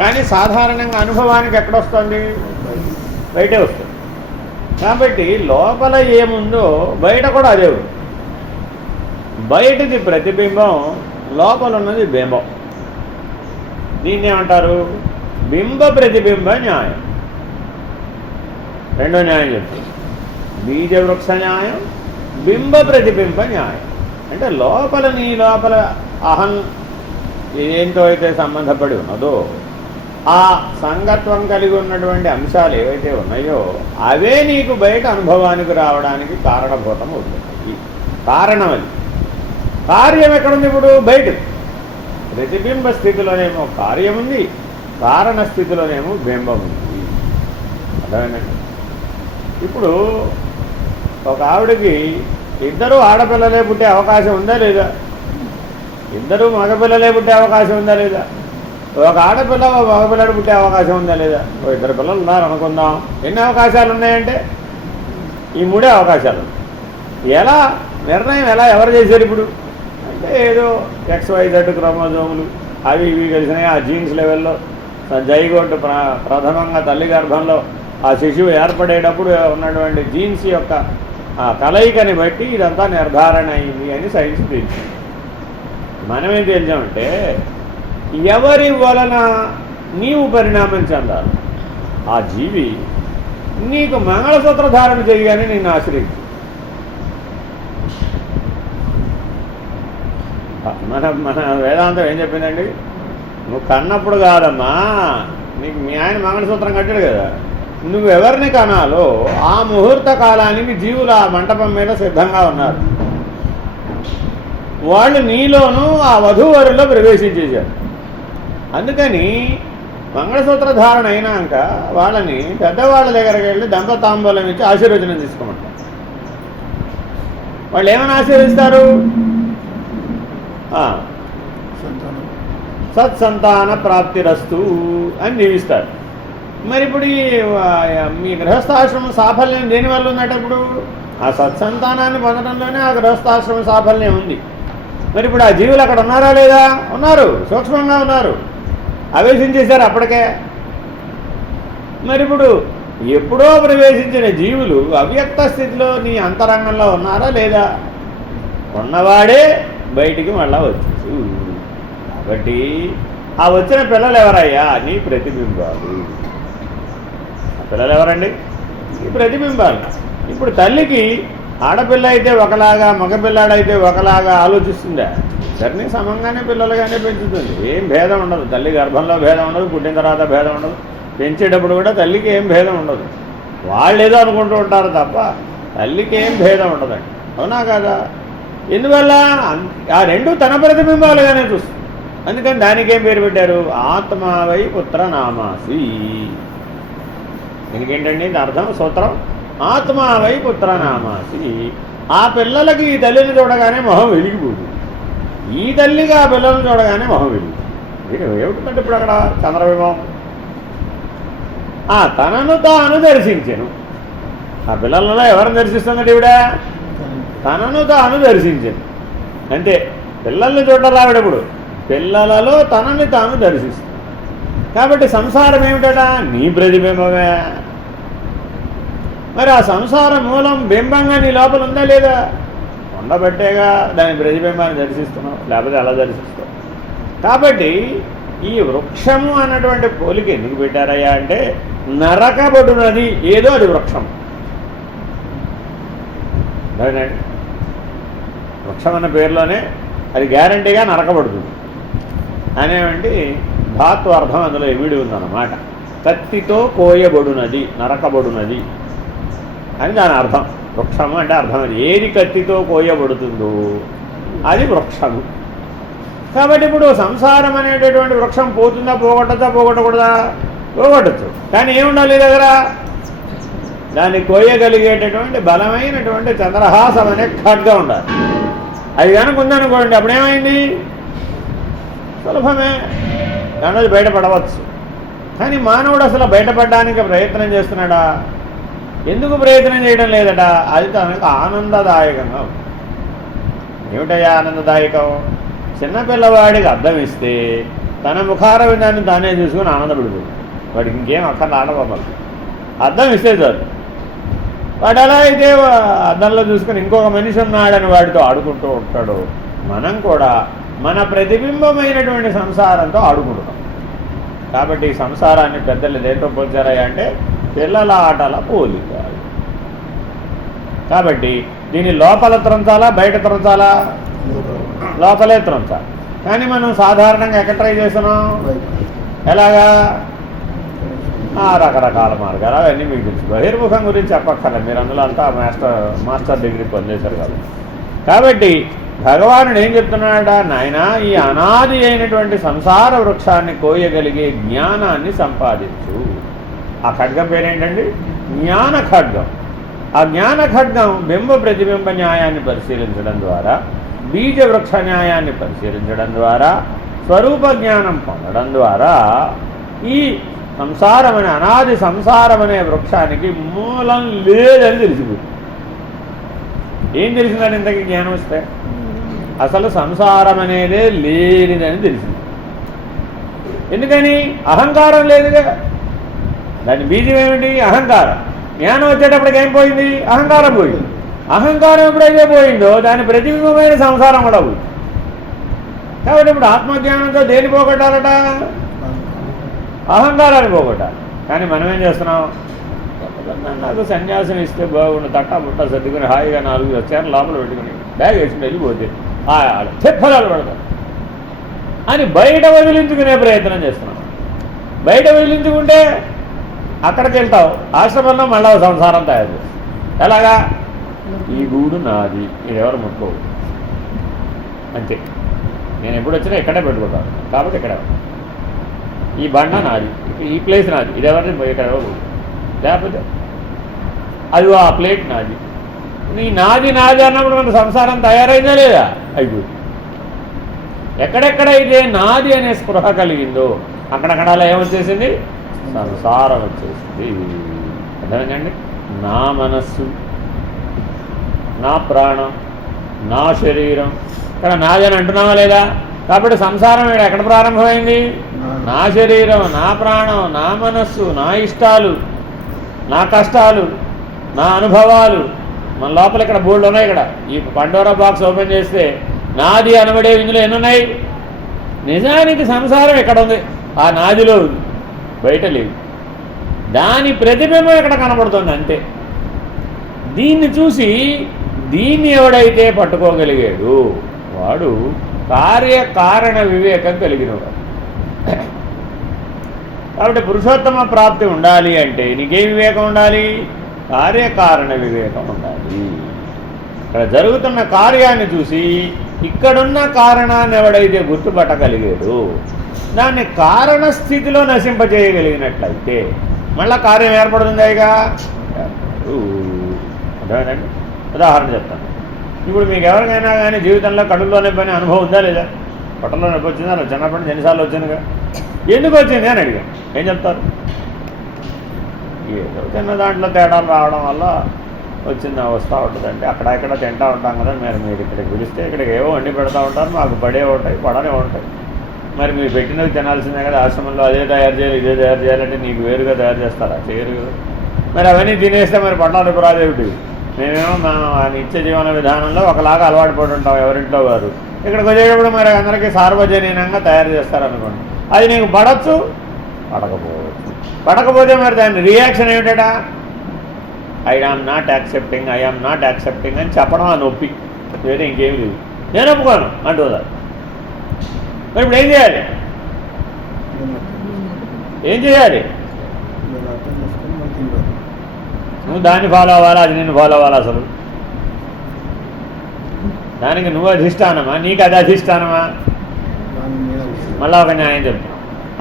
కానీ సాధారణంగా అనుభవానికి ఎక్కడొస్తుంది? బయటే వస్తుంది. కాబట్టి లోపల ఏముందో బయట కూడా అదే ఉంది. బయటది ప్రతిబింబం, లోపల ఉన్నది బింబం. దీన్నేమంటారు? బింబ ప్రతిబింబ న్యాయం. రెండో న్యాయం చెప్తుంది. బీజవృక్ష న్యాయం, బింబ ప్రతిబింబ న్యాయం. అంటే లోపల నీ లోపల అహం ఏంతో అయితే సంబంధపడి ఉన్నదో ఆ సంగత్వం కలిగి ఉన్నటువంటి అంశాలు ఏవైతే ఉన్నాయో అవే నీకు బయట అనుభవానికి రావడానికి కారణభూతం అవుతుంది. కారణం అది. కార్యం ఎక్కడుంది? ఇప్పుడు బయట. ప్రతిబింబ స్థితిలోనేమో కార్యం ఉంది, కారణ స్థితిలోనేమో బింబం ఉంది. అర్థమైందండి? ఇప్పుడు ఒక ఆవిడకి ఇద్దరు ఆడపిల్లలే పుట్టే అవకాశం ఉందా లేదా? ఇద్దరు మగపిల్లలే పుట్టే అవకాశం ఉందా లేదా? ఒక ఆడపిల్ల ఒక మగపిల్లడు పుట్టే అవకాశం ఉందా లేదా? ఓ ఇద్దరు పిల్లలు ఉన్నారు అనుకుందాం. ఎన్ని అవకాశాలు ఉన్నాయంటే ఈ మూడే అవకాశాలు. ఎలా నిర్ణయం ఎలా ఎవరు చేశారు ఇప్పుడు అంటే ఏదో XYZ క్రోమోజోములు అవి ఇవి కలిసినాయి. ఆ జీన్స్ లెవెల్లో జైగోట్ ప్రథమంగా తల్లి గర్భంలో ఆ శిశువు ఏర్పడేటప్పుడు ఉన్నటువంటి జీన్స్ యొక్క ఆ కలయికని బట్టి ఇదంతా నిర్ధారణ అయింది అని సైన్స్ తెలిసింది. మనమేం తెలిసామంటే ఎవరి వలన నీవు పరిణామం చెందాలి? ఆ జీవి నీకు మంగళసూత్ర ధారణ చేయగానే నిన్ను ఆశ్రయించు. మన వేదాంతం ఏం చెప్పిందండి? నువ్వు కన్నప్పుడు కాదమ్మా, నీకు మీ ఆయన మంగళసూత్రం కట్టాడు కదా, నువ్వెవరిని కనాలో ఆ ముహూర్త కాలానికి జీవులు ఆ మంటపం మీద సిద్ధంగా ఉన్నారు. వాళ్ళు నీలోనూ ఆ వధూవరులో ప్రవేశించేశారు. అందుకని మంగళసూత్ర ధారణ అయినాక వాళ్ళని పెద్దవాళ్ళ దగ్గరికి వెళ్ళి దంపతాంబూలం ఇచ్చి ఆశీర్వచనం తీసుకోమంటారు. వాళ్ళు ఏమని ఆశీర్వదిస్తారు? సత్సంతాన ప్రాప్తిరస్తు అని దీవిస్తారు. మరి ఇప్పుడు మీ గృహస్థాశ్రమం సాఫల్యం దేనివల్ల ఉన్నప్పుడు ఆ సత్సంతానాన్ని పొందడంలోనే ఆ గృహస్థాశ్రమం సాఫల్యం ఉంది. మరి ఇప్పుడు ఆ జీవులు అక్కడ ఉన్నారా లేదా? ఉన్నారు, సూక్ష్మంగా ఉన్నారు, ఆవేశించేశారు అప్పటికే. మరి ఇప్పుడు ఎప్పుడో ప్రవేశించిన జీవులు అవ్యక్త స్థితిలో నీ అంతరంగంలో ఉన్నారా లేదా? ఉన్నవాడే బయటికి మళ్ళా వచ్చేసి. కాబట్టి ఆ వచ్చిన పిల్లలు ఎవరయ్యా? నీ ప్రతిబింబాలు. ఆ పిల్లలు ఎవరండి? ఈ ప్రతిబింబాలు. ఇప్పుడు తల్లికి ఆడపిల్ల అయితే ఒకలాగా, మగపిల్లాడైతే ఒకలాగా ఆలోచిస్తుందా? ఇద్దరినీ సమంగానే పిల్లలుగానే పెంచుతుంది. ఏం భేదం ఉండదు. తల్లి గర్భంలో భేదం ఉండదు, పుట్టిన తర్వాత భేదం ఉండదు, పెంచేటప్పుడు కూడా తల్లికి ఏం భేదం ఉండదు. వాళ్ళు ఏదో అనుకుంటూ ఉంటారు తప్ప తల్లికి ఏం భేదం ఉండదండి. అవునా కదా? ఎందువల్ల? ఆ రెండు తన ప్రతిబింబాలుగానే చూస్తుంది. అందుకని దానికేం పేరు పెట్టారు? ఆత్మావై పుత్ర నామాసి. దీనికేంటండి అర్థం? సూత్రం ఆత్మావై పుత్ర నామాసి. ఆ పిల్లలకి ఈ తల్లిని చూడగానే మొహం వెలిగిపోతుంది. ఈ తల్లిగా ఆ పిల్లలను చూడగానే మొహం వెలిగిపోతుంది. ఏమిటంటే ఇప్పుడు అక్కడ చంద్రబింబం తనను తాను దర్శించెను. ఆ పిల్లలలో ఎవరిని దర్శిస్తుందంటే ఈవిడ? తనను తాను దర్శించెను. అంతే. పిల్లల్ని చూడరా ఆవిడప్పుడు పిల్లలలో తనని తాను దర్శిస్తుంది. కాబట్టి సంసారం ఏమిటట? నీ ప్రతిబింబమే. మరి ఆ సంసార మూలం బింబంగా నీ లోపల ఉందా లేదా? ఉండబట్టేగా దాని ప్రతిబింబాన్ని దర్శిస్తున్నావు, లేకపోతే అలా దర్శిస్తావు. కాబట్టి ఈ వృక్షము అన్నటువంటి పోలిక ఎందుకు పెట్టారయ్యా అంటే నరకబడునది ఏదో అది వృక్షం. వృక్షం అన్న పేరులోనే అది గ్యారంటీగా నరకబడుతుంది అనేవంటి ధాతు అర్థం అందులో ఎవిడి ఉందన్నమాట. కత్తితో కోయబడునది, నరకబడునది అని దాని అర్థం. వృక్షము అంటే అర్థం అది. ఏది కత్తితో కోయబడుతుందో అది వృక్షము. కాబట్టి ఇప్పుడు సంసారం అనేటటువంటి వృక్షం పోతుందా? పోగొట్టచ్చా? పోగొట్టకూడదా? పోగొట్టచ్చు. కానీ ఏముండాలి దగ్గర? దాన్ని కోయగలిగేటటువంటి బలమైనటువంటి చంద్రహాసం అనే ఖడ్గా ఉండాలి. అది కనుక ఉందనుకోండి అప్పుడేమైంది? సులభమే, దాని బయటపడవచ్చు. కానీ మానవుడు అసలు బయటపడడానికి ప్రయత్నం చేస్తున్నాడా? ఎందుకు ప్రయత్నం చేయడం లేదట? అది తనకు ఆనందదాయకంగా ఉంది. ఏమిటయ్యా ఆనందదాయకం? చిన్నపిల్లవాడికి అర్థం ఇస్తే తన ముఖార విధాన్ని తానే చూసుకుని ఆనందపడిపోతుంది. వాడికి ఇంకేం అక్కడ ఆడబొమ్మలు అద్దం ఇస్తే చాలు. వాడు ఎలా అయితే అద్దంలో చూసుకుని ఇంకొక మనిషి ఉన్నాడని వాడితో ఆడుకుంటూ ఉంటాడు, మనం కూడా మన ప్రతిబింబమైనటువంటి సంసారంతో ఆడుకుంటున్నాం. కాబట్టి ఈ సంసారాన్ని పెద్దలు దేంతో పోల్చారయ్యా అంటే పిల్లల ఆటల పోలిక. కాబట్టి దీన్ని లోపల త్రంచాలా బయట త్రంచాలా? లోపలే త్రంచాలి. కానీ మనం సాధారణంగా ఎక్కడ ట్రై చేస్తున్నాం? ఎలాగా? రకరకాల మార్గాలు అవన్నీ మీకు తెలుసు. బహిర్ముఖం గురించి చెప్పక్కర్లేదు, మీరు అందులో అంతా మాస్టర్ డిగ్రీ పొందేశారు కాబట్టి భగవానుడు ఏం చెప్తున్నాడా? నాయన, ఈ అనాది అయినటువంటి సంసార వృక్షాన్ని కోయగలిగే జ్ఞానాన్ని సంపాదించు. ఆ ఖడ్గం పేరేంటండి? జ్ఞాన ఖడ్గం. ఆ జ్ఞాన ఖడ్గం బింబ ప్రతిబింబ న్యాయాన్ని పరిశీలించడం ద్వారా, బీజ వృక్ష న్యాయాన్ని పరిశీలించడం ద్వారా, స్వరూప జ్ఞానం పొందడం ద్వారా ఈ సంసారం అనే అనాది సంసారం అనే వృక్షానికి మూలం లేదని తెలిసిపోతుంది. ఏం తెలిసిందని ఇంతకీ జ్ఞానం వస్తే? అసలు సంసారం అనేదే లేనిదని తెలిసింది. ఎందుకని? అహంకారం లేదుగా. దాని బీజం ఏమిటి? అహంకారం. జ్ఞానం వచ్చేటప్పటికి ఏం పోయింది? అహంకారం పోయింది. అహంకారం ఎప్పుడైతే పోయిందో దాని ప్రతిబింబమైన సంసారం కూడా పోయింది. కాబట్టి ఇప్పుడు ఆత్మజ్ఞానంతో దేని పోగొట్టాలట? అహంకారాన్ని పోగొట్టాలి. కానీ మనం ఏం చేస్తున్నాం? నాకు సన్యాసం ఇస్తే బాగుండు, తట్టా బుట్ట సర్దుకుని హాయిగా 4 చీరలు లోపల పెట్టుకుని బ్యాగ్ వేసుకుని వెళ్ళిపోతే చెప్పలాలు పడతారు అని బయట వదిలించుకునే ప్రయత్నం చేస్తున్నాం. బయట వదిలించుకుంటే అక్కడికి వెళ్తావు, ఆశ్రమంలో మళ్ళా సంసారం తయారు చేస్తావు. ఎలాగా? ఈ గూడు నాది, ఇది ఎవరు ముట్టుకోవు, అంతే. నేను ఎప్పుడు వచ్చినా ఇక్కడే పెట్టుకుంటాను కాబట్టి ఇక్కడే. ఈ బండ నాది, ఈ ప్లేస్ నాది, ఇది ఎవరిని ఇక్కడ లేకపోతే అది ఆ ప్లేట్ నాది. నీ నాది నాది అన్నప్పుడు మన సంసారం తయారైందా లేదా? అయిపోయింది. ఎక్కడెక్కడైతే నాది అనే స్పృహ కలిగిందో అక్కడక్కడ ఏమొచ్చేసింది? సంసారం వచ్చేసింది. అర్థమైందండి? నా మనస్సు, నా ప్రాణం, నా శరీరం, ఇక్కడ నాది అని అంటున్నావా లేదా? కాబట్టి సంసారం ఎక్కడ ప్రారంభమైంది? నా శరీరం, నా ప్రాణం, నా మనస్సు, నా ఇష్టాలు, నా కష్టాలు, నా అనుభవాలు. మన లోపల ఇక్కడ బోర్డు ఉన్నాయి. ఇక్కడ ఈ పండోరా బాక్స్ ఓపెన్ చేస్తే నాది అనబడే ఇందులో ఎన్నున్నాయి? నిజానికి సంసారం ఎక్కడ ఉంది? ఆ నాదిలో ఉంది, బయట లేదు. దాని ప్రతిబింబం ఎక్కడ కనబడుతుంది అంతే. దీన్ని చూసి దీన్ని ఎవడైతే పట్టుకోగలిగాడు వాడు కార్యకారణ వివేకం కలిగినవాడు. కాబట్టి పురుషోత్తమ ప్రాప్తి ఉండాలి అంటే నీకే వివేకం ఉండాలి? కార్యకారణ వివేకం ఉండాలి. ఇక్కడ జరుగుతున్న కార్యాన్ని చూసి ఇక్కడున్న కారణాన్ని ఎవడైతే గుర్తుపట్టగలిగాడు దాన్ని కారణ స్థితిలో నశింపజేయగలిగినట్లయితే మళ్ళా కార్యం ఏర్పడుతుందిగా. అర్థమైందండి? ఉదాహరణ చెప్తాను. ఇప్పుడు మీకు ఎవరికైనా కానీ జీవితంలో కడుపులో నొప్పి అనే అనుభవం ఉందా లేదా? పొట్టలో నొప్పి వచ్చిందా? చిన్నప్పటి నుంచి ఎన్నిసార్లు వచ్చిందిగా. ఎందుకు వచ్చింది అని అడిగాను. ఏం చెప్తారు? ఏదో చిన్న దాంట్లో తేడాలు రావడం వల్ల వచ్చింది, వస్తూ ఉంటుందంటే అక్కడ ఇక్కడ తింటూ ఉంటాం కదా. మీరు ఇక్కడికి పిలిస్తే ఇక్కడికి ఏవో వండి పెడతా ఉంటారు, మాకు పడే ఉంటాయి, పడనే ఉంటాయి. మరి మీరు పెట్టినవి తినాల్సిందే కదా. ఆశ్రమంలో అదే తయారు చేయాలి, ఇదే తయారు చేయాలంటే నీకు వేరుగా తయారు చేస్తారా? చేయరు కదా. మరి అవన్నీ తినేస్తే మరి పట్టాలకు రాదేమిటి? మేమేమో మా నిత్య జీవన విధానంలో ఒకలాగా అలవాటు పడి ఉంటాం ఎవరింట్లో వారు. ఇక్కడికి వచ్చేటప్పుడు మరి అందరికీ సార్వజనీనంగా తయారు చేస్తారనుకోండి. అది నీకు పడవచ్చు, పడకపోవచ్చు. పడకపోతే మరి దాని రియాక్షన్ ఏమిటా? I am not accepting, I am not accepting అని చెప్పడం ఆ నొప్పి, వేరే ఇంకేమి లేదు. నేను ఒప్పుకోను అంటుందా? మరి ఇప్పుడు ఏం చేయాలి? ఏం చేయాలి? నువ్వు దాన్ని ఫాలో అవ్వాలా, అది నేను ఫాలో అవ్వాలా? అసలు దానికి నువ్వు అధిష్టానమా, నీకు అది అధిష్టానమా? మళ్ళా ఒక న్యాయం చెప్తాను.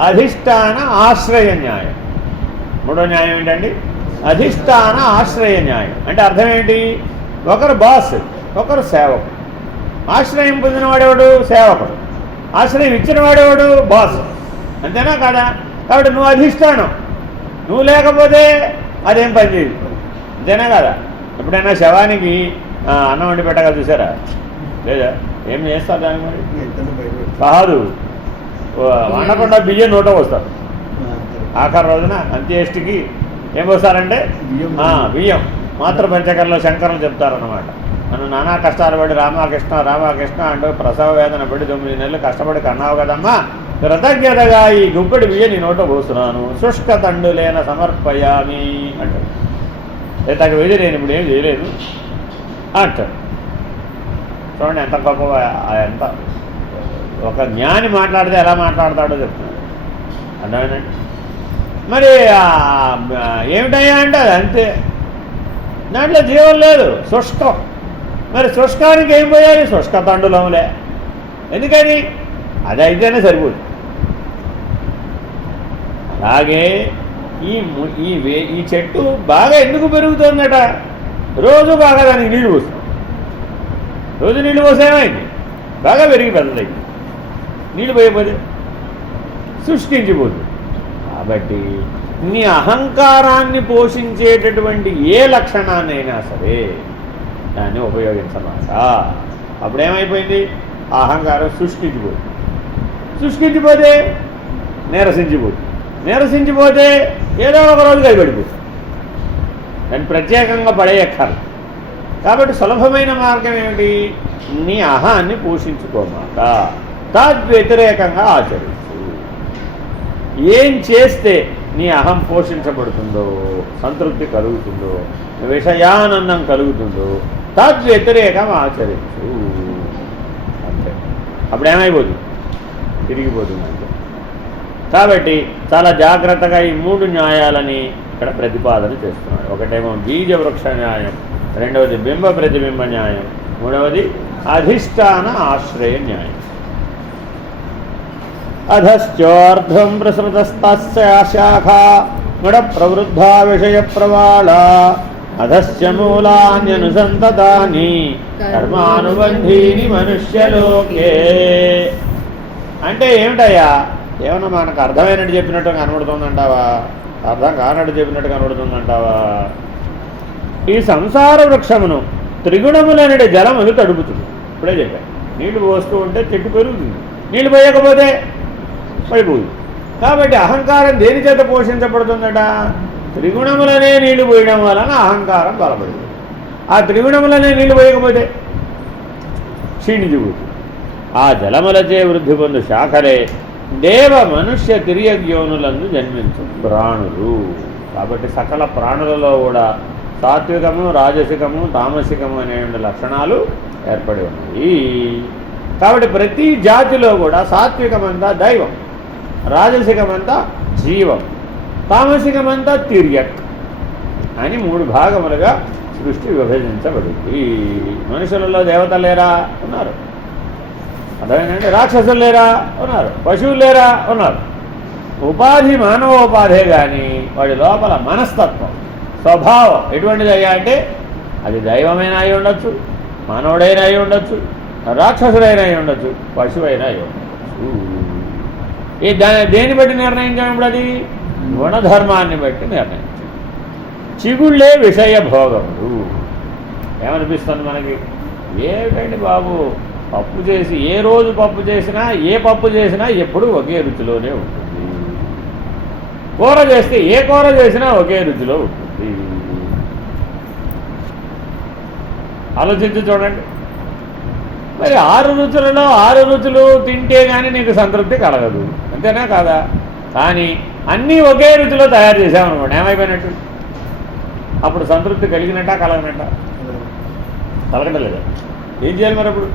అధిష్టాన ఆశ్రయ న్యాయం. మూడో న్యాయం ఏంటండి? అధిష్టాన ఆశ్రయ న్యాయం. అంటే అర్థం ఏంటి? ఒకరు బాస్, ఒకరు సేవకుడు. ఆశ్రయం పొందినవాడేవాడు? సేవకుడు. ఆశ్రయం ఇచ్చినవాడేవాడు? బాస్. అంతేనా కాదా? కాబట్టి నువ్వు అధిష్టానం, నువ్వు లేకపోతే అదేం పని చేయదు. అంతేనా కదా? ఎప్పుడైనా శవానికి అన్నం వండి పెట్టగా చూసారా? లేదా? ఏం చేస్తారు దానికి? మరి కాదు, వండకుండా బియ్యం నోట వస్తారు. ఆఖరి రోజున అంత్యేష్టికి ఏం పోస్తారంటే బియ్యం మాతృపంచకంలో శంకరులు చెప్తారన్నమాట. నన్ను నానా కష్టాలు పడి రామకృష్ణ రామకృష్ణ అంటూ ప్రసవ వేదన పడి 9 నెలలు కష్టపడి కన్నావు కదమ్మా, కృతజ్ఞతగా ఈ గుప్పెడి బియ్యం నీ నోట పోస్తున్నాను, శుష్క తండులేన సమర్పయామి అంటాడు. తగ్గ విధి నేను ఇప్పుడు ఏం చేయలేదు అంటాడు. చూడండి ఎంత గొప్ప, ఎంత ఒక జ్ఞాని మాట్లాడితే ఎలా మాట్లాడతాడో చెప్తున్నాడు. అర్థమైందండి. మరి ఏమిటయ్యా అంటే అది అంతే, దాంట్లో జీవం లేదు, శుష్కం. మరి శుష్కానికి ఏం పోయాలి? శుష్క తండులంలే. ఎందుకని? అది అయితేనే సరిపోదు. అలాగే ఈ చెట్టు బాగా ఎందుకు పెరుగుతుందట? రోజు బాగా దానికి నీళ్ళు పోస్తాం. రోజు నీళ్ళు పోసేమైంది? బాగా పెరిగి పెద్దదైంది. నీళ్ళు పోయకపోతే శుష్కించిపోతుంది. కాబట్టి నీ అహంకారాన్ని పోషించేటటువంటి ఏ లక్షణాన్నైనా సరే దాన్ని ఉపయోగించమాట. అప్పుడేమైపోయింది? ఆ అహంకారం శుష్కించిపోతుంది. శుష్కించిపోతే నీరసించిపోతుంది. నీరసించిపోతే ఏదో ఒక రోజు కైపడిపోతుంది. దాన్ని ప్రత్యేకంగా పడేయక్కర్లేదు. కాబట్టి సులభమైన మార్గం ఏమిటి? నీ అహాన్ని పోషించుకోమాట, తద్వ్యతిరేకంగా ఆచరించు. ఏం చేస్తే నీ అహం పోషించబడుతుందో, సంతృప్తి కలుగుతుందో, విషయానందం కలుగుతుందో తద్వ్యతిరేకం ఆచరించు. అంతే. అప్పుడు ఏమైపోతుంది? తిరిగిపోతుంది అంతే. కాబట్టి చాలా జాగ్రత్తగా ఈ 3 న్యాయాలని ఇక్కడ ప్రతిపాదన చేస్తున్నాడు. ఒకటేమో బీజ వృక్ష న్యాయం, రెండవది బింబ ప్రతిబింబ న్యాయం, మూడవది అధిష్టాన ఆశ్రయ న్యాయం. అధశ్చోర్ధ్వం ప్రసృతస్తస్య శాఖా గుణ ప్రవృద్ధా విషయ ప్రవాళ అధశ్చ మూలాన్యనుసంతతాని కర్మానుబంధీని మనుష్యలోకే. అంటే ఏమిటయ్యా? ఏమన్నా మనకు అర్థమైనట్టు చెప్పినట్టు కనబడుతుందంటావా? అర్థం కానట్టు చెప్పినట్టు కనబడుతుందంటావా? ఈ సంసార వృక్షమును త్రిగుణములనడి జలములు తడుపుతుంది. ఇప్పుడే చెప్పాను. నీళ్లు పోస్తూ ఉంటే చెట్టు పెరుగుతుంది, నీళ్లు పోయకపోతే పడిపోతుంది. కాబట్టి అహంకారం దేని చేత పోషించబడుతుందట? త్రిగుణములనే నీళ్లు పోయడం వలన అహంకారం బలపడుతుంది. ఆ త్రిగుణములనే నీళ్లు పోయకపోతే క్షీణించిపోతుంది. ఆ జలములచే వృద్ధి పొందు శాఖలే దేవ మనుష్య తిరియజ్ఞోనులందు జన్మించు ప్రాణులు. కాబట్టి సకల ప్రాణులలో కూడా సాత్వికము, రాజసికము, తామసికము అనే 2 లక్షణాలు ఏర్పడి ఉన్నాయి. కాబట్టి ప్రతి జాతిలో కూడా సాత్వికమంతా దైవం, రాజసికమంతా జీవం, తామసికమంతా తిర్యక్ అని 3 భాగములుగా సృష్టి విభజించబడింది. మనుషులలో దేవతలు లేరా? ఉన్నారు. అర్థమేనండి. రాక్షసులు లేరా? ఉన్నారు. పశువులు లేరా? ఉన్నారు. ఉపాధి మానవోపాధే కానీ వాడి లోపల మనస్తత్వం, స్వభావం ఎటువంటిదయ్యా అంటే అది దైవమైనా అయి ఉండొచ్చు, మానవుడైనా అయి ఉండొచ్చు, రాక్షసుడైనా అయి ఉండొచ్చు, పశువైనా అయి ఉండొచ్చు. దేన్ని బట్టి నిర్ణయించినప్పుడు అది గుణధర్మాన్ని బట్టి నిర్ణయించు. చిగుళ్ళే విషయ భోగములు. ఏమనిపిస్తుంది మనకి? ఏమిటండి బాబు, పప్పు చేసి ఏ రోజు పప్పు చేసినా, ఏ పప్పు చేసినా ఎప్పుడూ ఒకే రుచిలోనే ఉంటుంది. కూర చేస్తే ఏ కూర చేసినా ఒకే రుచిలో ఉంటుంది. ఆలోచించి చూడండి. మరి 6 రుచులలో 6 రుచులు తింటే కానీ నీకు సంతృప్తి కలగదు, అంతేనా కాదా? కానీ అన్నీ ఒకే రుచిలో తయారు చేసామనుకోండి, ఏమైపోయినట్టు? అప్పుడు సంతృప్తి కలిగినట్ట కలగనట్ట? కలగడం లేదా? ఏం చేయాలి మరి? అప్పుడు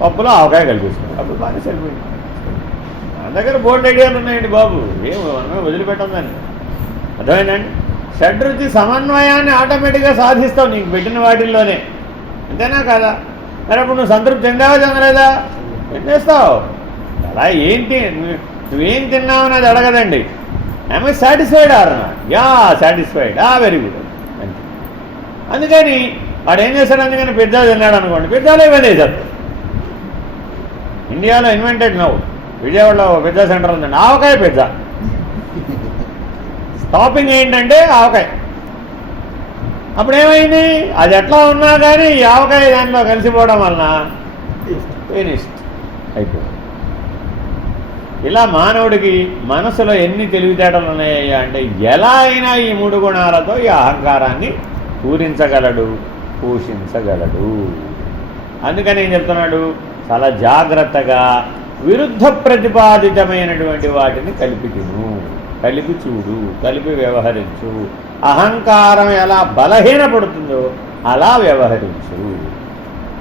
పప్పులో ఆవకాయ కలిపేసుకోండి, అప్పుడు బాగా సరిపోయింది. నా దగ్గర బోల్డ్ ఐడియాలు ఉన్నాయండి బాబు, ఏం వదిలిపెట్టం దాన్ని. అర్థమైందండి. షడ్రుచి సమన్వయాన్ని ఆటోమేటిక్గా సాధిస్తావు నీకు పెట్టిన వాటిల్లోనే, అంతేనా కాదా? మరి అప్పుడు నువ్వు సంతృప్తి చెందావా చెందలేదా? ఏం చేస్తావు? అలా ఏంటి నువ్వేం తిన్నావు అనేది అడగదండి. I'm satisfied or not? Yeah satisfied. Very good. అంతే. అందుకని వాడు ఏం చేస్తాడు? అందుకని పిజ్జా తిన్నాడు అనుకోండి, పిజ్జాలో ఇవన్నీ వేసేస్తాడు. ఇండియాలో ఇన్వెంటెడ్ నవ్వు. విజయవాడలో పిజ్జా సెంటర్ ఉందండి, ఆవకాయ పిజ్జా. టాపింగ్ ఏంటంటే ఆవకాయ. అప్పుడు ఏమైంది? అది ఎట్లా ఉన్నా కానీ ఈ ఆవకాయ దాంట్లో కలిసిపోవడం వలన ఫినిష్డ్ అయిపోయింది. ఇలా మానవుడికి మనసులో ఎన్ని తెలివితేటలు ఉన్నాయ్యా అంటే ఎలా అయినా ఈ 3 గుణాలతో ఈ అహంకారాన్ని పూరించగలడు, పోషించగలడు. అందుకని ఏం చెప్తున్నాడు, చాలా జాగ్రత్తగా విరుద్ధ ప్రతిపాదితమైనటువంటి వాటిని కలిపి చూడు, కలిపి వ్యవహరించు. అహంకారం ఎలా బలహీనపడుతుందో అలా వ్యవహరించు.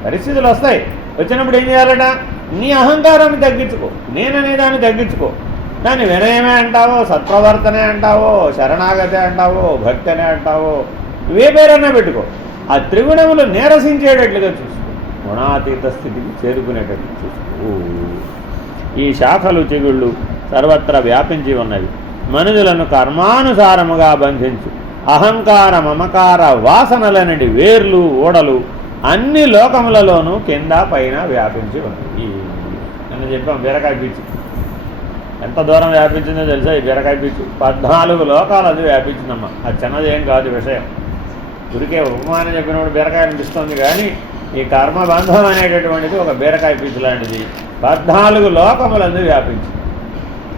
పరిస్థితులు వస్తాయి, వచ్చినప్పుడు ఏం చేయాలట, నీ అహంకారాన్ని తగ్గించుకో, నేననే దాన్ని తగ్గించుకో. దాన్ని వినయమే అంటావో, సత్ప్రవర్తనే అంటావో, శరణాగతి అంటావో, భక్తి అనే అంటావో, ఇవే పేరన్నా పెట్టుకో. ఆ త్రిగుణములు నీరసించేటట్లుగా చూసుకో, గుణాతీత స్థితికి చేరుకునేటట్లు చూసుకో. ఈ శాఖలు చిగుళ్ళు సర్వత్రా వ్యాపించి ఉన్నవి. మనుషులను కర్మానుసారముగా బంధించు అహంకార మమకార వాసనలనడి వేర్లు ఓడలు అన్ని లోకములలోనూ కింద పైన వ్యాపించి ఉన్నాయి. అని చెప్పాం. బీరకాయ పీచు ఎంత దూరం వ్యాపించిందో తెలుసా? ఈ బీరకాయ పీచు 14 లోకాలు అది వ్యాపించిందమ్మా. అది చిన్నదేం కాదు విషయం. ఉరికే ఉపమానం చెప్పినప్పుడు బీరకాయ అనిపిస్తుంది, కానీ ఈ కర్మబంధం అనేటటువంటిది ఒక బీరకాయ పీచు లాంటిది. 14 లోకములందు వ్యాపించింది.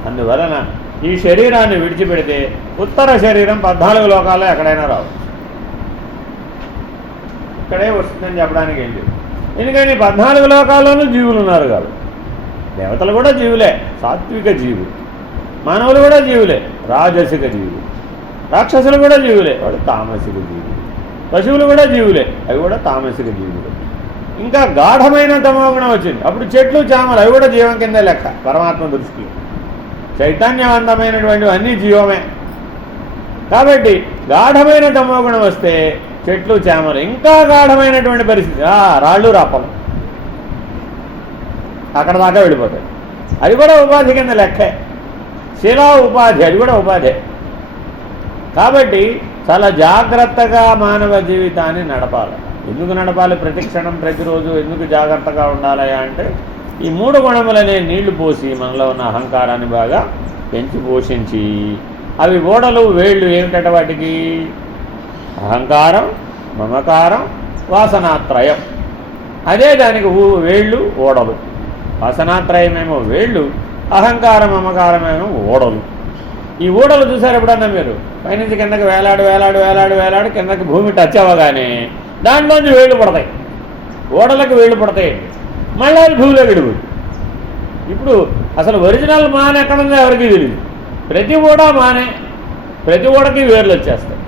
అందువలన ఈ శరీరాన్ని విడిచిపెడితే ఉత్తర శరీరం 14 లోకాల్లో ఎక్కడైనా రావచ్చు, ఇక్కడే వస్తుందని చెప్పడానికి ఏం లేదు. ఎందుకని 14 లోకాల్లోనూ జీవులు ఉన్నారు కాబట్టి. దేవతలు కూడా జీవులే, సాత్విక జీవులు. మానవులు కూడా జీవులే, రాజసిక జీవులు. రాక్షసులు కూడా జీవులే, వాడు తామసిక జీవులు. పశువులు కూడా జీవులే, అవి కూడా తామసిక జీవులు. ఇంకా గాఢమైన తమోగుణం వచ్చింది, అప్పుడు చెట్లు చామలు అవి కూడా జీవం కింద లెక్క పరమాత్మ దృష్టిలో. చైతన్యవంతమైనటువంటివి అన్నీ జీవమే. కాబట్టి గాఢమైన తమోగుణం వస్తే చెట్లు చేమలు, ఇంకా గాఢమైనటువంటి పరిస్థితి రాళ్ళు రాపలు అక్కడ దాకా వెళ్ళిపోతాయి. అది కూడా ఉపాధి కింద లెక్కే. శిలా ఉపాధి, అది కూడా ఉపాధి. కాబట్టి చాలా జాగ్రత్తగా మానవ జీవితాన్ని నడపాలి. ఎందుకు నడపాలి? ప్రతి క్షణం ప్రతిరోజు ఎందుకు జాగ్రత్తగా ఉండాలి అంటే ఈ 3 గుణములనే నీళ్లు పోసి మనలో ఉన్న అహంకారాన్ని బాగా పెంచి పోషించి, అవి ఓడలు వేళ్ళు ఏమిటంటే వాటికి అహంకారం, మమకారం, వాసనాత్రయం. అదే దానికి వేళ్ళు ఓడలు. వాసనాత్రయమేమో వేళ్ళు, అహంకారం మమకారమేమో ఓడలు. ఈ ఓడలు చూసారు ఎప్పుడన్నా మీరు? పైనుంచి కిందకి వేలాడు కిందకి భూమి టచ్ అవ్వగానే దాంట్లోంచి వేళ్ళు పడతాయి, ఓడలకు వేళ్ళు పడతాయి, మళ్ళీ భూమిలో విడిపోయి. ఇప్పుడు అసలు ఒరిజినల్ మాన ఎక్కడుందో ఎవరికి తెలియదు. ప్రతి ఓడ మానే, ప్రతి ఓడకి వేర్లు వచ్చేస్తాయి.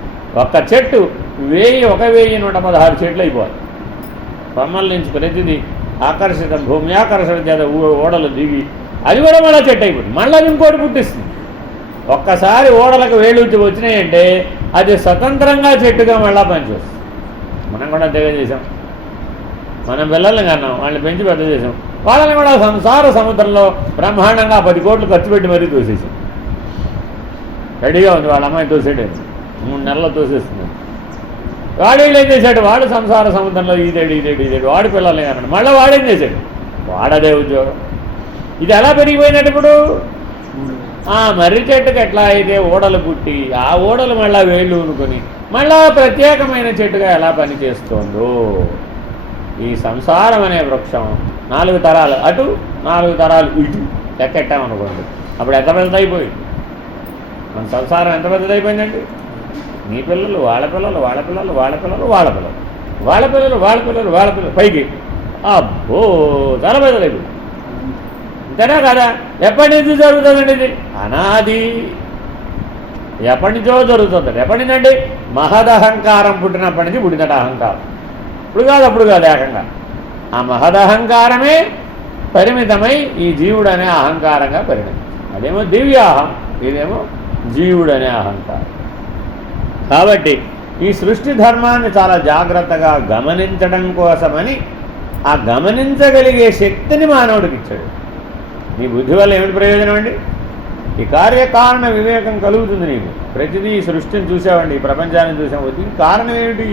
ఒక్క చెట్టు 1116 చెట్లు అయిపోవాలి. కొమ్మల నుంచి ప్రతిదీ భూమి ఆకర్షణ చేత ఓడలు దిగి అది కూడా మళ్ళీ చెట్టు అయిపోతుంది. మళ్ళీ ఇంకోటి పుట్టిస్తుంది. ఒక్కసారి ఓడలకు వేళ్ళు వచ్చినాయంటే అది స్వతంత్రంగా చెట్టుగా మళ్ళీ పనిచేస్తుంది. మనం కూడా అంతేగా చేసాం. మనం పిల్లల్ని కన్నాం, వాళ్ళని పెంచి పెద్ద చేసాం. వాళ్ళని కూడా సంసార సముద్రంలో బ్రహ్మాండంగా 10 కోట్లు ఖర్చు పెట్టి మరీ తోసేసాం. రెడీగా ఉంది వాళ్ళ అమ్మాయి తోసేయడానికి, 3 నెలల్లో తోసేస్తుంది. వాడేళ్ళు ఏం చేశాడు? వాడు సంసార సముద్రంలో ఈదేడు వాడి పిల్లల్ని అన్నాడు. మళ్ళీ వాడేం చేశాడు? వాడదే ఉద్యోగం. ఇది ఎలా పెరిగిపోయినట్టు ఇప్పుడు? మర్రి చెట్టుకు ఎట్లా అయితే ఓడలు పుట్టి ఆ ఓడలు మళ్ళీ వేళ్ళు ఊనుకొని మళ్ళా ప్రత్యేకమైన చెట్టుగా ఎలా పనిచేస్తుందో ఈ సంసారం అనే వృక్షం 4 తరాలు అటు 4 తరాలు ఇటు లెక్కెట్టామనుకోండి, అప్పుడు ఎంత పెద్దదైపోయింది మన సంసారం? ఎంత పెద్దదైపోయిందండి? నీ పిల్లలు వాళ్ళ పిల్లలు, వాళ్ళ పిల్లలు, వాళ్ళ పిల్లలు, వాళ్ళ పిల్లలు, వాళ్ళ పిల్లలు, వాళ్ళ పిల్లలు, వాళ్ళ పిల్లలు, పైకి అబ్బో చాలా పెద్దదైపోయింది. అంతేనా కదా? ఎప్పటి నుంచి జరుగుతుందండి ఇది? అనాది. ఎప్పటి నుంచో జరుగుతుంది. ఎప్పటి నుంచండి? మహదహంకారం పుట్టినప్పటి నుంచి పుట్టినట్టు అహంకారం. అప్పుడు కాదు ఏకంగా ఆ మహదహంకారమే పరిమితమై ఈ జీవుడు అనే అహంకారంగా పరిణమించింది. అదేమో దివ్యాహం, ఇదేమో జీవుడు అనే అహంకారం. కాబట్టి ఈ సృష్టి ధర్మాన్ని చాలా జాగ్రత్తగా గమనించడం కోసమని ఆ గమనించగలిగే శక్తిని మానవుడికి ఇచ్చాడు. నీ బుద్ధి వల్ల ఏమిటి ప్రయోజనం అండి? ఈ కార్యకారణ వివేకం కలుగుతుంది నీకు. ప్రతిదీ ఈ సృష్టిని చూసావండి, ఈ ప్రపంచాన్ని చూసావు, దీనికి కారణం ఏమిటి?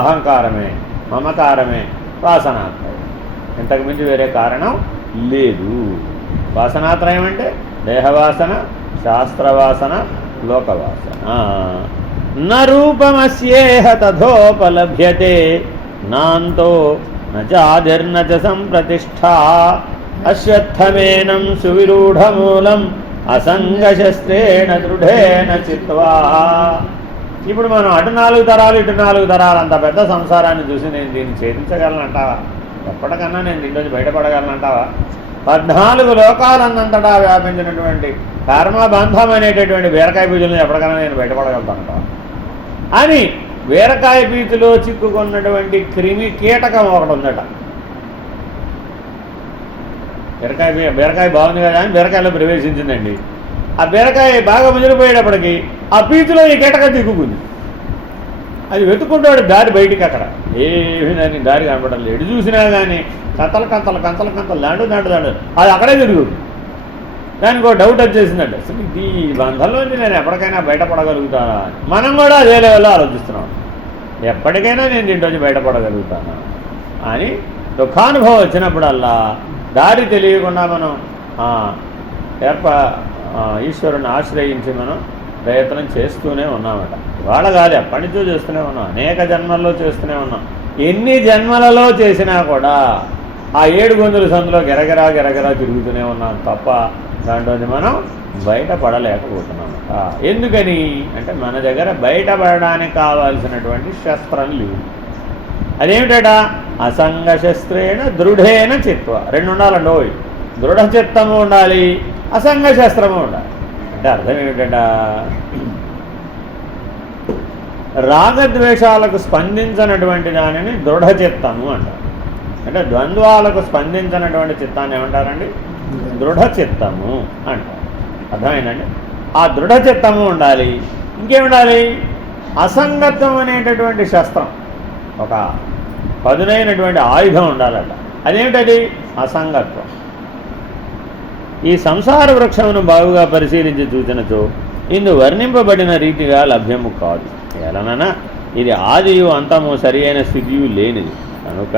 అహంకారమే, మమకారమే, వాసనాత్రయం. ఇంతకు మించి వేరే కారణం లేదు. వాసనాత్రయం అంటే దేహవాసన, శాస్త్రవాసన, లోకవాసన. నరూపమస్యేహ తథోపలభ్యతే నాంతో నచాదిర్న చ సంప్రతిష్ఠా అశ్వత్థమేనం సువిరూఢమూలం అసంగశస్త్రేణ దృఢేన చిత్వా. ఇప్పుడు మనం అటు 4 తరాలు ఇటు 4 తరాలు అంత పెద్ద సంసారాన్ని చూసి నేను దీన్ని ఛేదించగలనంటావా? ఎప్పటికన్నా నేను దీంట్లో బయటపడగలనంటావా? 14 లోకాలన్నంతటా వ్యాపించినటువంటి కర్మబంధం అనేటటువంటి బీరకాయ బీజులను ఎప్పటికన్నా నేను బయటపడగలుగుతానంటావా అని బీరకాయ బీజులో చిక్కుకున్నటువంటి క్రిమి కీటకం ఒకటి ఉందట. బీరకాయ బాగుంది కదా అని బీరకాయలో ప్రవేశించిందండి. ఆ బీరకాయ బాగా ముదిరిపోయేటప్పటికి ఆ పీచులో ఈ కీటకం చిక్కుకుంది. అది వెతుక్కుంటాడు దారి బయటికి. అక్కడ ఏమీ దాన్ని దారి కనపడాలి. ఎటు చూసినా కానీ కంతలు కంతలు కంతలు కంతలు దాండు అది అక్కడే తిరుగుతుంది. దానికి ఒక డౌట్ వచ్చేసిందండి, అసలు ఈ బంధంలోంచి నేను ఎప్పటికైనా బయటపడగలుగుతానా? మనం కూడా అదే లెవెల్లో ఆలోచిస్తున్నాం, ఎప్పటికైనా నేను దీంట్లోంచి బయటపడగలుగుతానా అని. దుఃఖానుభవం వచ్చినప్పుడల్లా దారి తెలియకుండా మనం ఈశ్వరుని ఆశ్రయించి మనం ప్రయత్నం చేస్తూనే ఉన్నామట. ఇవాళ కాదు, ఎప్పటి నుంచో చేస్తూనే ఉన్నాం, అనేక జన్మల్లో చేస్తూనే ఉన్నాం. ఎన్ని జన్మలలో చేసినా కూడా ఆ 7 గొంతుల సందులో గిరగిరా తిరుగుతూనే ఉన్నాం తప్ప దాంట్లోంచి మనం బయటపడలేకపోతున్నామట. ఎందుకని అంటే మన దగ్గర బయటపడడానికి కావాల్సినటువంటి శస్త్రం లేవు. అదేమిటట? అసంగ శస్త్రేణ దృఢేన చిత్వ. 2 ఉండాలండి. దృఢ చిత్తము ఉండాలి, అసంగ శస్త్రము ఉండాలి. అంటే అర్థం ఏమిటట? రాగద్వేషాలకు స్పందించినటువంటి దానిని దృఢ చిత్తము అంటారు. అంటే ద్వంద్వాలకు స్పందించినటువంటి చిత్తాన్ని ఏమంటారండి? దృఢ చిత్తము అంటారు. అర్థమైందండి? ఆ దృఢ చిత్తము ఉండాలి. ఇంకేముండాలి? అసంగత్వం అనేటటువంటి శస్త్రం, ఒక పదునైనటువంటి ఆయుధం ఉండాలట. అదేమిటది? అసంగత్వం. ఈ సంసార వృక్షమును బాగుగా పరిశీలించి చూసినచో ఇందు వర్ణింపబడిన రీతిగా లభ్యము కాదు. ఎలనన ఇది ఆదియు అంతము సరి అయిన స్థితియు లేనిది కనుక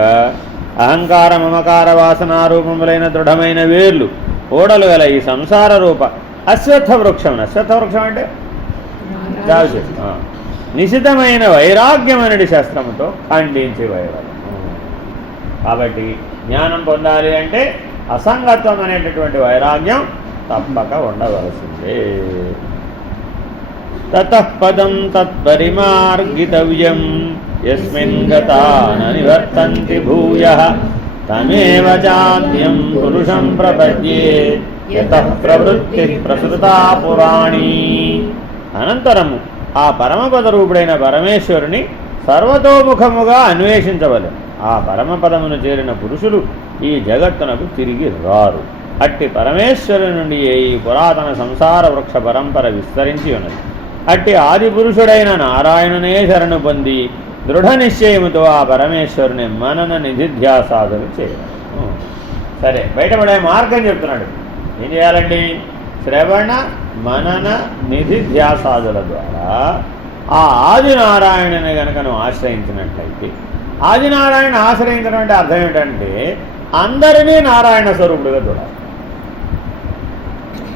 అహంకార మమకార వాసనారూపములైన దృఢమైన వేర్లు ఓడలు గల ఈ సంసార రూప అశ్వత్థ వృక్షం. అశ్వత్థ వృక్షం అంటే నిశితమైన వైరాగ్యం అనేది శస్త్రముతో ఖండించి వైరాగ్యం. కాబట్టి జ్ఞానం పొందాలి అంటే అసంగత్వం అనేటటువంటి వైరాగ్యం తప్పక ఉండవలసిందే. తతః పదం తత్పరిమార్గితవ్యం యస్మిన్ గతా న నివర్తంతి భూయః తమేవ చాద్యం పురుషం ప్రపద్యే యతః ప్రవృత్తి ప్రసృతా పురాణీ. అనంతరము ఆ పరమపద రూపుడైన పరమేశ్వరుని సర్వతోముఖముగా అన్వేషించవలెను. ఆ పరమపదమును చేరిన పురుషులు ఈ జగత్తునకు తిరిగి రారు. అట్టి పరమేశ్వరుని నుండి ఈ పురాతన సంసార వృక్ష పరంపర విస్తరించి ఉన్నది. అట్టి ఆది పురుషుడైన నారాయణనే శరణు పొంది దృఢ నిశ్చయముతో ఆ పరమేశ్వరుని మనన నిధిధ్యాసాదులు చేయడం. సరే, బయటపడే మార్గం చెప్తున్నాడు. ఏం చేయాలండి? శ్రవణ మనన నిధిధ్యాసాదుల ద్వారా ఆ ఆదినారాయణని కనుక నువ్వు ఆశ్రయించినట్లయితే, ఆదినారాయణ ఆశ్రయించడం అంటే అర్థం ఏమిటంటే అందరినీ నారాయణ స్వరూపుడుగా చూడాలి.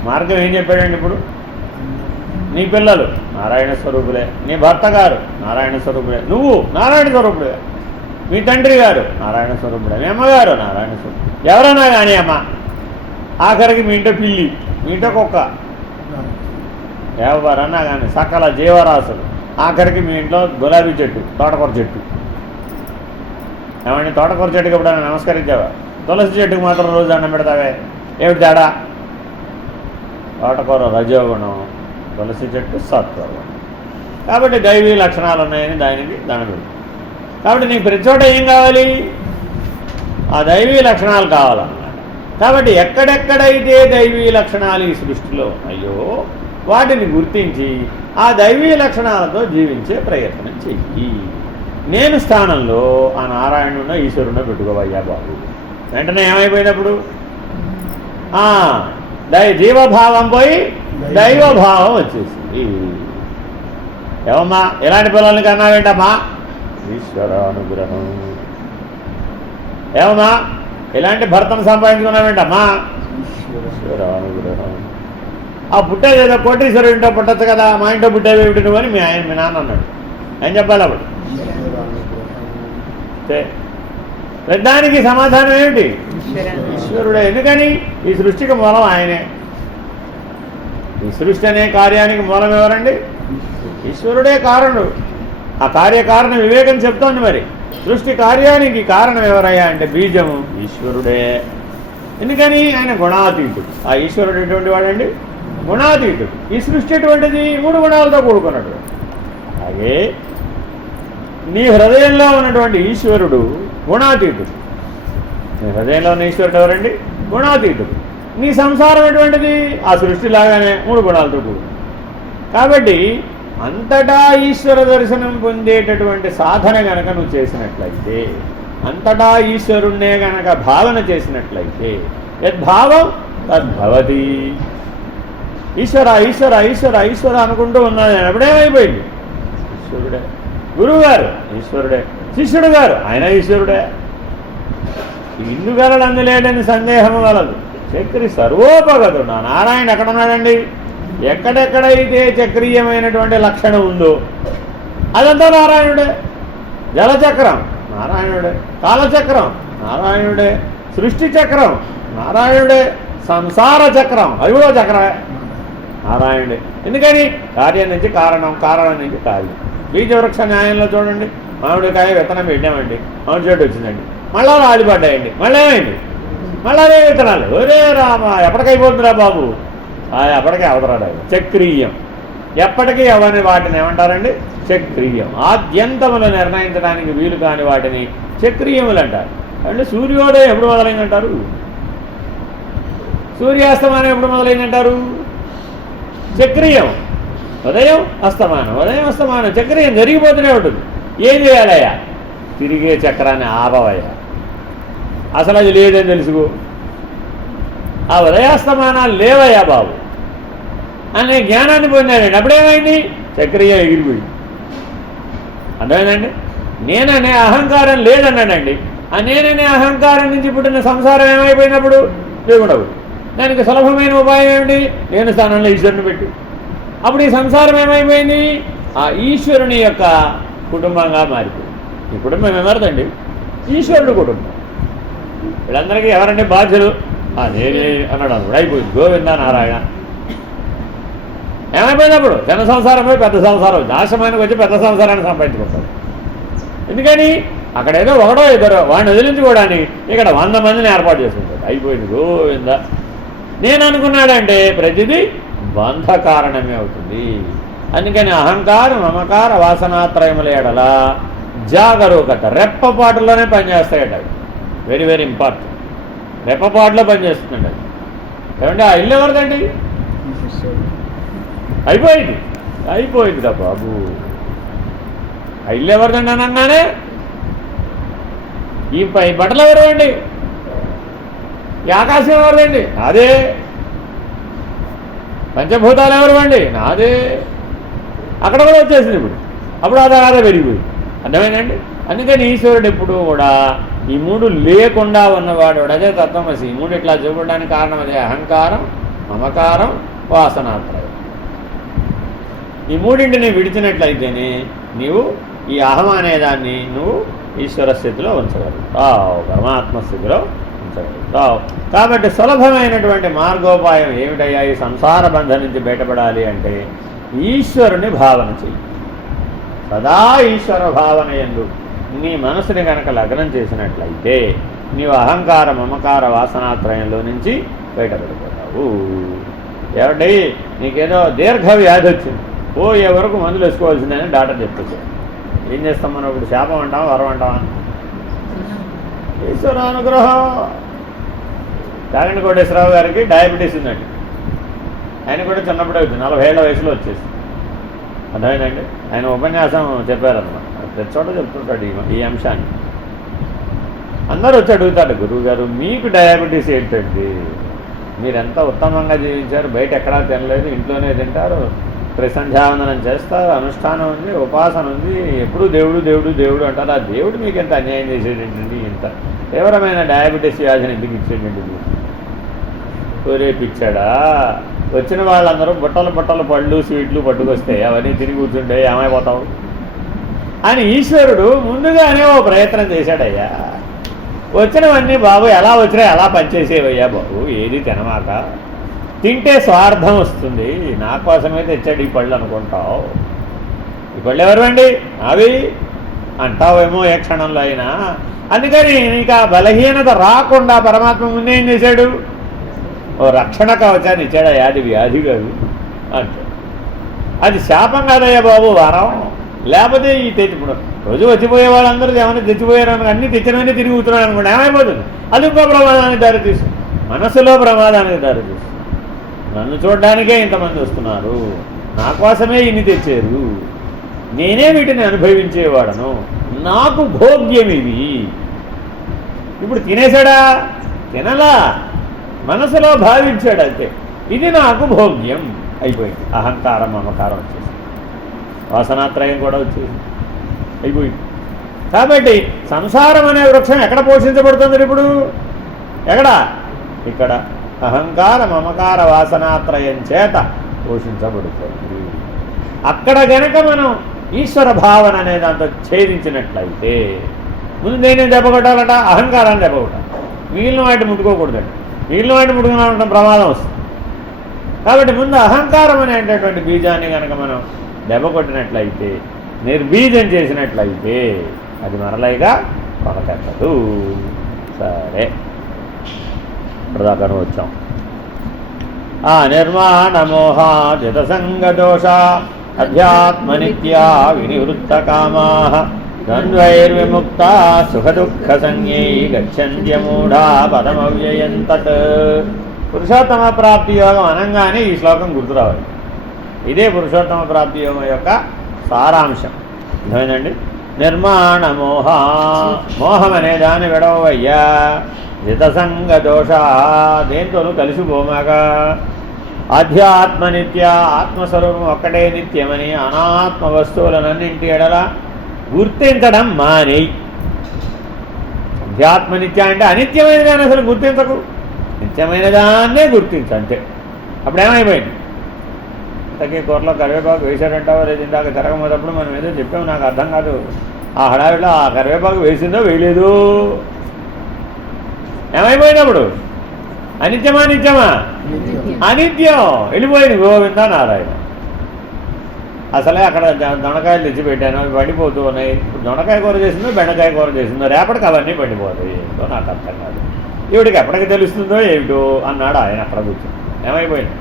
మార్గం ఏం చెప్పాడండి? ఇప్పుడు నీ పిల్లలు నారాయణ స్వరూపులే, నీ భర్త గారు నారాయణ స్వరూపులే, నువ్వు నారాయణ స్వరూపుడే, మీ తండ్రి గారు నారాయణ స్వరూపుడే, మీ అమ్మగారు నారాయణ స్వరూపుడు, ఎవరైనా కానీ అమ్మ, ఆఖరికి మీ ఇంట్లో పిల్లి, మీ ఇంట్లో కుక్క, ఎవరన్నా కానీ సకల జీవరాశులు, ఆఖరికి మీ ఇంట్లో గులాబీ చెట్టు, తోటకూర చెట్టు. ఏమండి, తోటకూర చెట్టుకి ఎప్పుడైనా నమస్కరించావా? తులసి చెట్టుకు మాత్రం రోజు దండం పెడతావే, ఏమిటి తేడా? తోటకూర రజోగుణం, తులసి చెట్టు సత్వగుణం. కాబట్టి దైవీ లక్షణాలు ఉన్నాయని దానికి దండం పెడతాం. కాబట్టి నీకు ప్రతి చోట ఏం కావాలి? ఆ దైవీ లక్షణాలు కావాలన్నమాట. కాబట్టి ఎక్కడెక్కడైతే దైవీ లక్షణాలు ఈ సృష్టిలో ఉన్నాయో వాటిని గుర్తించి ఆ దైవీ లక్షణాలతో జీవించే ప్రయత్నం చెయ్యి. నేను స్థానంలో ఆ నారాయణున్న ఈశ్వరున్న పెట్టుకోవయ్యా బాబు. వెంటనే ఏమైపోయినప్పుడు జీవభావం పోయి దైవభావం వచ్చేసింది. ఏమమ్మా ఎలాంటి పిల్లల్ని కన్నావేంటమ్మా? ఈశ్వరానుగ్రహం. ఏమమ్మా ఎలాంటి భర్తను సంపాదించుకున్నావేంటమ్మా? ఈశ్వరానుగ్రహం. ఆ పుట్టేది ఏదో కోటీశ్వరుడు ఇంట్లో పుట్టచ్చు కదా, మా ఇంట్లో పుట్టేది ఏమిటి నువ్వు అని మీ నాన్న అన్నాడు. ఏం చెప్పాలి అప్పుడు? దానికి సమాధానం ఏమిటి? ఈశ్వరుడే. ఎందుకని? ఈ సృష్టికి మూలం ఆయనే. ఈ సృష్టి అనే కార్యానికి మూలం ఎవరండి? ఈశ్వరుడే కారణుడు. ఆ కార్యకారణ వివేకం చెప్తోంది. మరి సృష్టి కార్యానికి కారణం ఎవరయ్యా అంటే బీజము ఈశ్వరుడే. ఎందుకని? ఆయన గుణాతీతుడు. ఆ ఈశ్వరుడు ఎటువంటి వాడండి? గుణాతీతుడు. ఈ సృష్టి ఎటువంటిది? 3 గుణాలతో కూడుకున్నట్టు. అలాగే నీ హృదయంలో ఉన్నటువంటి ఈశ్వరుడు గుణాతీతుడు. నీ హృదయంలో ఉన్న ఈశ్వరుడు ఎవరండి? గుణాతీతుడు. నీ సంసారం ఎటువంటిది? ఆ సృష్టిలాగానే 3 గుణాలతో కూడుకుంది. కాబట్టి అంతటా ఈశ్వర దర్శనం పొందేటటువంటి సాధన గనక నువ్వు చేసినట్లయితే, అంతటా ఈశ్వరుణ్ణే గనక భావన చేసినట్లయితే, యద్భావం తద్భవతి. ఈశ్వర ఈశ్వర ఈశ్వర ఈశ్వర అనుకుంటూ ఉన్నది ఎప్పుడేమైపోయింది? ఈశ్వరుడే. గురువు గారు ఈశ్వరుడే. శిష్యుడు గారు ఆయన ఈశ్వరుడే. ఇల్లు గలడు అందులేడని సందేహం వలదు. చక్రి సర్వోపగతుడు. నా నారాయణ ఎక్కడున్నాడండి? ఎక్కడెక్కడైతే చక్రీయమైనటువంటి లక్షణం ఉందో అదంతా నారాయణుడే. జలచక్రం నారాయణుడే, కాలచక్రం నారాయణుడే, సృష్టి చక్రం నారాయణుడే, సంసార చక్రం అది కూడా చక్రమే నారాయణుడే. ఎందుకని? కార్యం నుంచి కారణం, కారణం నుంచి కార్యం. బీజవృక్ష న్యాయంలో చూడండి, మామిడికాయ విత్తనం పెట్టామండి, మామిడి చెట్టు వచ్చిందండి, మళ్ళా రాలి పడ్డాయండి, మళ్ళీ ఏమైంది? మళ్ళీ అదే విత్తనాలు. ఒరే రామా, ఎప్పటికైపోతుందిరా బాబు? ఎప్పటికీ అవతరాడు. చక్రీయం. ఎప్పటికీ అవని వాటిని ఏమంటారండి? చక్రీయం. ఆద్యంతములు నిర్ణయించడానికి వీలు కాని వాటిని చక్రీయములు అంటారు. అంటే సూర్యోదయం ఎప్పుడు మొదలైందంటారు? సూర్యాస్తమానం ఎప్పుడు మొదలైందంటారు? చక్రీయం. ఉదయం అస్తమానం, ఉదయం అస్తమానం చక్రీయం జరిగిపోతూనే ఉంటుంది. ఏం చేయాలయ్యా? తిరిగే చక్రాన్ని ఆపవయ్యా. అసలు అది లేదని తెలుసుకో. ఆ ఉదయాస్తమానాలు లేవయ్యా బాబు అనే జ్ఞానాన్ని పొందాడండి. అప్పుడేమైంది? చక్రీయం ఎగిరిపోయింది. అర్థమైందండి? నేననే అహంకారం లేదన్నాడండి. ఆ నేననే అహంకారం నుంచి పుట్టిన సంసారం ఏమైపోయినప్పుడు లేకుండా. దానికి సులభమైన ఉపాయం ఏమిటి? నేను స్థానంలో ఈశ్వరుని పెట్టి. అప్పుడు ఈ సంసారం ఏమైపోయింది? ఆ ఈశ్వరుని యొక్క కుటుంబంగా మారిపోయింది. ఈ కుటుంబం ఎవరిదండి? ఈశ్వరుడు కుటుంబం. వీళ్ళందరికీ ఎవరంటే బాధ్యులు? నేనే అన్నాడు. అప్పుడు అయిపోయింది. గోవింద నారాయణ. ఏమైపోయినప్పుడు చిన్న సంసారం పోయి పెద్ద సంసారం, నాశమానికి వచ్చి పెద్ద సంసారాన్ని సంపాదించుకుంటారు. ఎందుకని? అక్కడ ఏదో ఒకడో ఇద్దరు వాడిని వదిలించుకోవడానికి ఇక్కడ 100 మందిని ఏర్పాటు చేసుకుంటాడు. అయిపోయింది. గోవింద. నేను అనుకున్నాడంటే ప్రతిదీ బంధ కారణమే అవుతుంది. అందుకని అహంకారం, మమకార, వాసనాత్రయముల ఎడల జాగరూకత రెప్పపాటులోనే పనిచేస్తాయట. Very very important. రెప్పపాటులో పనిచేస్తుందండి అది. ఏమంటే ఆ ఇల్లు ఎవరిదండి? అయిపోయింది. అయిపోయిందిరా బాబు. ఆ ఇల్లు ఎవరిదండి అని అన్నానే. ఈ బట్టలు ఎవరివండి? ఈ ఆకాశం ఎవరిదండి? నాదే. పంచభూతాలు ఎవరివండి? నాదే. అక్కడ కూడా వచ్చేసింది ఇప్పుడు. అప్పుడు అదే పెరిగిపోయింది. అర్థమైందండి? అందుకని ఈశ్వరుడు ఎప్పుడూ కూడా ఈ 3 లేకుండా ఉన్నవాడు. అదే తత్వమసి. ఈ 3 ఇట్లా చూపడానికి కారణం అదే. అహంకారం, మమకారం, వాసనాత్రయం. ఈ 3ంటిని విడిచినట్లయితేనే నీవు ఈ అహం అనేదాన్ని నువ్వు ఈశ్వర స్థితిలో ఉంచగలుగుతావు, పరమాత్మ స్థితిలో ఉంచగలుగుతావు. కాబట్టి సులభమైనటువంటి మార్గోపాయం ఏమిటయ్యా? ఈ సంసార బంధం నుంచి బయటపడాలి అంటే ఈశ్వరుని భావన చెయ్యి. సదా ఈశ్వర భావన యందు నీ మనసుని కనుక లగ్నం చేసినట్లయితే నీవు అహంకార, మమకార, వాసనాత్రయంలో నుంచి బయటపడిపోతావు. ఏమండి? నీకేదో దీర్ఘ వ్యాధి వచ్చింది, పోయే వరకు మందులు వేసుకోవాల్సిందని డాక్టర్ చెప్పేశారు. ఏం చేస్తాం మనం ఇప్పుడు? శాపం అంటామా, వరం అంటామా? ఈశ్వర అనుగ్రహం. కాకినాడ కోటేశ్వరరావు గారికి డయాబెటీస్ ఉందండి. ఆయన కూడా చిన్నప్పుడే వచ్చింది, 40 ఏళ్ల వయసులో వచ్చేసి. అర్థమైందండి? ఆయన ఉపన్యాసం చెప్పారన్నమాట. ప్రతి చోట చెప్తుంటాడు ఈ అంశాన్ని. అందరూ వచ్చి అడుగుతాడు, గురువు గారు మీకు డయాబెటీస్ ఏంటండి? మీరెంత ఉత్తమంగా జీవించారు, బయట ఎక్కడా తినలేదు, ఇంట్లోనే తింటారు, ప్రసంధ్యావందనం చేస్తారు, అనుష్ఠానం ఉంది, ఉపాసన ఉంది, ఎప్పుడూ దేవుడు దేవుడు దేవుడు అంటారు. ఆ దేవుడు మీకు ఎంత అన్యాయం చేసేటండి? ఇంత తీవ్రమైన డయాబెటీస్ వ్యాధిని ఎందుకు ఇచ్చేటండి? రేపిచ్చాడా? వచ్చిన వాళ్ళందరూ బుట్టలు బుట్టలు పళ్ళు, స్వీట్లు పట్టుకొస్తే అవన్నీ తిరిగి కూర్చుంటే ఏమైపోతావు అని ఈశ్వరుడు ముందుగానే ఓ ప్రయత్నం చేశాడయ్యా. వచ్చినవన్నీ బాబు ఎలా వచ్చినాయి అలా పనిచేసేవయ్యా బాబు, ఏది తినమాక, తింటే స్వార్థం వస్తుంది, నా కోసమే తెచ్చాడు ఈ పళ్ళు అనుకుంటావు, ఈ పళ్ళు ఎవరివండి అవి అంటావేమో ఏ క్షణంలో అయినా. అందుకని నీకు ఆ బలహీనత రాకుండా పరమాత్మ ముందే ఏం చేశాడు, ఓ రక్షణ కవచాన్ని ఇచ్చాడు. అది వ్యాధి కాదు అంతే, అది శాపం కాదయ్యా బాబు వరం. లేకపోతే ఈ ఇప్పుడు రోజు వచ్చిపోయే వాళ్ళందరూ ఏమైనా తెచ్చిపోయారు అనుకో, అన్నీ తెచ్చినవన్నీ తిరిగి కూర్చున్నాడు అనుకోండి, ఏమైపోతుంది, అది ఇంకో ప్రమాదానికి దారితీస్తుంది, మనసులో ప్రమాదానికి దారితీస్తుంది. నన్ను చూడడానికే ఇంతమంది వస్తున్నారు, నా కోసమే ఇన్ని తెచ్చారు, నేనే వీటిని అనుభవించేవాడను, నాకు భోగ్యం ఇవి. ఇప్పుడు తినేశాడా, తినలా, మనసులో భావించాడు అంతే, ఇది నాకు భోగ్యం అయిపోయింది. అహంకారం మమకారం వచ్చేసి వాసనాత్రయం కూడా వచ్చేసి అయిపోయింది. కాబట్టి సంసారం అనే వృక్షం ఎక్కడ పోషించబడుతుంది ఇప్పుడు, ఎక్కడ, ఇక్కడ అహంకార మమకార వాసనాత్రయం చేత పోషించబడుతుంది. అక్కడ గనక మనం ఈశ్వర భావన అనే దాంతో ఛేదించినట్లయితే, ముందు నేనేం దెబ్బ కొట్టాలట, అహంకారాన్ని దెబ్బ కొట్టాలి, మిగిలిన వాటిని ముట్టుకోకూడదండి, మిగిలిన వాటిని ముట్టుకున్న ప్రమాదం వస్తుంది. కాబట్టి ముందు అహంకారం అనేటటువంటి బీజాన్ని కనుక మనం దెబ్బ కొట్టినట్లయితే, నిర్బీజం చేసినట్లయితే, అది మరలైగా కొనకెక్కదు. సరే, ప్రదాకను వచ్చాం. ఆ నిర్మాణమోహాజిత సంగదోష అధ్యాత్మనిత్యా వినివృత్త కామా ద్వంద్వైర్విముక్త సుఖదుఃఖ సంజ్ఞై గచ్చంత్యమూఢా పదమవ్యయం తత్. పురుషోత్తమ ప్రాప్తి యోగం అనగానే ఈ శ్లోకం గుర్తురావాలి. ఇదే పురుషోత్తమ ప్రాప్తి యోగం యొక్క సారాంశం. అర్థమైందండి. నిర్మాణ మోహం అనే దాన్ని విడవయ్యా, జితసంగ దోష దేంతోనూ కలిసిపోమాగా, ఆధ్యాత్మ నిత్య ఆత్మస్వరూపం ఒక్కటే నిత్యమని అనాత్మ వస్తువులనన్నింటి ఎడల గుర్తించడం మానేయి. అధ్యాత్మ నిత్య అంటే అనిత్యమైన దాన్ని అసలు గుర్తించకు, నిత్యమైన దాన్నే గుర్తించు అంతే. అప్పుడేమైపోయింది, ఇంతకీ కూరలో కరివేపాకు వేసాడంటావో లేదు, ఇందాక తిరగమోదప్పుడు మనం ఏదో చెప్పాము, నాకు అర్థం కాదు, ఆ హడావిలో ఆ కరివేపాకు వేసిందో వేయలేదు, ఏమైపోయినప్పుడు అనిత్యమా నిత్యమా, అనిత్యం, వెళ్ళిపోయింది గోవింద నారాయణ. అసలే అక్కడ దొండకాయలు తెచ్చిపెట్టాను, అవి పడిపోతూ ఉన్నాయి. ఇప్పుడు దొండకాయ కూర చేసిందో బెండకాయ కూర చేసిందో రేపటికి అవన్నీ పడిపోతాయి, ఏంటో నాకు అర్థం కాదు, ఈవిడికి ఎప్పటికి తెలుస్తుందో ఏమిటో అన్నాడు ఆయన అక్కడ కూర్చొని. ఏమైపోయింది,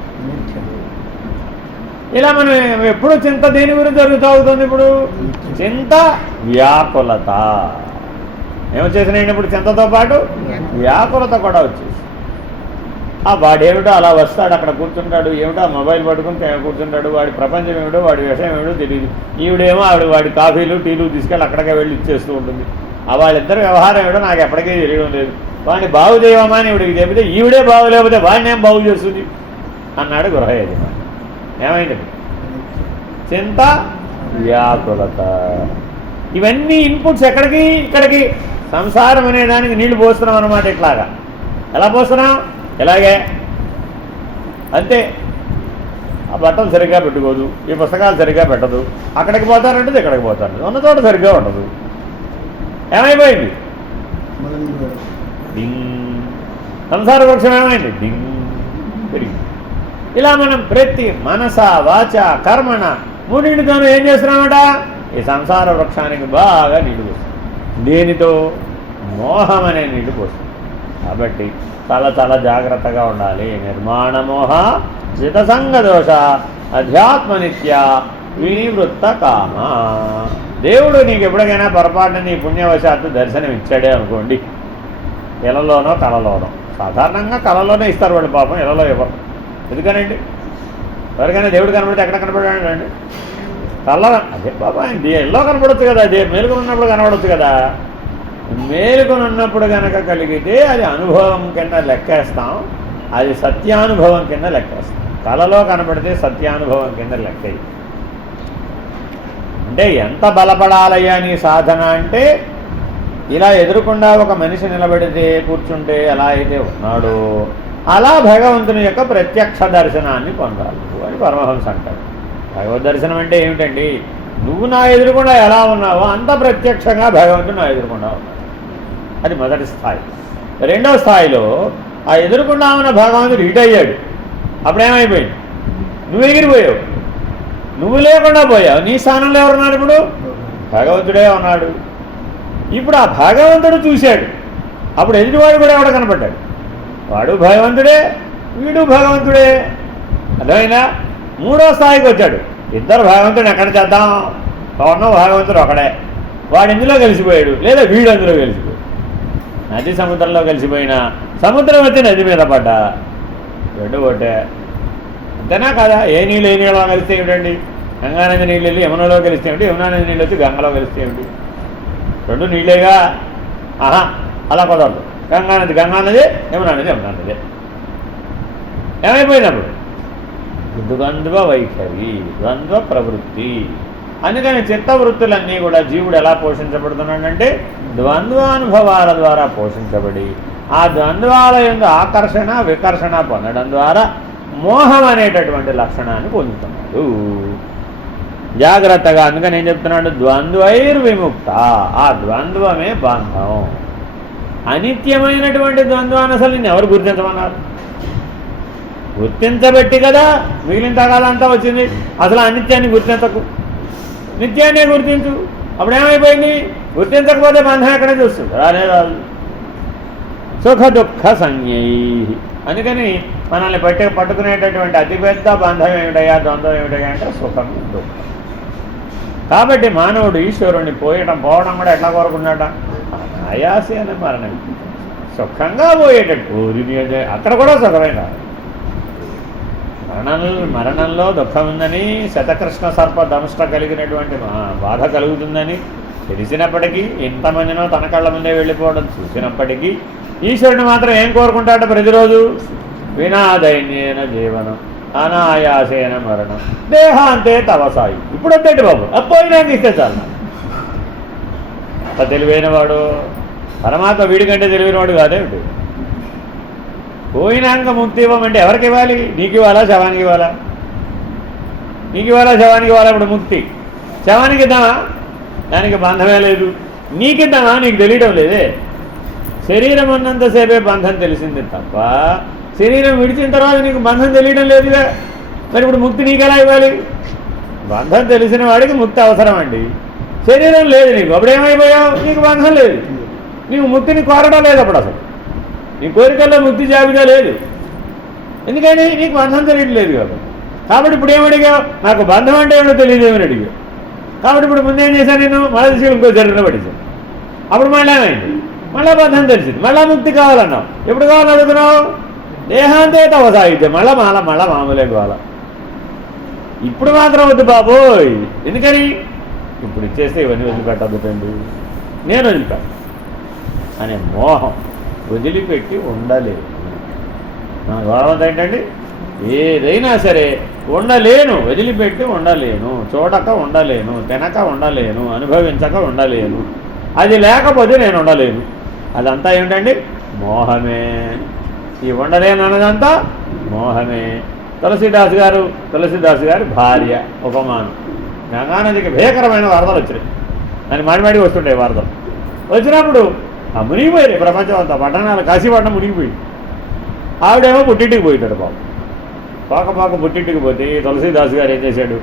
ఇలా మనం ఎప్పుడు చింత దేని గురించి జరుగుతూ అవుతుంది, ఇప్పుడు చింత వ్యాకులత ఏమొచ్చేసినాయి, ఇప్పుడు చింతతో పాటు వ్యాకులత కూడా వచ్చేసి, ఆ వాడేమిటో అలా వస్తాడు, అక్కడ కూర్చుంటాడు, ఏమిటో మొబైల్ పట్టుకుని కూర్చుంటాడు, వాడి ప్రపంచం ఏమిటో వాడి విషయం ఏమిటో తెలియదు, ఈవిడేమో వాడి కాఫీలు టీలు తీసుకెళ్ళి అక్కడికే వెళ్ళి ఇచ్చేస్తూ ఉంటుంది. ఆ వాళ్ళిద్దరు వ్యవహారం ఏమిటో నాకు ఎప్పటికీ తెలియడం లేదు, వాడిని బాగు చేయమా అని ఈవిడికి చెబితే ఈవిడే బాగు లేకపోతే వాడిని ఏం బాగు చేస్తుంది అన్నాడు గృహ యజమాని. ఏమైంది, చింత వ్యాకులత, ఇవన్నీ ఇన్పుట్స్ ఎక్కడికి, ఇక్కడికి సంసారం అనే దానికి నీళ్లు పోస్తున్నాం అన్నమాట. ఇట్లాగా ఎలా పోస్తున్నాం, ఇలాగే అంతే. ఆ బట్టలు సరిగ్గా పెట్టుకోదు, ఈ పుస్తకాలు సరిగ్గా పెట్టదు, అక్కడికి పోతారంటే ఇక్కడికి పోతారు, ఉన్న చోట సరిగ్గా ఉండదు, ఏమైపోయింది, డింగ్. సంసార వృక్షం ఏమైంది, డింగ్ పెరిగింది. ఇలా మనం ప్రతి మనస వాచ కర్మణ మూడింటితోనూ ఏం చేస్తున్నామట, ఈ సంసార వృక్షానికి బాగా నీళ్ళు పోస్తుంది. దేనితో, మోహం అనే నీళ్ళు పోస్తుంది. కాబట్టి చాలా చాలా జాగ్రత్తగా ఉండాలి. నిర్మాణ మోహ జితసంగ దోష అధ్యాత్మ నిత్య వినివృత్త కామ. దేవుడు నీకు ఎప్పటికైనా పొరపాటున నీ పుణ్యవశాత్తు దర్శనం ఇచ్చాడే అనుకోండి, ఇళ్లలోనో కళలోనో, సాధారణంగా కళలోనే ఇస్తారు వాళ్ళు, పాపం ఇళ్లలో ఇవ్వరు. ఎందుకనండి, ఎవరికైనా దేవుడు కనబడితే ఎక్కడ కనపడాడు అండి, కళ్ళ. అదే బాబా ఆయన ఎల్లో కనపడవచ్చు కదా, అదే మేలుకొని ఉన్నప్పుడు కనపడవచ్చు కదా. మేలుకొని ఉన్నప్పుడు కనుక కలిగితే అది అనుభవం కింద లెక్కేస్తాం, అది సత్యానుభవం కింద లెక్కేస్తాం. కళలో కనపడితే సత్యానుభవం కింద లెక్క. అంటే ఎంత బలపడాలయ్యా నీ సాధన అంటే, ఇలా ఎదురుకుండా ఒక మనిషి నిలబడితే కూర్చుంటే ఎలా అయితే ఉన్నాడో అలా భగవంతుని యొక్క ప్రత్యక్ష దర్శనాన్ని పొందాలి అని పరమహంస అంటాడు. భగవద్ దర్శనం అంటే ఏమిటండి, నువ్వు నా ఎదురుకుండా ఎలా ఉన్నావో అంత ప్రత్యక్షంగా భగవంతుడు నా ఎదురుకుండా ఉన్నాడు. అది మొదటి స్థాయి. రెండవ స్థాయిలో ఆ ఎదురుకుండా ఉన్న భగవంతుడు హిట్ అయ్యాడు. అప్పుడేమైపోయింది? నువ్వు ఎగిరిపోయావు, నువ్వు లేకుండా పోయావు. నీ స్థానంలో ఎవరున్నాడు? ఇప్పుడు భగవంతుడే ఉన్నాడు. ఇప్పుడు ఆ భగవంతుడు చూశాడు. అప్పుడు ఎదుటివాడు కూడా ఎవడ కనపడ్డాడు? వాడు భగవంతుడే, వీడు భగవంతుడే. అర్థమైనా? మూడో స్థాయికి వచ్చాడు. ఇద్దరు భగవంతుడు ఎక్కడ చేద్దాం? ఉన్న భగవంతుడు ఒకడే. వాడు ఇందులో కలిసిపోయాడు, లేదా వీడు అందులో కలిసిపోయాడు. నది సముద్రంలో కలిసిపోయినా, సముద్రం వచ్చి నది మీద పడ్డా, రెండు ఒకటే. అంతేనా కదా? ఏ నీళ్ళు ఏ నీళ్ళలో కలిస్తే ఏమిటండి? గంగానది నీళ్ళు వెళ్ళి యమునలో కలిస్తే ఏమిటి? యమునానది నీళ్ళు వచ్చి గంగలో కలిస్తే ఏమిటి? రెండు నీళ్ళేగా. ఆహా, అలా కుదరదు. గంగానది గంగానది, యమునానది యమునానది. ఏమైపోయినప్పుడు ద్వంద్వ వైఖరి, ద్వంద్వ ప్రవృత్తి. అందుకని చిత్తవృత్తులన్నీ కూడా జీవుడు ఎలా పోషించబడుతున్నాడంటే ద్వంద్వానుభవాల ద్వారా పోషించబడి, ఆ ద్వంద్వాల యందు ఆకర్షణ వికర్షణ పొందడం ద్వారా మోహం అనేటటువంటి లక్షణాన్ని పొందుతున్నాడు. జాగ్రత్తగా. అందుకని ఏం చెప్తున్నాడు? ద్వంద్వైర్విముక్త. ఆ ద్వంద్వమే బంధం. అనిత్యమైనటువంటి ద్వంద్వాన్ని అసలు నేను ఎవరు గుర్తించమన్నారు? గుర్తించబెట్టి కదా మిగిలిన తగాలంతా వచ్చింది. అసలు అనిత్యాన్ని గుర్తించకు, నిత్యాన్నే గుర్తించు. అప్పుడేమైపోయింది? గుర్తించకపోతే బంధం ఎక్కడే చూస్తుంది? రానే రాదు. సుఖ దుఃఖ సంజ్ఞై. అందుకని మనల్ని పట్టుకునేటటువంటి అతిపెద్ద బంధం ఏమిటయా, ద్వంద్వం ఏమిటయా అంటే సుఖం దుఃఖం. కాబట్టి మానవుడు ఈశ్వరుణ్ణి పోవడం కూడా ఎట్లా కోరుకున్నాడ? అనాయాసి అనే మరణం, సుఖంగా పోయేటట్టు. అక్కడ కూడా సుఖమే కాదు. మరణంలో దుఃఖం ఉందని, శతకృష్ణ సర్ప దంష్ట కలిగినటువంటి బాధ కలుగుతుందని తెలిసినప్పటికీ, ఎంతమందినో తన కళ్ళ ముందే వెళ్ళిపోవడం చూసినప్పటికీ ఈశ్వరుని మాత్రం ఏం కోరుకుంటాడు ప్రతిరోజు? వినాదైన్యేన జీవనం అనాయాసేన మరణం దేహాంతే తవసాయి. ఇప్పుడు వద్దండి బాబు, అపోయినాక ఇస్తే చాలు. అంత తెలివైన వాడు పరమాత్మ. వీడికంటే తెలివైనవాడు కాదేమిటి? పోయినాక ముక్తి ఇవ్వమంటే ఎవరికి ఇవ్వాలి? నీకు ఇవ్వాలా, శవానికి ఇవ్వాలా? నీకు ఇవ్వాలా, శవానికి ఇవ్వాలా? ఇప్పుడు ముక్తి శవానికి ఇద్దామా? దానికి బంధమే లేదు. నీకిద్దామా? నీకు తెలియడం లేదే. శరీరం ఉన్నంతసేపే బంధం తెలిసింది తప్ప, శరీరం విడిచిన తర్వాత నీకు బంధం తెలియడం లేదుగా. మరి ఇప్పుడు ముక్తి నీకు ఎలా ఇవ్వాలి? బంధం తెలిసిన వాడికి ముక్తి అవసరం అండి. శరీరం లేదు నీకు, అప్పుడేమైపోయావు? నీకు బంధం లేదు. నీకు ముక్తిని కోరడం లేదు అప్పుడు. అసలు నీ కోరికల్లో ముక్తి జాబితా లేదు. ఎందుకని? నీకు బంధం తెలియట్లేదు కాబట్టి ఇప్పుడు ఏమడిగావు? నాకు బంధం అంటే ఏమో తెలియదేమని అడిగావు. కాబట్టి ఇప్పుడు ముందేం చేశాను నేను? మళ్ళీ తీసుకెళ్ళి ఇంకో శరీరంలో పడేశాను. అప్పుడు మళ్ళీ ఏమైంది? మళ్ళీ బంధం తెలిసింది. మళ్ళీ ముక్తి కావాలన్నావు. ఎప్పుడు కావాలని అడుగుతున్నావు? దేహాంతే తవసాయితే. మళ్ళీ మామూలే కావాలా. ఇప్పుడు మాత్రం వద్దు బాబోయ్. ఎందుకని? ఇప్పుడు ఇచ్చేస్తే ఇవన్నీ వదిలిపెట్టద్దుటండి, నేను వదిలిపెట్ట అనే మోహం వదిలిపెట్టి ఉండలేదు. నా గౌరవం ఏంటండి? ఏదైనా సరే ఉండలేను, వదిలిపెట్టి ఉండలేను, చూడక ఉండలేను, తినక ఉండలేను, అనుభవించక ఉండలేను. అది లేకపోతే నేను ఉండలేను. అదంతా ఏమిటండి? మోహమే. ఈ ఉండలేను అన్నదంతా మోహమే. తులసిదాసు గారి భార్య ఉపమానం. గంగానదికి భీకరమైన వరదలు వచ్చినాయి. దాన్ని మాడిమాడి వస్తుంటాయి వరదలు. వచ్చినప్పుడు ఆ మునిగిపోయారు ప్రపంచం అంతా. పట్టణాలు, కాశీపట్నం మునిగిపోయింది. ఆవిడేమో పుట్టింటికి పోయితాడు బాబు. పాక పుట్టింటికి పోతే తులసిదాసు గారు ఏం చేశాడు?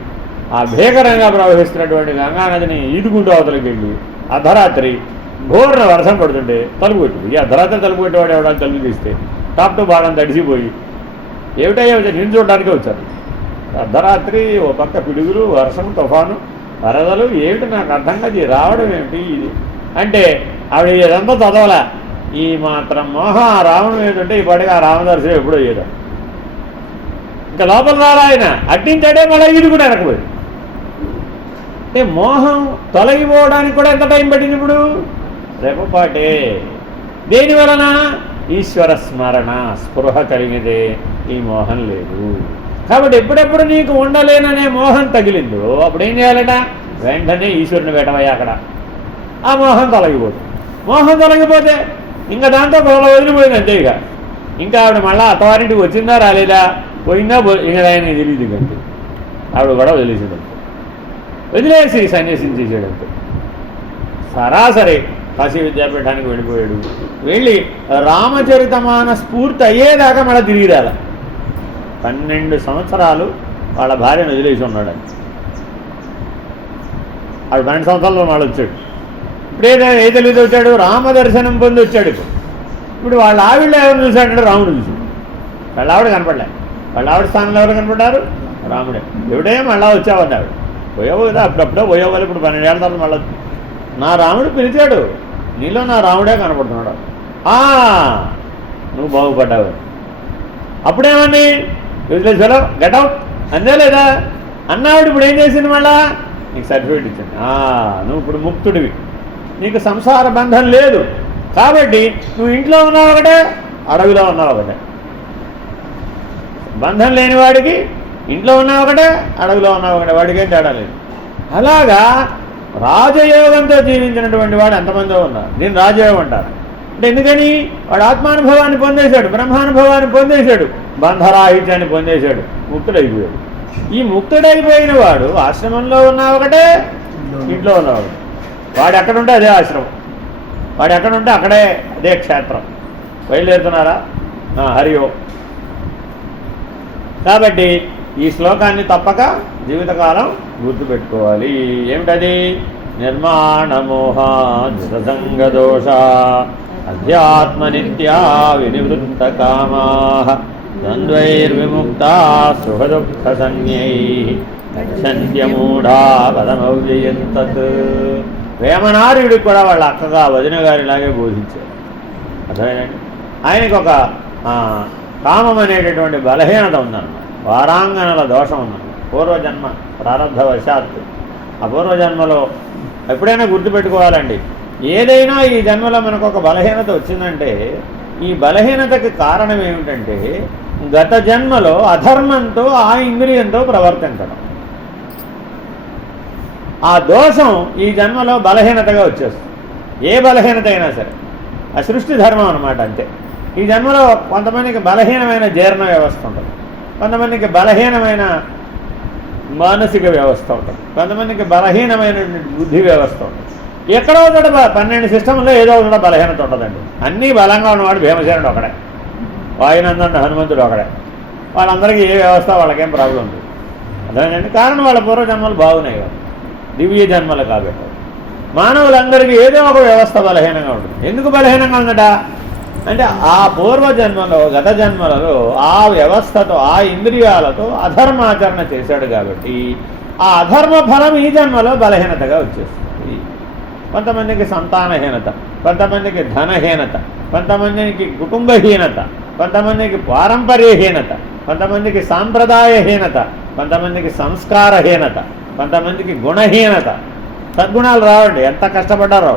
ఆ భీకరంగా ప్రవహిస్తున్నటువంటి గంగానదిని ఈదుకుంటూ అవతలకి వెళ్ళి అర్ధరాత్రి ఘోరన వర్షం పడుతుంటే తలుపు కొట్టింది. ఈ అర్ధరాత్రి తలుపు కొట్టేవాడు ఎవడానికి తలుపు తీస్తే టాప్ టు బాగా తడిసిపోయి ఏమిటయ్యా నేను చూడడానికే వచ్చారు. అర్ధరాత్రి ఓ పక్క పిడుగులు, వర్షం, తుఫాను, వరదలు. ఏమిటి నాకు అర్థం కాదు, రావడం ఏమిటి ఇది అంటే ఆవిడ ఇదంతా చదవలే. ఈ మాత్రం మోహం ఆ రావణం ఏమిటంటే ఈ పాటికి ఆ రామదర్శనం ఎప్పుడో అయ్యేదా. ఇంకా లోపల రాలా ఆయన, అట్టించాడే మళ్ళీ ఇది కూడా వెనకపోయింది. అంటే మోహం తొలగిపోవడానికి కూడా ఎంత టైం పట్టింది? ఇప్పుడు రేపపాటే. దేని వలన? ఈశ్వర స్మరణ, స్పృహ కలిగితే ఈ మోహం లేదు. కాబట్టి ఎప్పుడెప్పుడు నీకు ఉండలేననే మోహం తగిలిందో అప్పుడు ఏం చేయాలట? వెంటనే ఈశ్వరుని పెట్టవయ్యా అక్కడ. ఆ మోహం తొలగిపోతుంది. మోహం తొలగిపోతే ఇంకా దాంతో గొడవ వదిలిపోయింది అంతే. ఇంకా ఆవిడ మళ్ళీ అత్తవారింటికి వచ్చిందా రాలేదా, పోయిందా ఇంకా ఆయన తెలియదు. కంటే ఆవిడ గొడవ వదిలేసిందంటే, వదిలేసి సన్యాసించేసాడంతే. సరాసరి కాశీ విద్యాపీఠానికి వెళ్ళిపోయాడు. వెళ్ళి రామచరితమానస్ పూర్తి అయ్యేదాకా మళ్ళీ తిరిగి రాల. 12 సంవత్సరాలు వాళ్ళ భార్యను వదిలేసి ఉన్నాడు. అది 12 సంవత్సరాల్లో మళ్ళీ వచ్చాడు. ఇప్పుడు ఏ తెలివితో వచ్చాడు? రామదర్శనం పొంది వచ్చాడు. ఇప్పుడు వాళ్ళ ఆవిడ ఎవరు చూశాడంటే రాముడు చూశాడు. వాళ్ళ ఆవిడ కనపడలే. వాళ్ళ ఆవిడ స్థానంలో ఎవరు కనపడ్డారు? రాముడే. ఎవడే మళ్ళా వచ్చావని ఆవిడ పోయావు కదా, అప్పుడప్పుడో పోయావు కదా. ఇప్పుడు 12 ఏళ్ళ తర్వాత మళ్ళీ నా రాముడు పిలిచాడు, నీలో నా రాముడే కనపడుతున్నాడు. నువ్వు బాగుపడ్డావు. అప్పుడేమని వదిలేసాలో గెటౌట్ అందే లేదా అన్నావిడ. ఇప్పుడు ఏం చేసింది? మళ్ళా నీకు సర్టిఫికేట్ ఇచ్చింది. నువ్వు ఇప్పుడు ముక్తుడివి, నీకు సంసార బంధం లేదు. కాబట్టి నువ్వు ఇంట్లో ఉన్నావు ఒకటే, అడవిలో ఉన్నావు ఒకటే. బంధం లేని వాడికి ఇంట్లో ఉన్నావు ఒకటే, అడవిలో ఉన్నావు ఒకటే, వాడికి ఏం తేడా లేదు. అలాగా రాజయోగంతో జీవించినటువంటి వాడు ఎంతమందో ఉన్నారు. దీన్ని రాజయోగం అంటారు. అంటే ఎందుకని? వాడు ఆత్మానుభవాన్ని పొందేశాడు, బ్రహ్మానుభవాన్ని పొందేశాడు, బంధరాహిత్యాన్ని పొందేశాడు, ముక్తుడైపోయాడు. ఈ ముక్తుడైపోయిన వాడు ఆశ్రమంలో ఉన్నా ఒకటే, ఇంట్లో ఉన్నా ఒకటే. వాడు ఎక్కడుంటే అదే ఆశ్రమం, వాడు ఎక్కడుంటే అక్కడే అదే క్షేత్రం. బయలుదేరుతున్నారా? హరియో. కాబట్టి ఈ శ్లోకాన్ని తప్పక జీవితకాలం గుర్తుపెట్టుకోవాలి. ఏమిటది? నిర్మాణమోహాంగదోష అధ్యాత్మ నిత్యా వినివృత్త కామా ద్వంద్వైర్విముక్తా సుఖదుఃఖ సంజ్ఞై గచ్చంత్యమూఢా పదమవ్యయంతత్. వేమనార్యుడికి కూడా వాళ్ళ అక్కగా వదిన గారిలాగే బోధించారు. అర్థమేనండి? ఆయనకు ఒక కామం అనేటటువంటి బలహీనత ఉందన్నమాట. వారాంగనల దోషం ఉందన్నమాట. పూర్వజన్మ ప్రారంభవశాత్తు. ఆ పూర్వజన్మలో ఎప్పుడైనా గుర్తుపెట్టుకోవాలండి, ఏదైనా ఈ జన్మలో మనకు ఒక బలహీనత వచ్చిందంటే ఈ బలహీనతకి కారణం ఏమిటంటే గత జన్మలో అధర్మంతో ఆ ఇంద్రియంతో ప్రవర్తించడం. ఆ దోషం ఈ జన్మలో బలహీనతగా వచ్చేస్తుంది. ఏ బలహీనత అయినా సరే, ఆ సృష్టి ధర్మం అన్నమాట. అంతే. ఈ జన్మలో కొంతమందికి బలహీనమైన జీర్ణ వ్యవస్థ ఉంటుంది, కొంతమందికి బలహీనమైన మానసిక వ్యవస్థ ఉంటుంది, కొంతమందికి బలహీనమైన బుద్ధి వ్యవస్థ ఉంటుంది. ఎక్కడో ఒకటి 12 సిస్టంలో ఏదో ఒకటి బలహీనత ఉంటుందండి. అన్నీ బలంగా ఉన్నవాడు భీమసేనుడు ఒకడే, వాయునందనుడు హనుమంతుడు ఒకడే. వాళ్ళందరికీ ఏ వ్యవస్థ వాళ్ళకేం ప్రాబ్లం లేదు. అదేనండి కారణం వాళ్ళ పూర్వజన్మలు బాగున్నాయి కదా, దివ్య జన్మలు కాబట్టి. మానవులందరికీ ఏదో ఒక వ్యవస్థ బలహీనంగా ఉంటుంది. ఎందుకు బలహీనంగా ఉందట అంటే ఆ పూర్వజన్మలో గత జన్మలలో ఆ వ్యవస్థతో ఆ ఇంద్రియాలతో అధర్మాచరణ చేశాడు కాబట్టి ఆ అధర్మ ఫలం ఈ జన్మలో బలహీనతగా వచ్చేస్తుంది. కొంతమందికి సంతానహీనత, కొంతమందికి ధనహీనత, కొంతమందికి కుటుంబహీనత, కొంతమందికి పారంపర్యహీనత, కొంతమందికి సాంప్రదాయహీనత, కొంతమందికి సంస్కారహీనత, కొంతమందికి గుణహీనత. సద్గుణాలు రావండి, ఎంత కష్టపడ్డారో.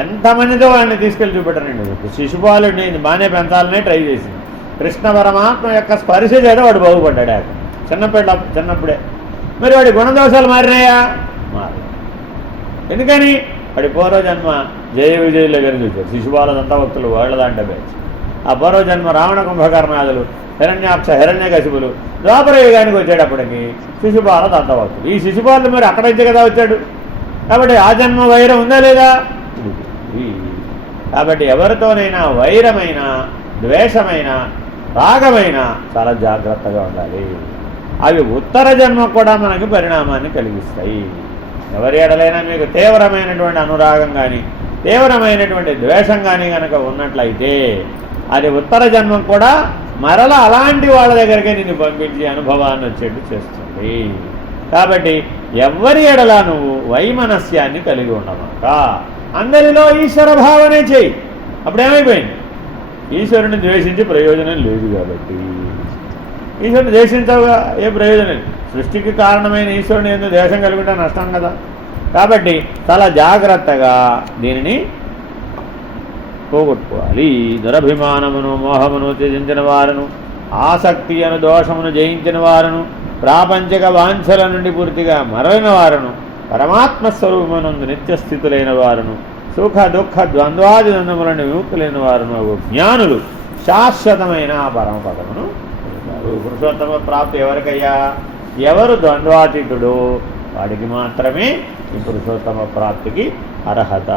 ఎంతమందితో వాడిని తీసుకెళ్ళి చూపెట్టారండి. శిశుపాలుడిని బాగానే పెంచాలనే ట్రై చేసింది. కృష్ణ పరమాత్మ యొక్క స్పర్శ చేత వాడు బాగుపడ్డాడు. చిన్నప్పుడే. మరి వాడి గుణదోషాలు మారినాయా? మారి. ఎందుకని? వాడి పూర్వజన్మ జయ విజయుల గారిని చూశారు. శిశుపాల దంతభక్తులు వాళ్ళ దాంట్లో బ్యాచ్. ఆ పూర్వజన్మ రావణ కుంభకర్ణాదులు, హిరణ్యాక్ష హిరణ్యకశిపులు ద్వాపర యుగానికి వచ్చేటప్పటికి శిశుపాల దంతభక్తులు. ఈ శిశుపాలు మరి అక్కడ నుంచి కదా వచ్చాడు. కాబట్టి ఆ జన్మ వైరం ఉందా లేదా? కాబట్టి ఎవరితోనైనా వైరమైన, ద్వేషమైన, రాగమైన చాలా జాగ్రత్తగా ఉండాలి. అవి ఉత్తర జన్మ కూడా మనకు పరిణామాన్ని కలిగిస్తాయి. ఎవరి ఎడలైనా మీకు తీవ్రమైనటువంటి అనురాగం కానీ తీవ్రమైనటువంటి ద్వేషం కానీ కనుక ఉన్నట్లయితే అది ఉత్తర జన్మం కూడా మరల అలాంటి వాళ్ళ దగ్గరికే నిన్ను పంపించి అనుభవాన్ని వచ్చేట్టు చేస్తుంది. కాబట్టి ఎవరి ఎడలా నువ్వు వైమనస్యాన్ని కలిగి ఉండమాక. అందరిలో ఈశ్వర భావనే చేయి. అప్పుడేమైపోయింది? ఈశ్వరుని ద్వేషించి ప్రయోజనం లేదు. కాబట్టి ఈశ్వరుని ద్వేషించవుగా ఏ ప్రయోజనం లేదు. సృష్టికి కారణమైన ఈశ్వరుని ఎందుకు ద్వేషం కలుగుంటే నష్టం కదా. కాబట్టి చాలా జాగ్రత్తగా దీనిని పోగొట్టుకోవాలి. దురభిమానమును మోహమును త్యజించిన వారును, ఆసక్తి అను దోషమును జయించిన వారును, ప్రాపంచిక వాంఛల నుండి పూర్తిగా మరలిన వారును, పరమాత్మస్వరూపమునందు నిత్యస్థితులైన వారును, సుఖ దుఃఖ ద్వంద్వాది నందములను విముక్తులైన వారును జ్ఞానులు శాశ్వతమైన ఆ పరమపదమును పొందుతారు. పురుషోత్తమ ప్రాప్తి ఎవరికయ్యా? ఎవరు ద్వంద్వాతీతుడో వాడికి మాత్రమే ఈ పురుషోత్తమ ప్రాప్తికి అర్హత.